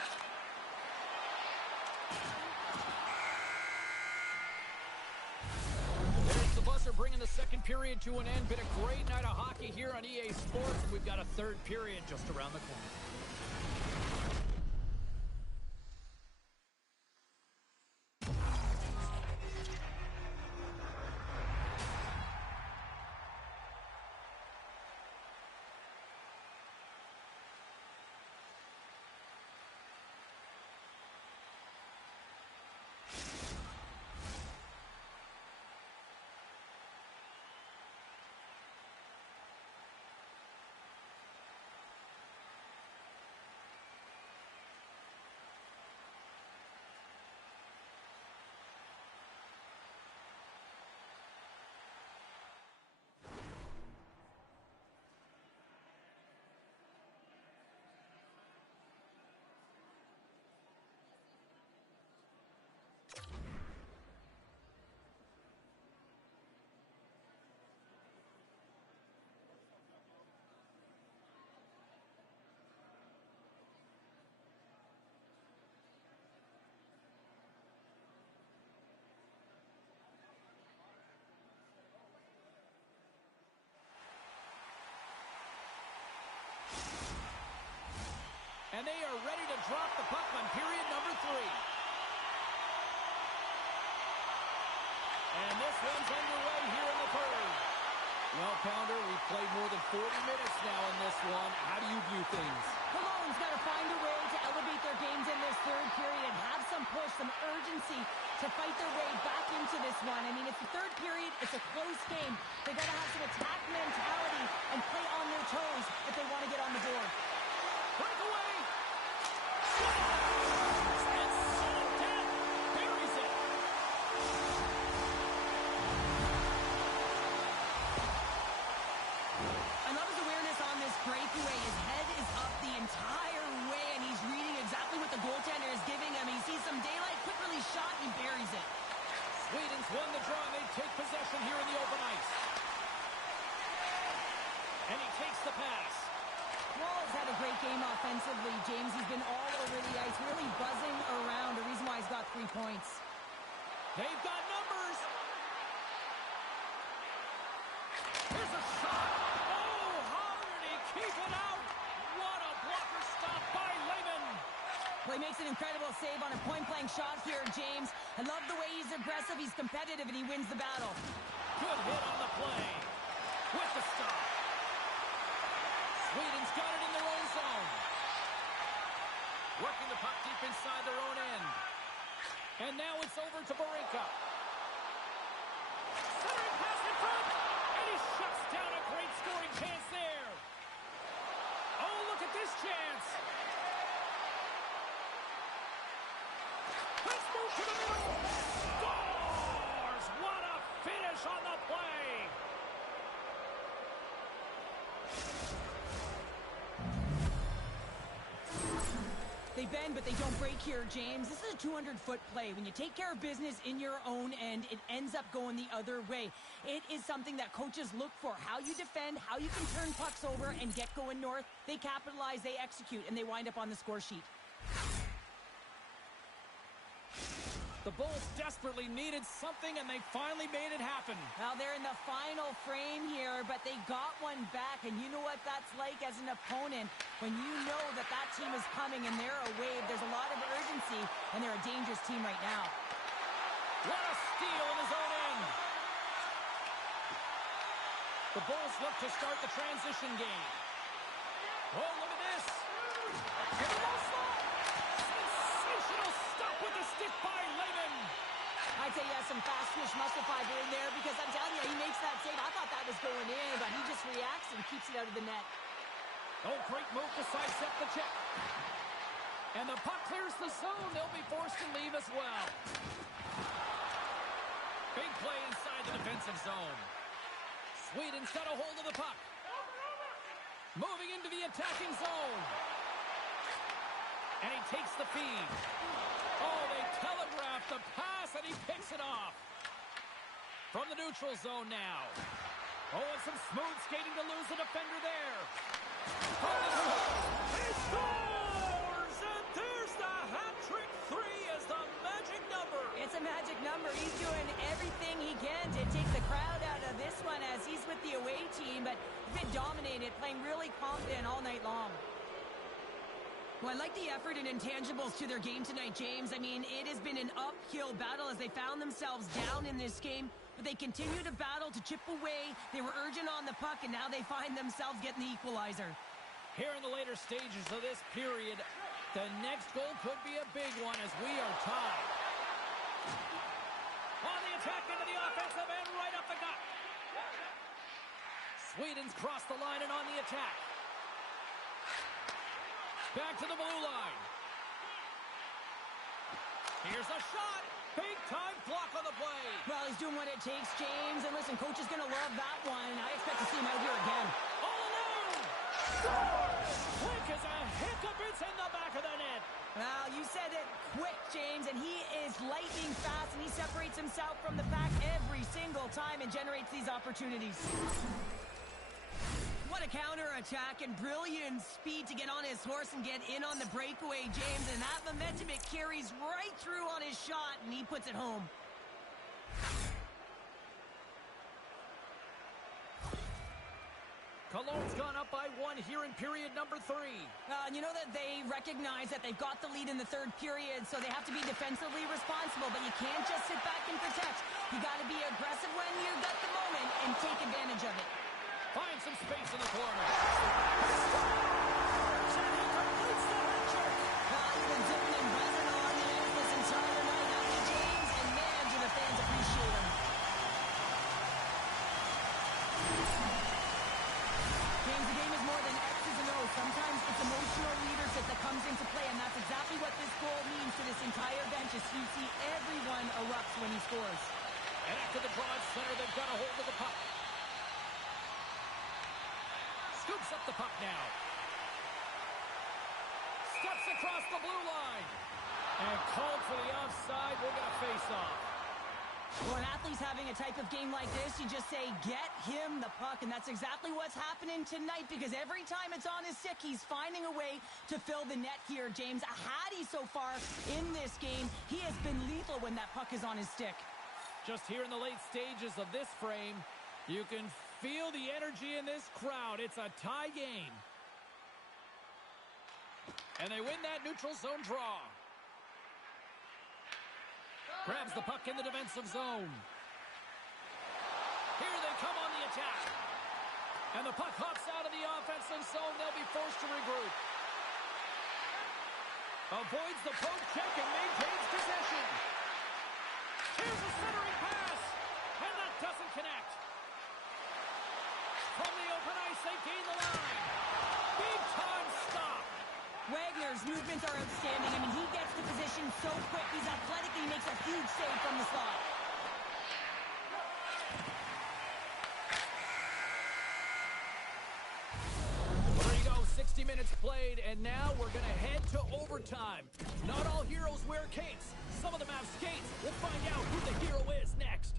There's the buzzer bringing the second period to an end. Been a great night of hockey here on EA Sports. We've got a third period just around the corner. And they are ready to drop the puck on period number 3. And this one's underway here in the third. Well, Pounder, we've played more than 40 minutes now in this one. How do you view things? Cologne's got to find a way to elevate their games in this third period, have some push, some urgency to fight their way back into this one. I mean, it's the third period. It's a close game. They've got to have some attack mentality and play on their toes if they want to get on the board. Breakaway! And sudden death buries it. I love his awareness on this breakaway. His head is up the entire way, and he's reading exactly what the goaltender is giving him. He sees some daylight, quick release shot, and he buries it. Sweden's won the draw, and they take possession here in the open ice. And he takes the pass. Wall's had a great game offensively, James. He's been all over the ice, really buzzing around. The reason why he's got 3 points. They've got numbers. Here's a shot. Oh, how did he keep it out? What a blocker stop by Lehman. Well, he makes an incredible save on a point-blank shot here, James. I love the way he's aggressive, he's competitive, and he wins the battle. Good hit on the play. With the stop. Sweden's got it in their own zone. Working the puck deep inside their own end. And now it's over to Barinka. Centering pass in front. And he shuts down a great scoring chance there. Oh, look at this chance. Let's move to the middle. Scores! What a finish on the play. They bend, but they don't break here, James. This is a 200-foot play. When you take care of business in your own end, it ends up going the other way. It is something that coaches look for. How you defend, how you can turn pucks over and get going north. They capitalize, they execute, and they wind up on the score sheet. The Bulls desperately needed something, and they finally made it happen. Well, they're in the final frame here, but they got one back, and you know what that's like as an opponent. When you know that that team is coming and they're a wave, there's a lot of urgency, and they're a dangerous team right now. What a steal in his own end. The Bulls look to start the transition game. Oh, look at this. Sensational stop with the stick by Lehman. I'd say he has some fast twitch muscle fiber in there because I'm telling you, he makes that save. I thought that was going in, but he just reacts and keeps it out of the net. Oh, great move to sidestep the check. And the puck clears the zone. They'll be forced to leave as well. Big play inside the defensive zone. Sweden's got a hold of the puck. Moving into the attacking zone. And he takes the feed. Oh, they telegraph the pass, and he picks it off. From the neutral zone now. Oh, and some smooth skating to lose the defender there. From the zone, he scores! And there's the hat-trick 3 as the magic number. It's a magic number. He's doing everything he can to take the crowd out of this one as he's with the away team, but he's been dominated, playing really confident all night long. Well, I like the effort and intangibles to their game tonight, James. I mean, it has been an uphill battle as they found themselves down in this game, but they continue to battle to chip away. They were urgent on the puck, and now they find themselves getting the equalizer. Here in the later stages of this period, the next goal could be a big one as we are tied. On the attack into the offensive end, right up the gut. Sweden's crossed the line and on the attack. Back to the blue line. Here's a shot. Big-time block on the play. Well, he's doing what it takes, James. And listen, coach is going to love that one. I expect to see him out here again. All alone. Scores! Quick as a hiccup. It's in the back of the net. Well, you said it quick, James, and he is lightning fast, and he separates himself from the pack every single time and generates these opportunities. What a counter-attack and brilliant speed to get on his horse and get in on the breakaway, James. And that momentum, it carries right through on his shot, and he puts it home. Cologne's gone up by 1 here in period number 3. You know that they recognize that they've got the lead in the third period, so they have to be defensively responsible, but you can't just sit back and protect. You got to be aggressive when you've got the moment and take advantage of it. Find some space in the corner. And he completes the hat trick. He's been dipping and buzzing on the ends this entire night, hasn't he, James? And man, do the fans appreciate him. James, the game is more than X's and O's. Sometimes it's emotional leadership that comes into play, and that's exactly what this goal means to this entire bench. As you see, everyone erupts when he scores. And after the draw at center, they've got a hold of the puck. Scoops up the puck now. Steps across the blue line. And called for the offside. We'll get a face-off. When athletes having a type of game like this, you just say, get him the puck. And that's exactly what's happening tonight, because every time it's on his stick, he's finding a way to fill the net here, James. A Hattie so far in this game. He has been lethal when that puck is on his stick. Just here in the late stages of this frame, you can feel the energy in this crowd. It's a tie game. And they win that neutral zone draw. Grabs the puck in the defensive zone. Here they come on the attack. And the puck hops out of the offensive zone. They'll be forced to regroup. Avoids the poke check and maintains possession. Here's a centering pass. And that doesn't connect. From the open ice, they gain the line. Big time stop. Wagner's movements are outstanding. I mean, he gets to position so quick. He's athletic. He makes a huge save from the slot. There you go, 60 minutes played, and now we're going to head to overtime. Not all heroes wear capes. Some of them have skates. We'll find out who the hero is next.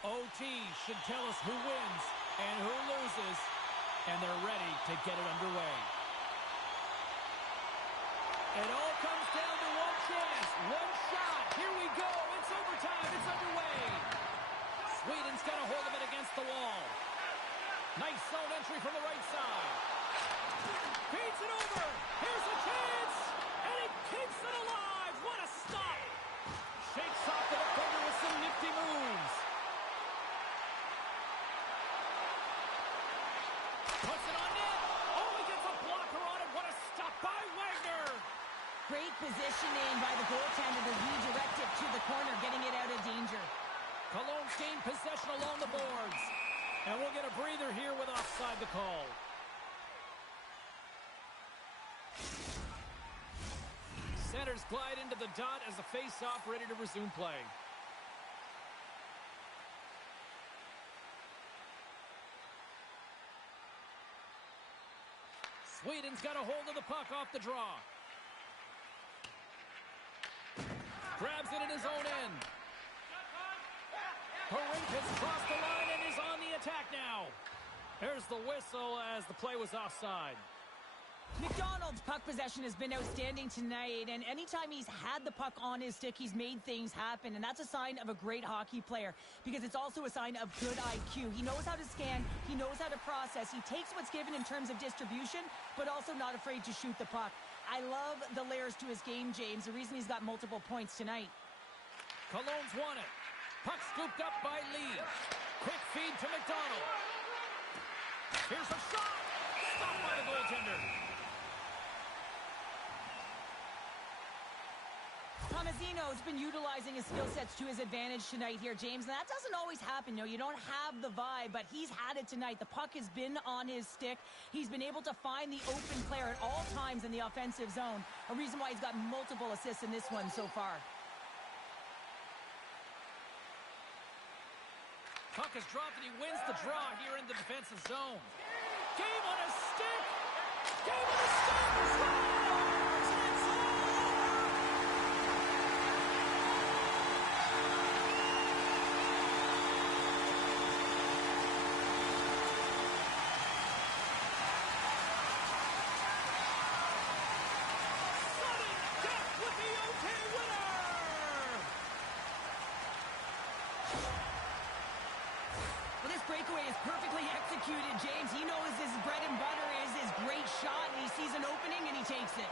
OT should tell us who wins and who loses, and they're ready to get it underway. It all comes down to one chance, one shot. Here we go. It's overtime. It's underway. Sweden's got a hold of it against the wall. Nice zone entry from the right side. Feeds it over. Here's a chance. And he keeps it alive. What a stop. Shakes off the defender with some nifty moves. Puts it on net. Oh, he gets a blocker on it. What a stop by Wagner. Great positioning by the goaltender to redirect it to the corner, getting it out of danger. Cologne's gained possession along the boards. And we'll get a breather here with offside the call. Centers glide into the dot as a face-off ready to resume play. Sweden's got a hold of the puck off the draw. Grabs it in his own end. Parink has crossed the line and is on the attack now. There's the whistle as the play was offside. McDonald's puck possession has been outstanding tonight, and anytime he's had the puck on his stick, he's made things happen, and that's a sign of a great hockey player because it's also a sign of good IQ. He knows how to scan, he knows how to process, he takes what's given in terms of distribution, but also not afraid to shoot the puck. I love the layers to his game, James, the reason he's got multiple points tonight. Cologne's won it. Puck scooped up by Lee. Quick feed to McDonald. Here's a shot. Stopped by the goaltender. Tomasino's been utilizing his skill sets to his advantage tonight here, James. And that doesn't always happen. You don't have the vibe, but he's had it tonight. The puck has been on his stick. He's been able to find the open player at all times in the offensive zone. A reason why he's got multiple assists in this one so far. Puck is dropped and he wins the draw here in the defensive zone. Game on a stick! Game on a stick! Scores! It's over! Sudden death with the OK winner! Well, this breakaway is perfectly executed, James. He knows his bread and butter is his great shot, and he sees an opening, and he takes it.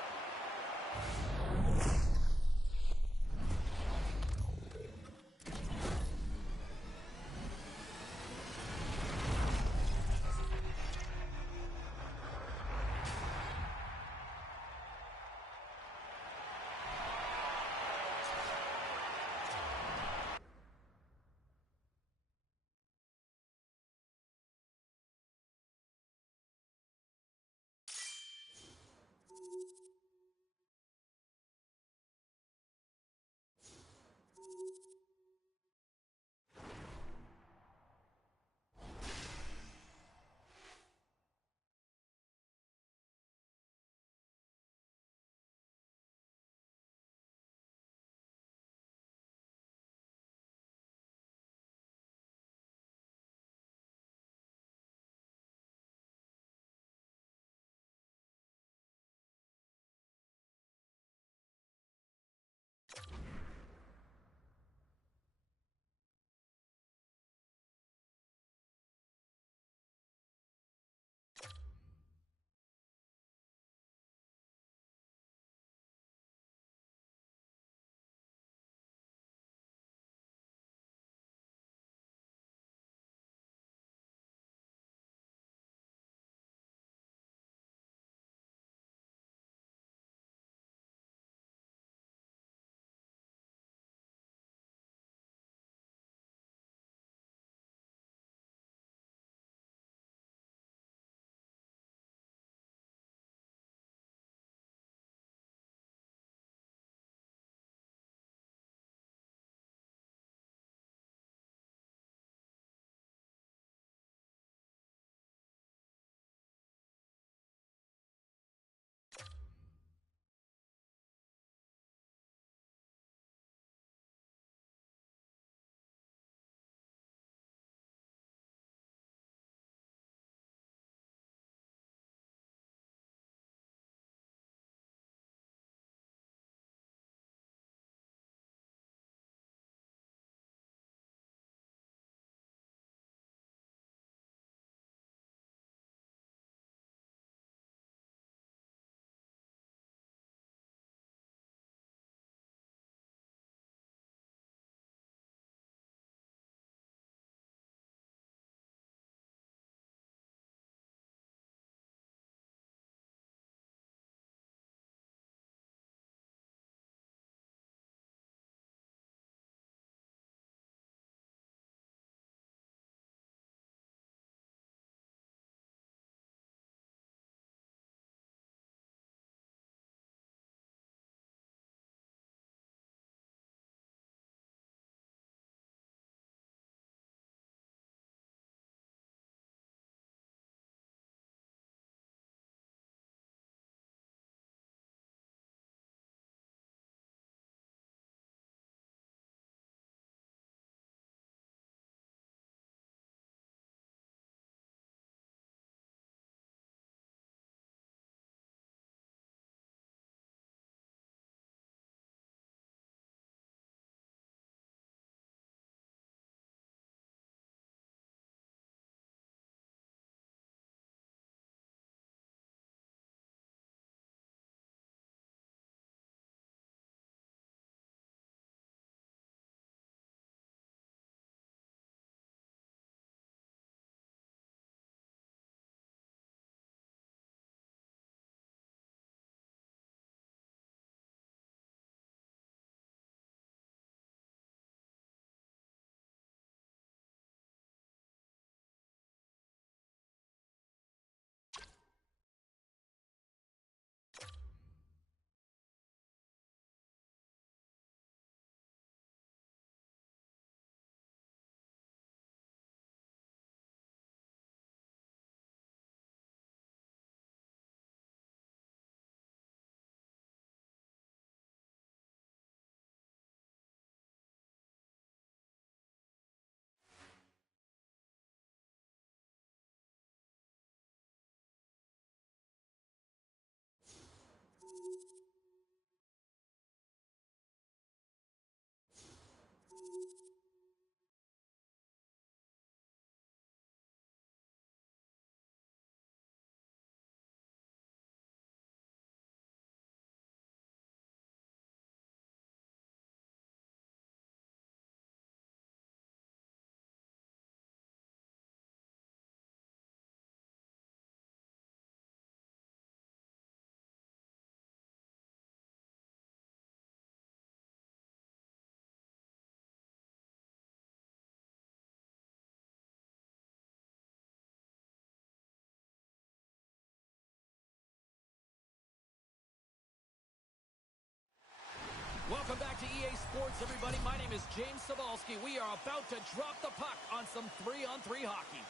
Welcome back to EA Sports, everybody. My name is James Cebulski. We are about to drop the puck on some 3-on-3 hockey.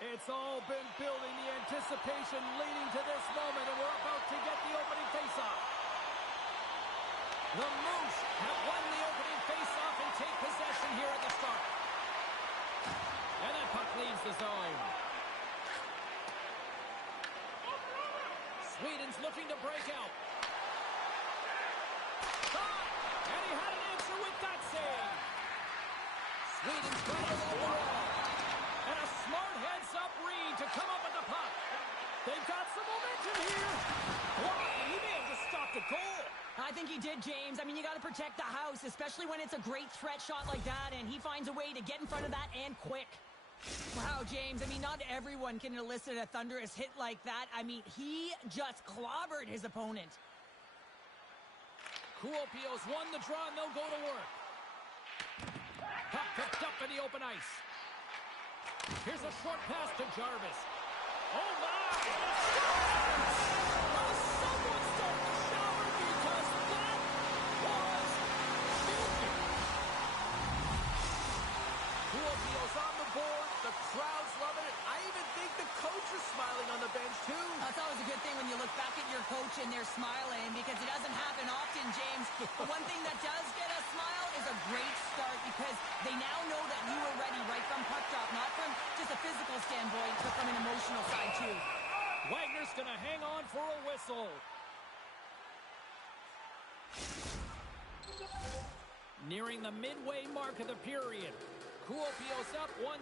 It's all been building, the anticipation leading to this moment, and we're about to get the opening faceoff. The Moose have won the opening faceoff and take possession here at the start. And that puck leaves the zone. Sweden's looking to break out. Shot! And he had an answer with that save. Sweden's got it along the wall. And a smart heads-up read to come up with the puck. They've got some momentum here. Wow, he may have just stopped a goal. I think he did, James. I mean, you got to protect the house, especially when it's a great threat shot like that, and he finds a way to get in front of that and quick. Wow, James, I mean, not everyone can elicit a thunderous hit like that. I mean, he just clobbered his opponent. Kuopio's won the draw, and they'll go to work. Puck picked up in the open ice. Here's a short pass to Jarvis. Oh, my! Someone start the shower because that was filthy. Kuopio's on the board. The crowd's loving it. I even think the coach is smiling on the bench, too. That's always a good thing when you look back at your coach and they're smiling, because it doesn't happen often, James. But one thing that does get a smile is a great start, because they now know that you were ready right from puck drop, not from just a physical standpoint, but from an emotional side, too. Wagner's going to hang on for a whistle. Nearing the midway mark of the period. Kuopio's up 1-0.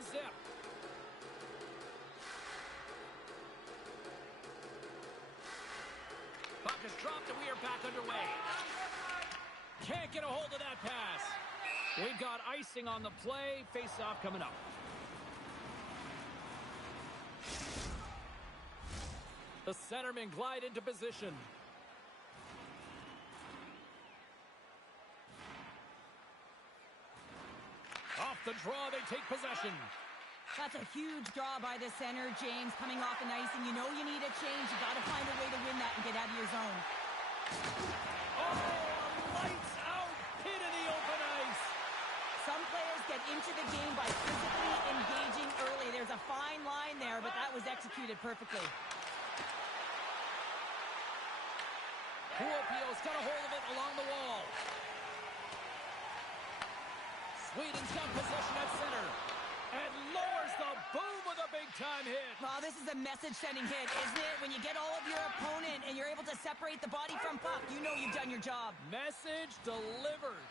Puck is dropped and we are back underway. Can't get a hold of that pass. We've got icing on the play. Face-off coming up. The centermen glide into position. Off the draw, they take possession. That's a huge draw by the center, James, coming off an icing. You know you need a change. You got to find a way to win that and get out of your zone. Oh, lights out hit in the open ice. Some players get into the game by physically engaging early. There's a fine line there, but that was executed perfectly. Kuopio's got a hold of it along the wall. Sweden's got possession at center. And lowers the boom with a big-time hit. Well, this is a message-sending hit, isn't it? When you get all of your opponent and you're able to separate the body from puck, you know you've done your job. Message delivered.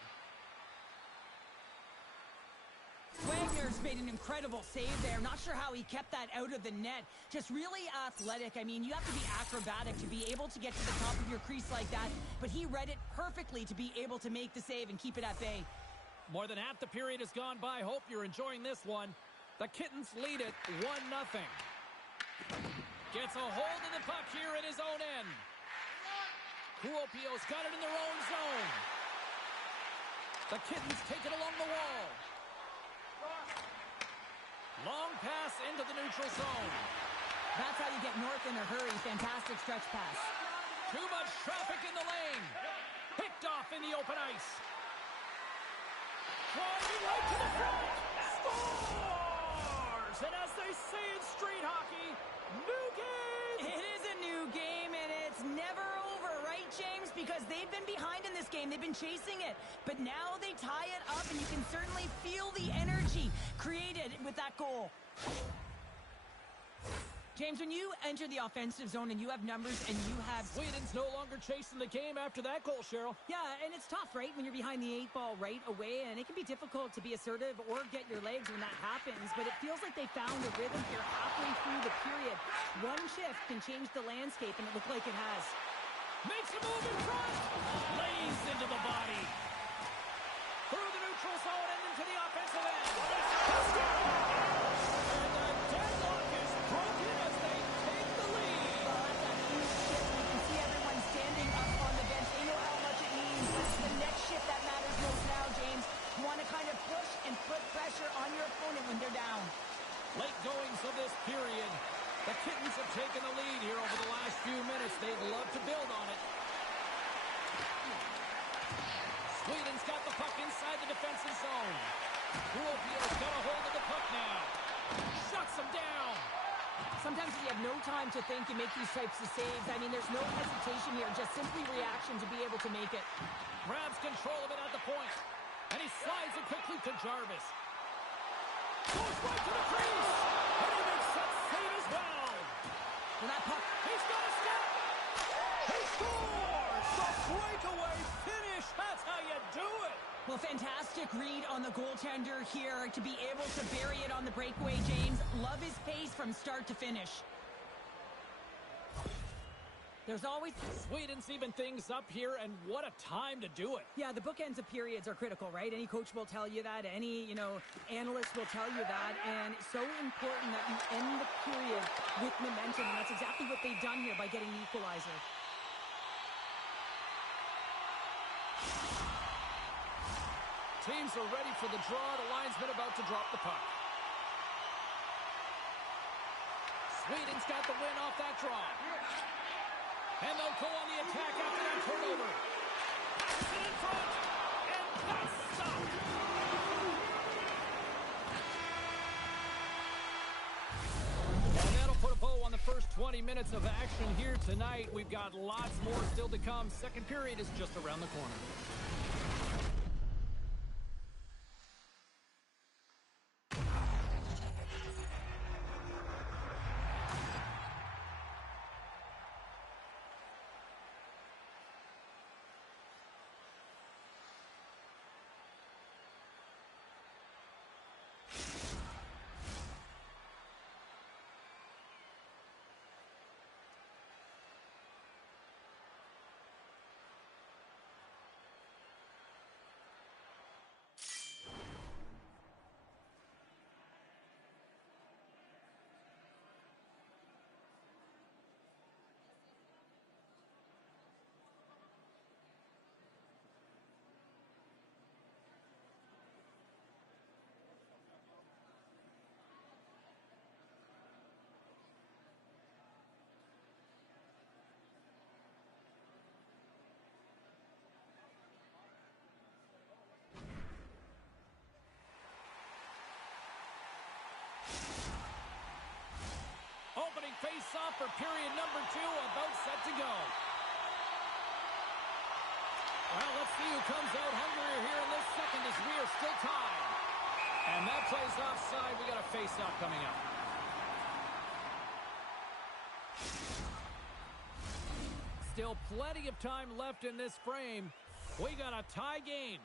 Wagner's made an incredible save there. Not sure how he kept that out of the net. Just really athletic. I mean, you have to be acrobatic to be able to get to the top of your crease like that. But he read it perfectly to be able to make the save and keep it at bay. More than half the period has gone by. Hope you're enjoying this one. The Kittens lead it 1-0. Gets a hold of the puck here in his own end. Kuopio's got it in their own zone. The Kittens take it along the wall. Long pass into the neutral zone. That's how you get north in a hurry. Fantastic stretch pass. Too much traffic in the lane. Picked off in the open ice. Driving right to the front. Scores! And as they say in street hockey, new game! It is a new game, and it's never James, because they've been behind in this game. They've been chasing it. But now they tie it up, and you can certainly feel the energy created with that goal. James, when you enter the offensive zone and you have numbers and you have... Sweden's no longer chasing the game after that goal, Cheryl. Yeah, and it's tough, right, when you're behind the 8 ball right away, and it can be difficult to be assertive or get your legs when that happens, but it feels like they found a rhythm here halfway through the period. One shift can change the landscape, and it looked like it has. Makes a move in front. Lays into the body. Through the neutral zone and into the offensive end. And the deadlock is broken as they take the lead. Well, that's a huge shift. You can see everyone standing up on the bench. They know how much it means. It's the next shift that matters most now, James. You want to kind of push and put pressure on your opponent when they're down. Late goings of this period. The Kittens have taken the lead here over the last few minutes. They'd love to build on it. Sweden's got the puck inside the defensive zone. Ruopio's got a hold of the puck now. Shuts him down. Sometimes if you have no time to think, you make these types of saves. I mean, there's no hesitation here, just simply reaction to be able to make it. Grabs control of it at the point. And he slides it quickly to Jarvis. Goes right to the crease. And he makes that save as well. And that puck. He's got a step. He scores. The breakaway finish. That's how you do it. Well, fantastic read on the goaltender here to be able to bury it on the breakaway, James. Love his pace from start to finish. There's always... Sweden's even things up here, and what a time to do it. Yeah, the bookends of periods are critical, right? Any coach will tell you that. Any, analyst will tell you that. And it's so important that you end the period with momentum, and that's exactly what they've done here by getting the equalizer. Teams are ready for the draw. The linesman about to drop the puck. Sweden's got the win off that draw. And they'll go on the attack after that turnover. Pass it in front. And that's stopped. And that'll put a bow on the first 20 minutes of action here tonight. We've got lots more still to come. Second period is just around the corner. Opening face-off for period number 2, about set to go. Well, let's see who comes out hungrier here in this second as we are still tied. And that plays offside. We got a face-off coming up. Still plenty of time left in this frame. We got a tie game.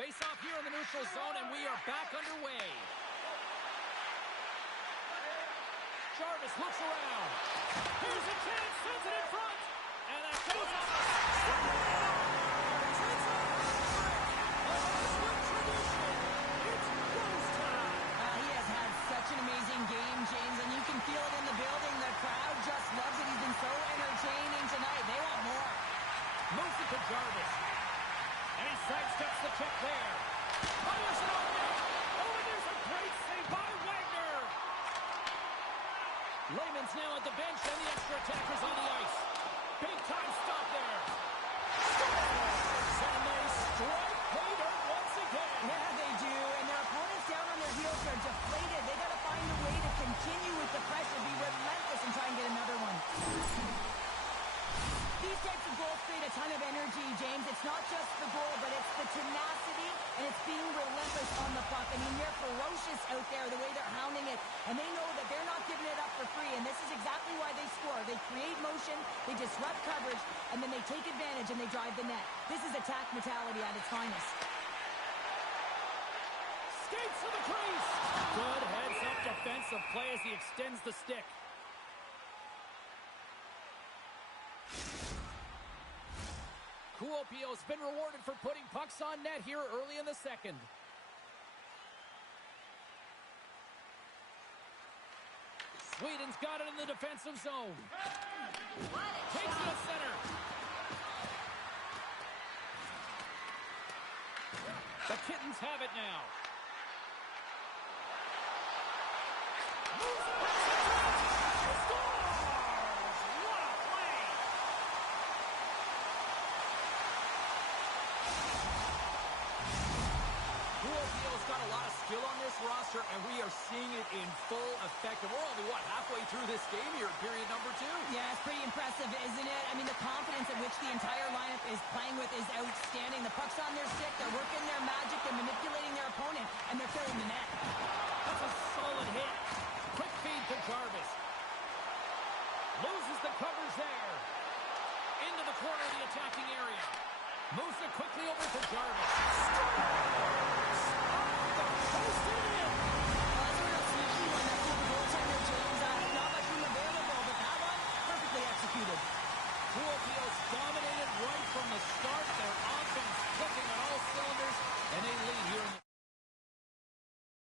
Face off here in the neutral zone, and we are back underway. Jarvis looks around. Here's a chance, sends it in front. And that goes off. He has had such an amazing game, James, and you can feel it in the building. The crowd just loves it. He's been so entertaining tonight. They want more. Moves it to Jarvis. And he sidesteps the check there. Fires it off net. Oh, and there's a great save by Wagner. Lehman's now at the bench, and the extra attackers on the ice. Big time stop there. And they strike pay dirt once again. Yeah, they do. And their opponents down on their heels are deflated. They got to find a way to continue with ton of energy, James. It's not just the goal, but it's the tenacity, and it's being relentless on the puck. I mean, they're ferocious out there, the way they're hounding it, and they know that they're not giving it up for free, and this is exactly why they score. They create motion, they disrupt coverage, and then they take advantage and they drive the net. This is attack mentality at its finest. Skates to the crease. Good heads-up defensive play as he extends the stick. Kuopio's been rewarded for putting pucks on net here early in the second. Sweden's got it in the defensive zone. Takes it to center. The Kittens have it now. Moves it. Scores! What a play! Kuopio's got a lot of skill on this roster, and we are seeing it in full effect. And we're only, halfway through this game here in period number 2. Yeah, it's pretty impressive, isn't it? I mean, the confidence at which the entire lineup is playing with is outstanding. The puck's on their stick, they're working their magic, they're manipulating their opponent, and they're filling the net. That's a solid hit. Quick feed to Jarvis. Loses the covers there. Into the corner of the attacking area. Moves it quickly over to Jarvis. Scores! Posted in! Well, that's a real sneaky one. That's what the goaltender, James. Not much room available, but that one, perfectly executed. Kuopio's dominant